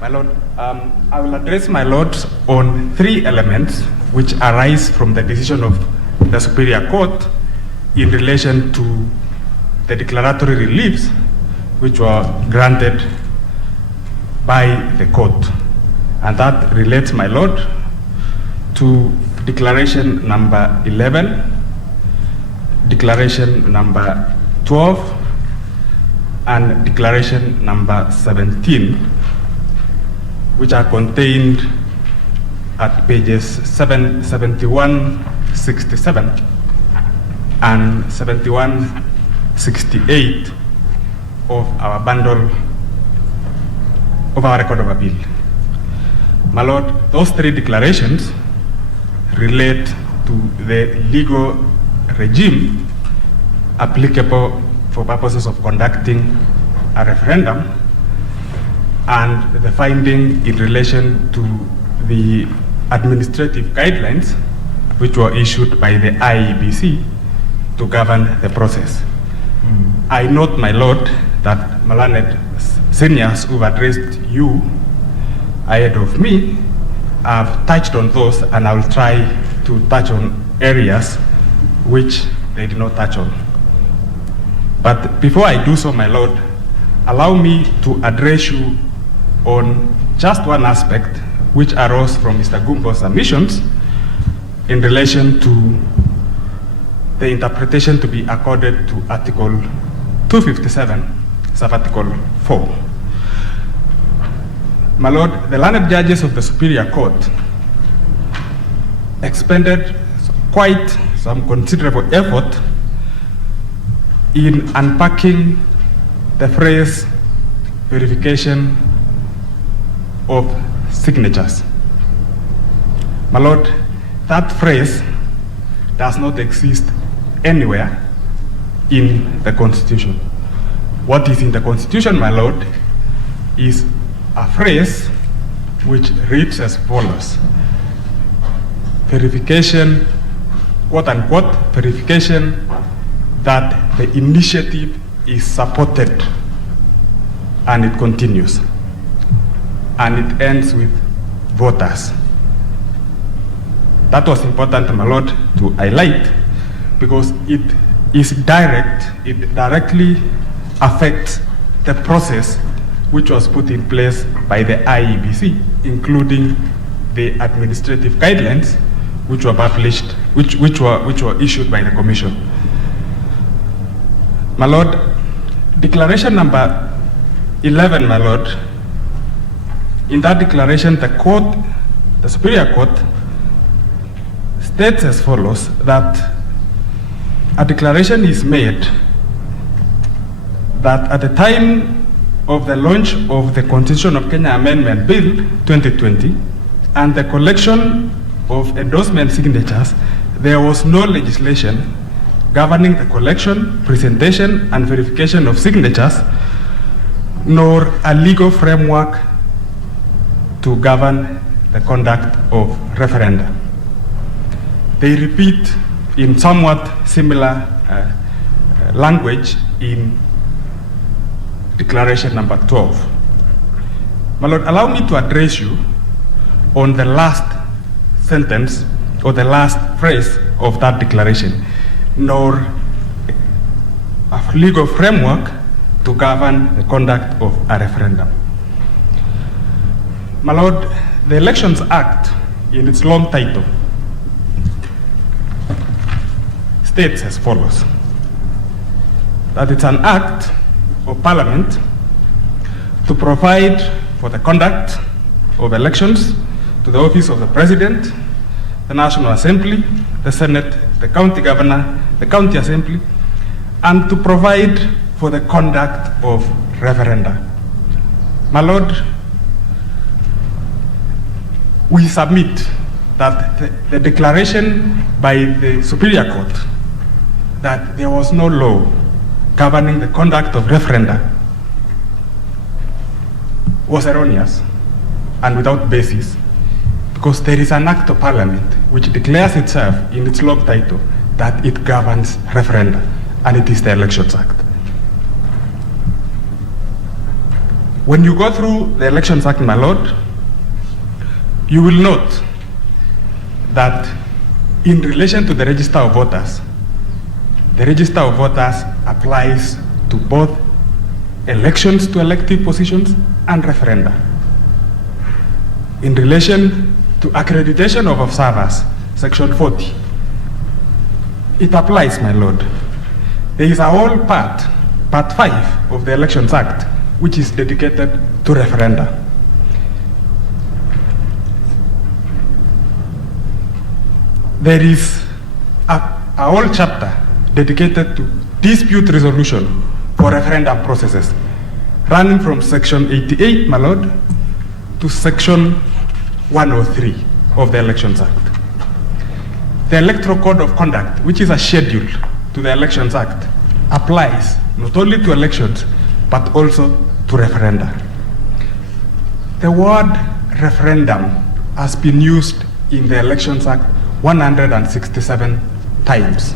My lord, I will address my lord on 3 elements which arise from the decision of the Superior Court in relation to the declaratory reliefs which were granted by the court. And that relates, my lord, to declaration number 11, declaration number 12, and declaration number 17, which are contained at pages 71, 67 and 71, 68 of our bundle of our record of appeal. My Lord, those three declarations relate to the legal regime applicable for purposes of conducting a referendum and the finding in relation to the administrative guidelines which were issued by the IEBC to govern the process. I note, my Lord, that Malanet seniors who've addressed you ahead of me have touched on those, and I will try to touch on areas which they did not touch on. But before I do so, my Lord, allow me to address you on just one aspect which arose from Mr. Gumbo's submissions in relation to the interpretation to be accorded to Article 257, sub-Article 4. My Lord, the learned judges of the Superior Court expended quite some considerable effort in unpacking the phrase verification of signatures. My Lord, that phrase does not exist anywhere in the Constitution. What is in the Constitution, my Lord, is a phrase which reads as follows: verification, quote unquote, verification that the initiative is supported, and it continues. And it ends with voters. That was important, my Lord, to highlight because it is direct, it directly affects the process which was put in place by the IEBC, including the administrative guidelines which were published, which were issued by the Commission. My Lord, declaration number 11, my Lord, in that declaration, the Superior Court states as follows, that a declaration is made that at the time of the launch of the Constitution of Kenya Amendment Bill 2020 and the collection of endorsement signatures, there was no legislation governing the collection, presentation, and verification of signatures, nor a legal framework to govern the conduct of referenda. They repeat in somewhat similar language in declaration number 12. My Lord, allow me to address you on the last sentence or the last phrase of that declaration, nor a legal framework to govern the conduct of a referendum. My Lord, the Elections Act, in its long title, states as follows, that it's an act of Parliament to provide for the conduct of elections to the office of the President, the National Assembly, the Senate, the County Governor, the County Assembly, and to provide for the conduct of referenda. My Lord, we submit that the declaration by the Superior Court that there was no law governing the conduct of referenda was erroneous and without basis, because there is an act of Parliament which declares itself in its long title that it governs referenda, and it is the Elections Act. When you go through the Elections Act, my Lord, you will note that in relation to the Register of Voters, the Register of Voters applies to both elections to elective positions and referenda. In relation to accreditation of observers, Section 40, it applies, my Lord. There is a whole part 5 of the Elections Act, which is dedicated to referenda. There is a whole chapter dedicated to dispute resolution for referendum processes, running from Section 88, my Lord, to Section 103 of the Elections Act. The Electoral Code of Conduct, which is a schedule to the Elections Act, applies not only to elections, but also to referenda. The word referendum has been used in the Elections Act 167 times.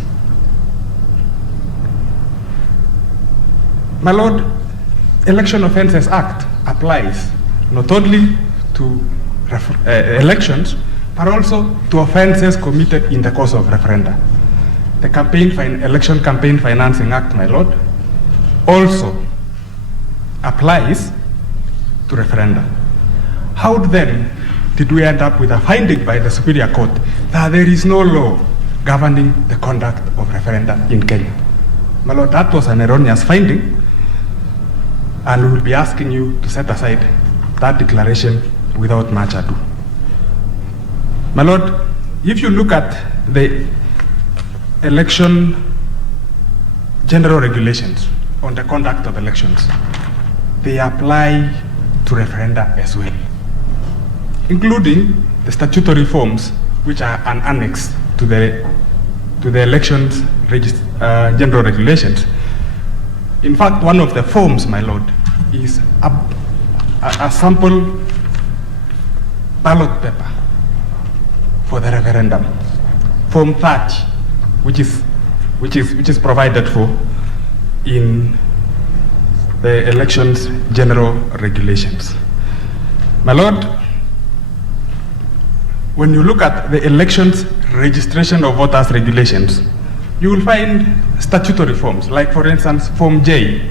My Lord, Election Offences Act applies not only to elections, but also to offences committed in the course of referenda. The Election Campaign Financing Act, my Lord, also applies to referenda. How then did we end up with a finding by the Superior Court that there is no law governing the conduct of referenda in Kenya? My Lord, that was an erroneous finding, and we will be asking you to set aside that declaration without much ado. My Lord, if you look at the election general regulations on the conduct of elections, they apply to referenda as well, including the statutory forms which are an annex to the elections general regulations. In fact, one of the forms, my Lord, is a sample ballot paper for the referendum, Form 30, which is provided for in the elections general regulations. My Lord, when you look at the elections registration of voters regulations, you will find statutory forms, like for instance, Form J,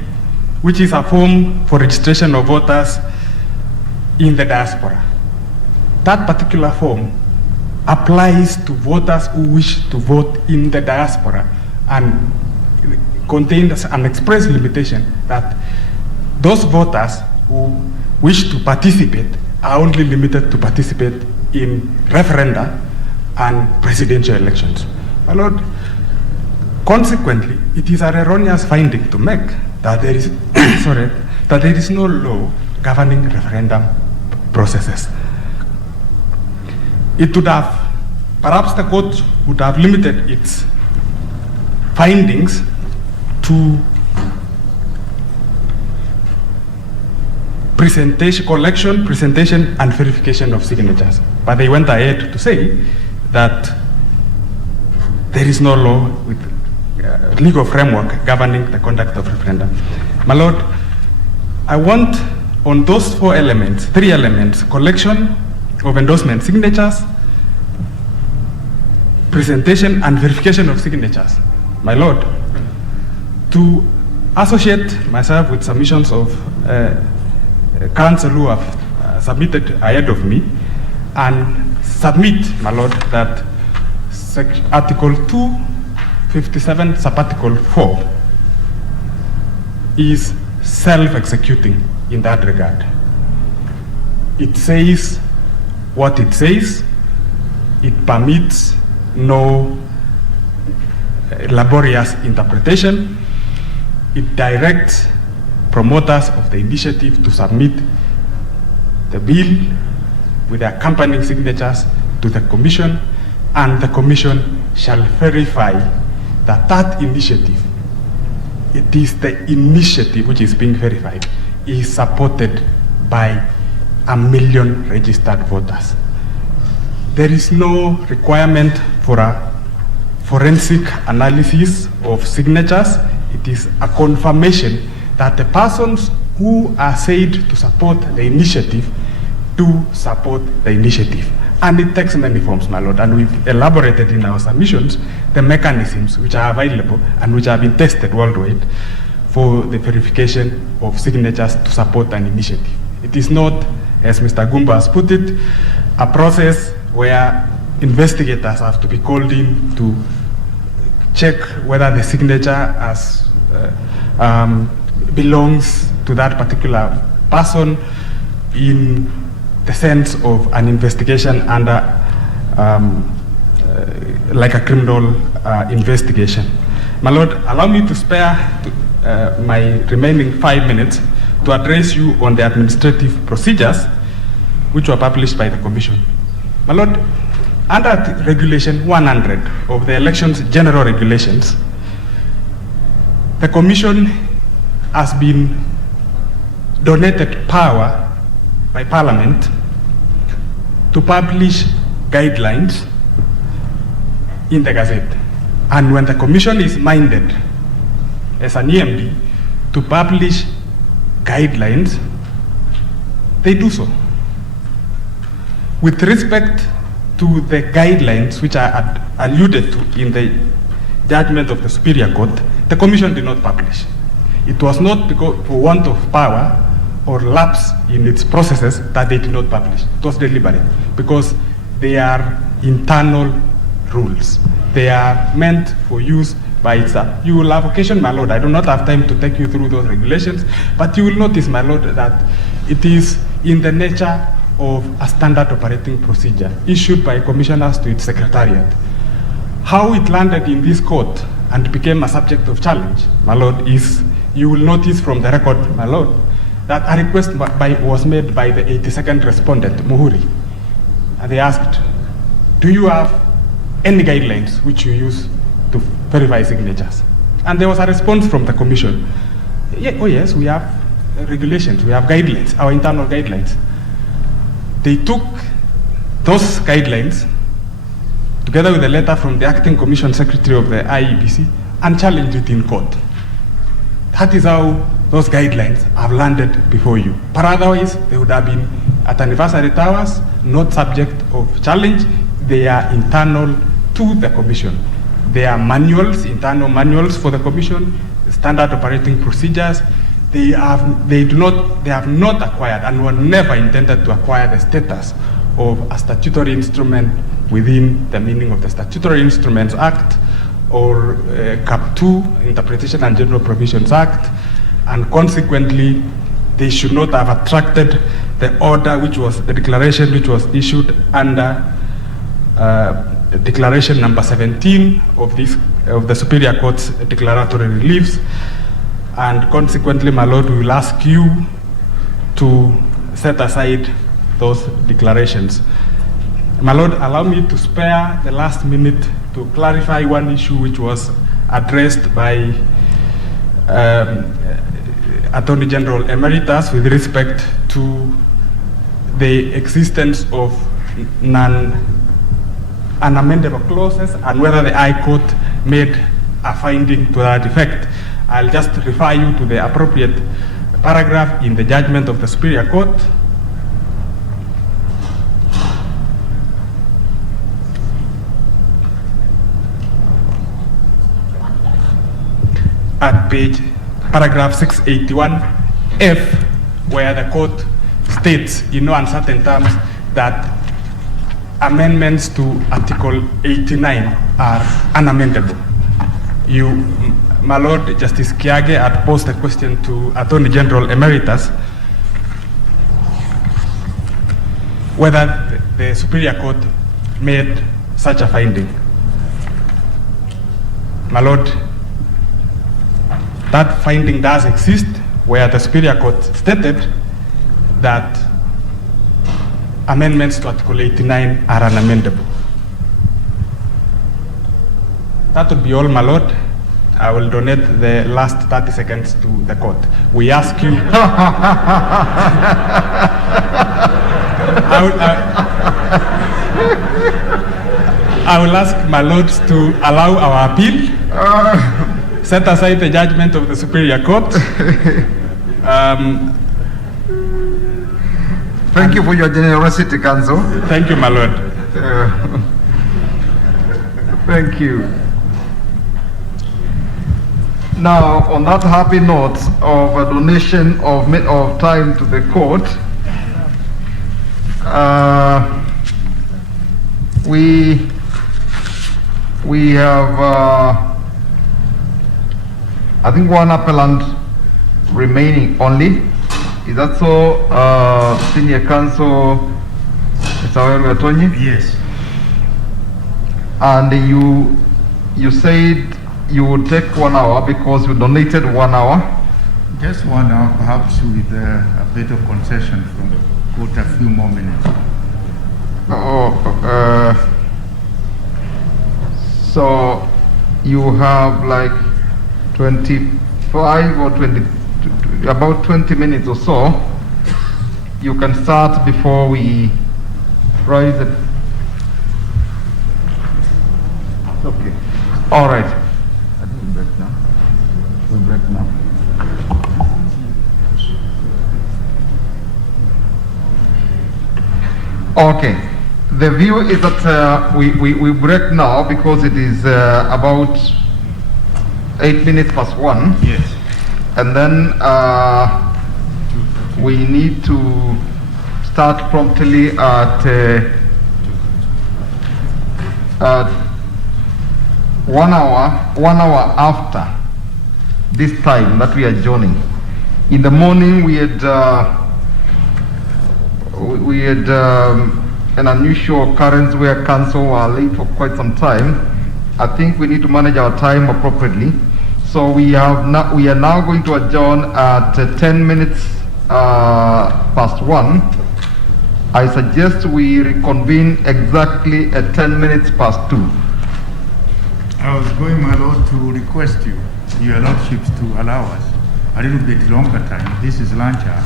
which is a form for registration of voters in the diaspora. That particular form applies to voters who wish to vote in the diaspora and contains an express limitation that those voters who wish to participate are only limited to participate in referenda and presidential elections. My Lord, consequently, it is an erroneous finding to make that there is that there is no law governing referendum processes. It would have, perhaps the court would have limited its findings to collection, presentation, and verification of signatures. But they went ahead to say that there is no law with legal framework governing the conduct of referendum. My Lord, I want on those three elements, collection of endorsement signatures, presentation and verification of signatures, my Lord, to associate myself with submissions of counsel who have submitted ahead of me and submit, my Lord, that Article 257, Subarticle 4 is self-executing in that regard. It says what it says. It permits no laborious interpretation. It directs promoters of the initiative to submit the bill with the accompanying signatures to the Commission, and the Commission shall verify that that initiative, it is the initiative which is being verified, is supported by 1 million registered voters. There is no requirement for a forensic analysis of signatures. It is a confirmation that the persons who are said to support the initiative do support the initiative. And it takes many forms, my Lord, and we've elaborated in our submissions the mechanisms which are available and which have been tested worldwide for the verification of signatures to support an initiative. It is not, as Mr. Gumba has put it, a process where investigators have to be called in to check whether the signature belongs to that particular person in the sense of an investigation under like a criminal investigation. My Lord, allow me to spare my remaining 5 minutes to address you on the administrative procedures which were published by the Commission. My Lord, under Regulation 100 of the Elections General Regulations, the Commission has been donated power by Parliament to publish guidelines in the Gazette. And when the Commission is minded, as an EMD, to publish guidelines, they do so. With respect to the guidelines which I had alluded to in the judgment of the Superior Court, the Commission did not publish. It was not because for want of power or lapse in its processes that they did not publish. It was deliberate, because they are internal rules. They are meant for use by itself. You will have occasion, my Lord, I do not have time to take you through those regulations, but you will notice, my Lord, that it is in the nature of a standard operating procedure issued by commissioners to its secretariat. How it landed in this court and became a subject of challenge, my Lord, is, you will notice from the record, my Lord, that a request was made by the 82nd respondent, Muhuri. And they asked, do you have any guidelines which you use to verify signatures? And there was a response from the Commission. Yeah, oh yes, we have regulations, we have guidelines, our internal guidelines. They took those guidelines, together with a letter from the Acting Commission Secretary of the IEBC, and challenged it in court. That is how those guidelines have landed before you. But otherwise, they would have been at anniversary towers, not subject of challenge. They are internal to the Commission. They are manuals, internal manuals for the Commission, standard operating procedures. They have not acquired and were never intended to acquire the status of a statutory instrument within the meaning of the Statutory Instruments Act or Cap 2, Interpretation and General Provisions Act, and consequently, they should not have attracted the order which was, the declaration which was issued under Declaration number 17 of the Superior Court's declaratory reliefs. And consequently, my Lord, we will ask you to set aside those declarations. My Lord, allow me to spare the last minute to clarify one issue which was addressed by Attorney General Emeritus with respect to the existence of unamendable clauses and whether the High Court made a finding to that effect. I'll just refer you to the appropriate paragraph in the judgment of the Superior Court. At paragraph 681F, where the court states in no uncertain terms that amendments to Article 89 are unamendable. My Lord, Justice Kiage had posed a question to Attorney General Emeritus whether the Superior Court made such a finding. My Lord, that finding does exist, where the Superior Court stated that amendments to Article 89 are unamendable. That would be all, my Lord. I will donate the last 30 seconds to the court. We ask you. I will ask my lords to allow our appeal, set aside the judgment of the Superior Court. Thank you for your generosity, Counsel. Thank you, my lord. Thank you. Now, on that happy note of a donation of time to the court, we have, I think, one appellant remaining only. Is that so, Senior Counsel Mr. Atonyi? Yes. And you said you would take 1 hour because you donated 1 hour. Just 1 hour, perhaps with a bit of concession from the court, a few more minutes. So you have like 25 or 20, about 20 minutes or so. You can start before we rise it. Okay. All right. I think we break now. We break now. Okay. The view is that we break now because it is about 8 minutes past 1. Yes. And then we need to start promptly at 1 hour after this time that we are joining. In the morning we had an unusual occurrence where council were late for quite some time. I think we need to manage our time appropriately. So we are now going to adjourn at 10 minutes past 1. I suggest we reconvene exactly at 10 minutes past 2. I was going, my lord, to request you, your lordships, to allow us a little bit longer time. This is lunch hour.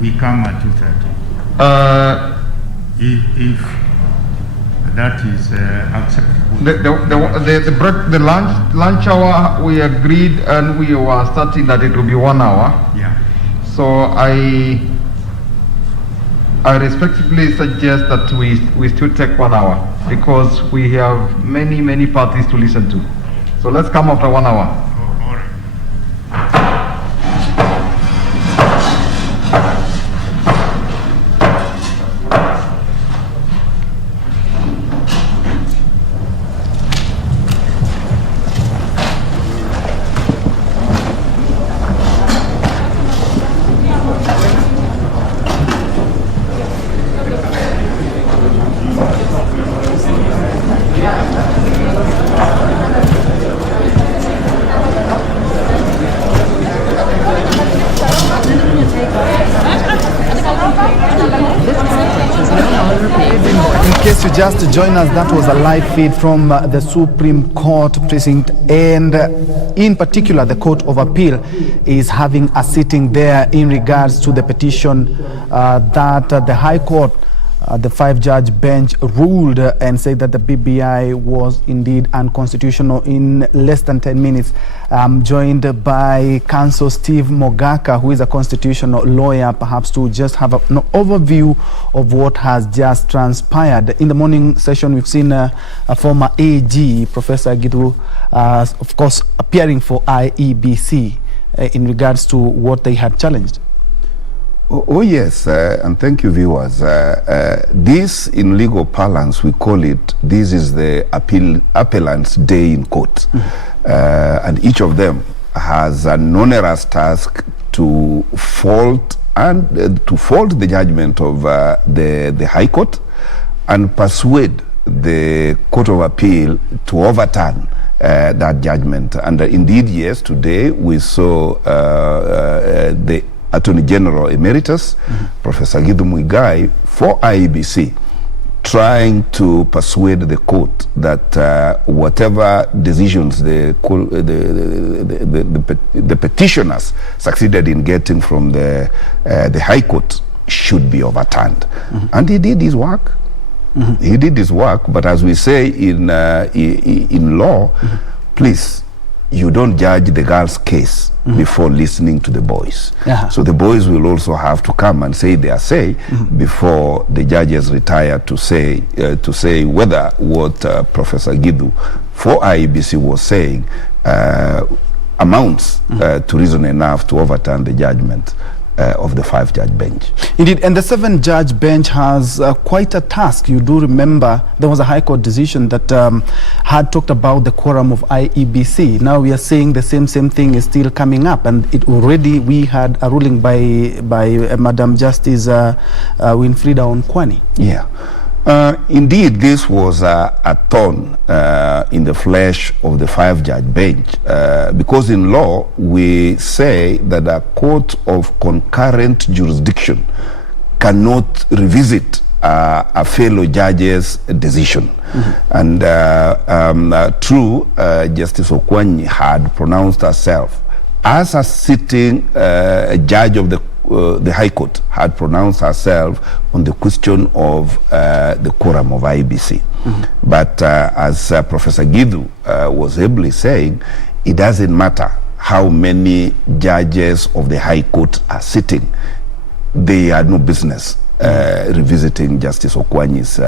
We come at 2:30. If that is acceptable. The lunch hour, we agreed and we were starting that it will be 1 hour. Yeah. So I respectfully suggest that we still take 1 hour because we have many parties to listen to. So let's come after 1 hour. All right. Just join us, that was a live feed from the Supreme Court precinct, and in particular the Court of Appeal is having a sitting there in regards to the petition that the High Court, the 5-judge bench, ruled and said that the BBI was indeed unconstitutional. In less than 10 minutes, I'm joined by counsel Steve Mogaka, who is a constitutional lawyer, perhaps to just have an overview of what has just transpired. In the morning session, we've seen a former AG, Professor Gidhu, of course, appearing for IEBC in regards to what they had challenged. Oh yes, and thank you, viewers. This, in legal parlance, we call it, this is the appellant's day in court. And each of them has an onerous task to fault the judgment of the High Court and persuade the Court of Appeal to overturn that judgment. And indeed, yes, today we saw the Attorney General Emeritus, Professor Gidhu Muigai, for IEBC, trying to persuade the court that whatever decisions the petitioners succeeded in getting from the High Court should be overturned. And he did his work. He did his work, but as we say in law, please, you don't judge the girl's case before listening to the boys. So the boys will also have to come and say their say before the judges retire to say whether what Professor Gidhu for IEBC was saying amounts to reason enough to overturn the judgment of the 5-judge bench. Indeed, and the 7-judge bench has quite a task. You do remember there was a High Court decision that had talked about the quorum of IEBC. Now we are saying the same thing is still coming up, and it already, we had a ruling by Madam Justice Winfrida Onkwani. Yeah. Indeed, this was a thorn in the flesh of the 5-judge bench, because in law we say that a court of concurrent jurisdiction cannot revisit a fellow judge's decision. And true, Justice Okwanyi had pronounced herself as a sitting judge of the High Court, had pronounced herself on the question of the quorum of IEBC. But as Professor Gidu was ably saying, it doesn't matter how many judges of the High Court are sitting. They had no business revisiting Justice Okwanyi's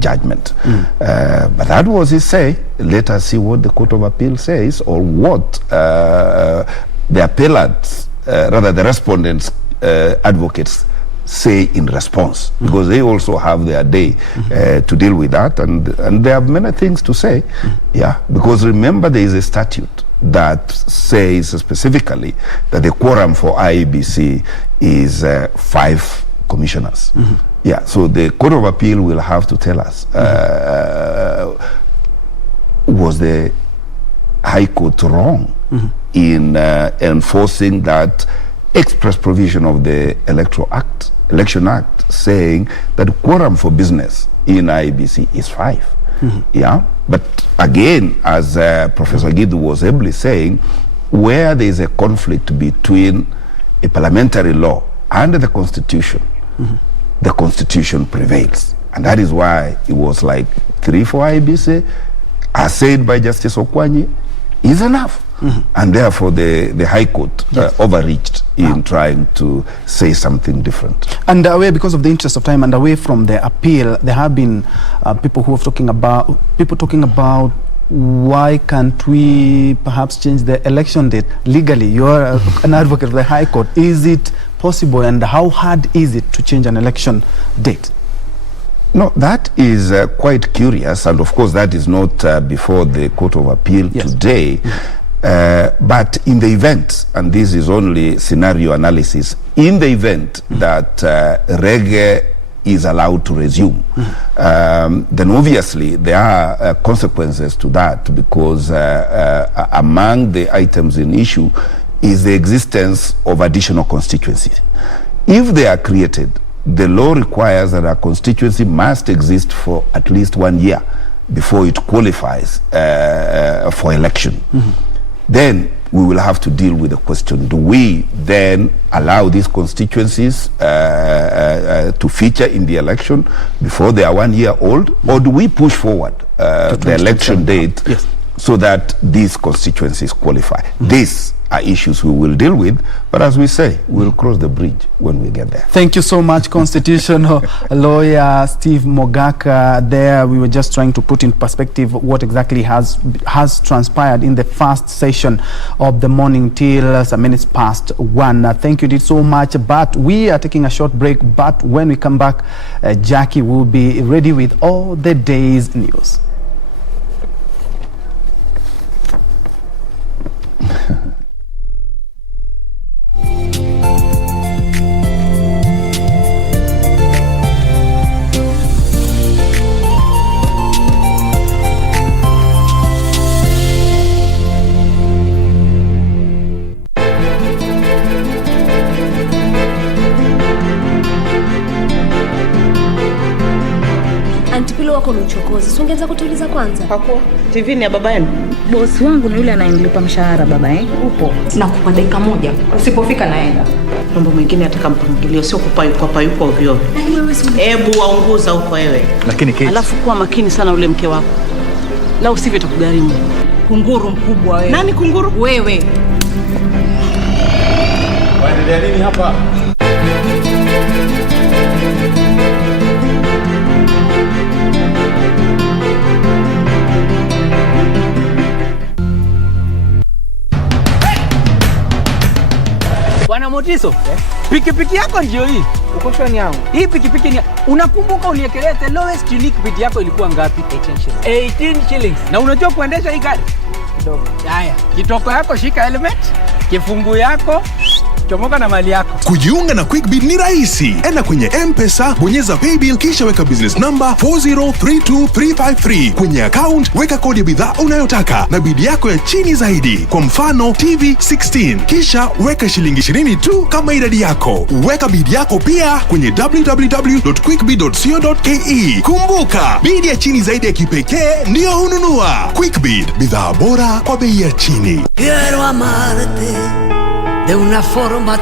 judgment. But that was his say. Let us see what the Court of Appeal says, or what the appellants, rather the respondents' advocates say in response, because they also have their day to deal with that, and they have many things to say. Yeah, because remember, there is a statute that says specifically that the quorum for IEBC is 5 commissioners. Yeah, so the Court of Appeal will have to tell us, was the High Court wrong in enforcing that express provision of the Election Act saying that quorum for business in IEBC is 5. Yeah, but again, as Professor Gidu was ably saying, where there is a conflict between a parliamentary law and the Constitution, the Constitution prevails. And that is why it was like 3 for IEBC, as said by Justice Okwanyi, is enough. And therefore the High Court overreached in trying to say something different. And away, because of the interest of time, and away from the appeal, there have been people who are talking about why can't we perhaps change the election date legally. You're an advocate of the High Court. Is it possible, and how hard is it to change an election date? No, that is quite curious, and of course that is not before the Court of Appeal today. But in the event, and this is only scenario analysis, in the event that reggae is allowed to resume, then obviously there are consequences to that, because among the items in issue is the existence of additional constituencies. If they are created, the law requires that a constituency must exist for at least 1 year before it qualifies for election. Then we will have to deal with the question, do we then allow these constituencies to feature in the election before they are 1 year old, or do we push forward the election date so that these constituencies qualify? These are issues we will deal with, but as we say, we'll cross the bridge when we get there. Thank you so much, constitutional lawyer Steve Mogaka. There we were just trying to put in perspective what exactly has transpired in the first session of the morning till some minutes past 1. Thank you so much, but we are taking a short break, but when we come back, Jackie will be ready with all the day's news. Wako mchokozi. Si ungeweza kutuliza kwanza? Hako, TV ni ya baba yenu. Bosi wangu ni yule anayemlipa mshahara baba Upo. Na kwa dakika moja. Usipofika naenda. Mambo mengine ataka mpangilio, sio kupayuka ovyo. Hebu waunguza huko wewe. Lakini Kate. Alafu kuwa makini sana ule mke wako. La usivyo takugharimu. Kunguru mkubwa wewe. Nani kunguru? Wewe. Waendelea nini hapa? Bwana Motiso, pikipiki yako ndio hii. Uko shani yangu. Hii pikipiki ni, unakumbuka uliekelea the lowest unique bid yako ilikuwa ngapi? 18 shillings. Na unajua kuendesha hii gari? Kidogo. Haya, kitoko yako shika helmet, kifungu yako, chomoka na mali yako. Kujiunga na QuickBid ni rahisi. Enda kwenye M-Pesa, bonyeza paybill kisha weka business number 4032353. Kwenye account weka kodi ya bidhaa unayotaka na bid yako ya chini zaidi. Kwa mfano TV 16. Kisha weka shilingi 20 tu kama idadi yako. Weka bid yako pia kwenye www.quickbid.co.ke. Kumbuka, bid ya chini zaidi ya kipekee ndio hununua. QuickBid, bidhaa bora kwa bei ya chini. Quiero amarte de una forma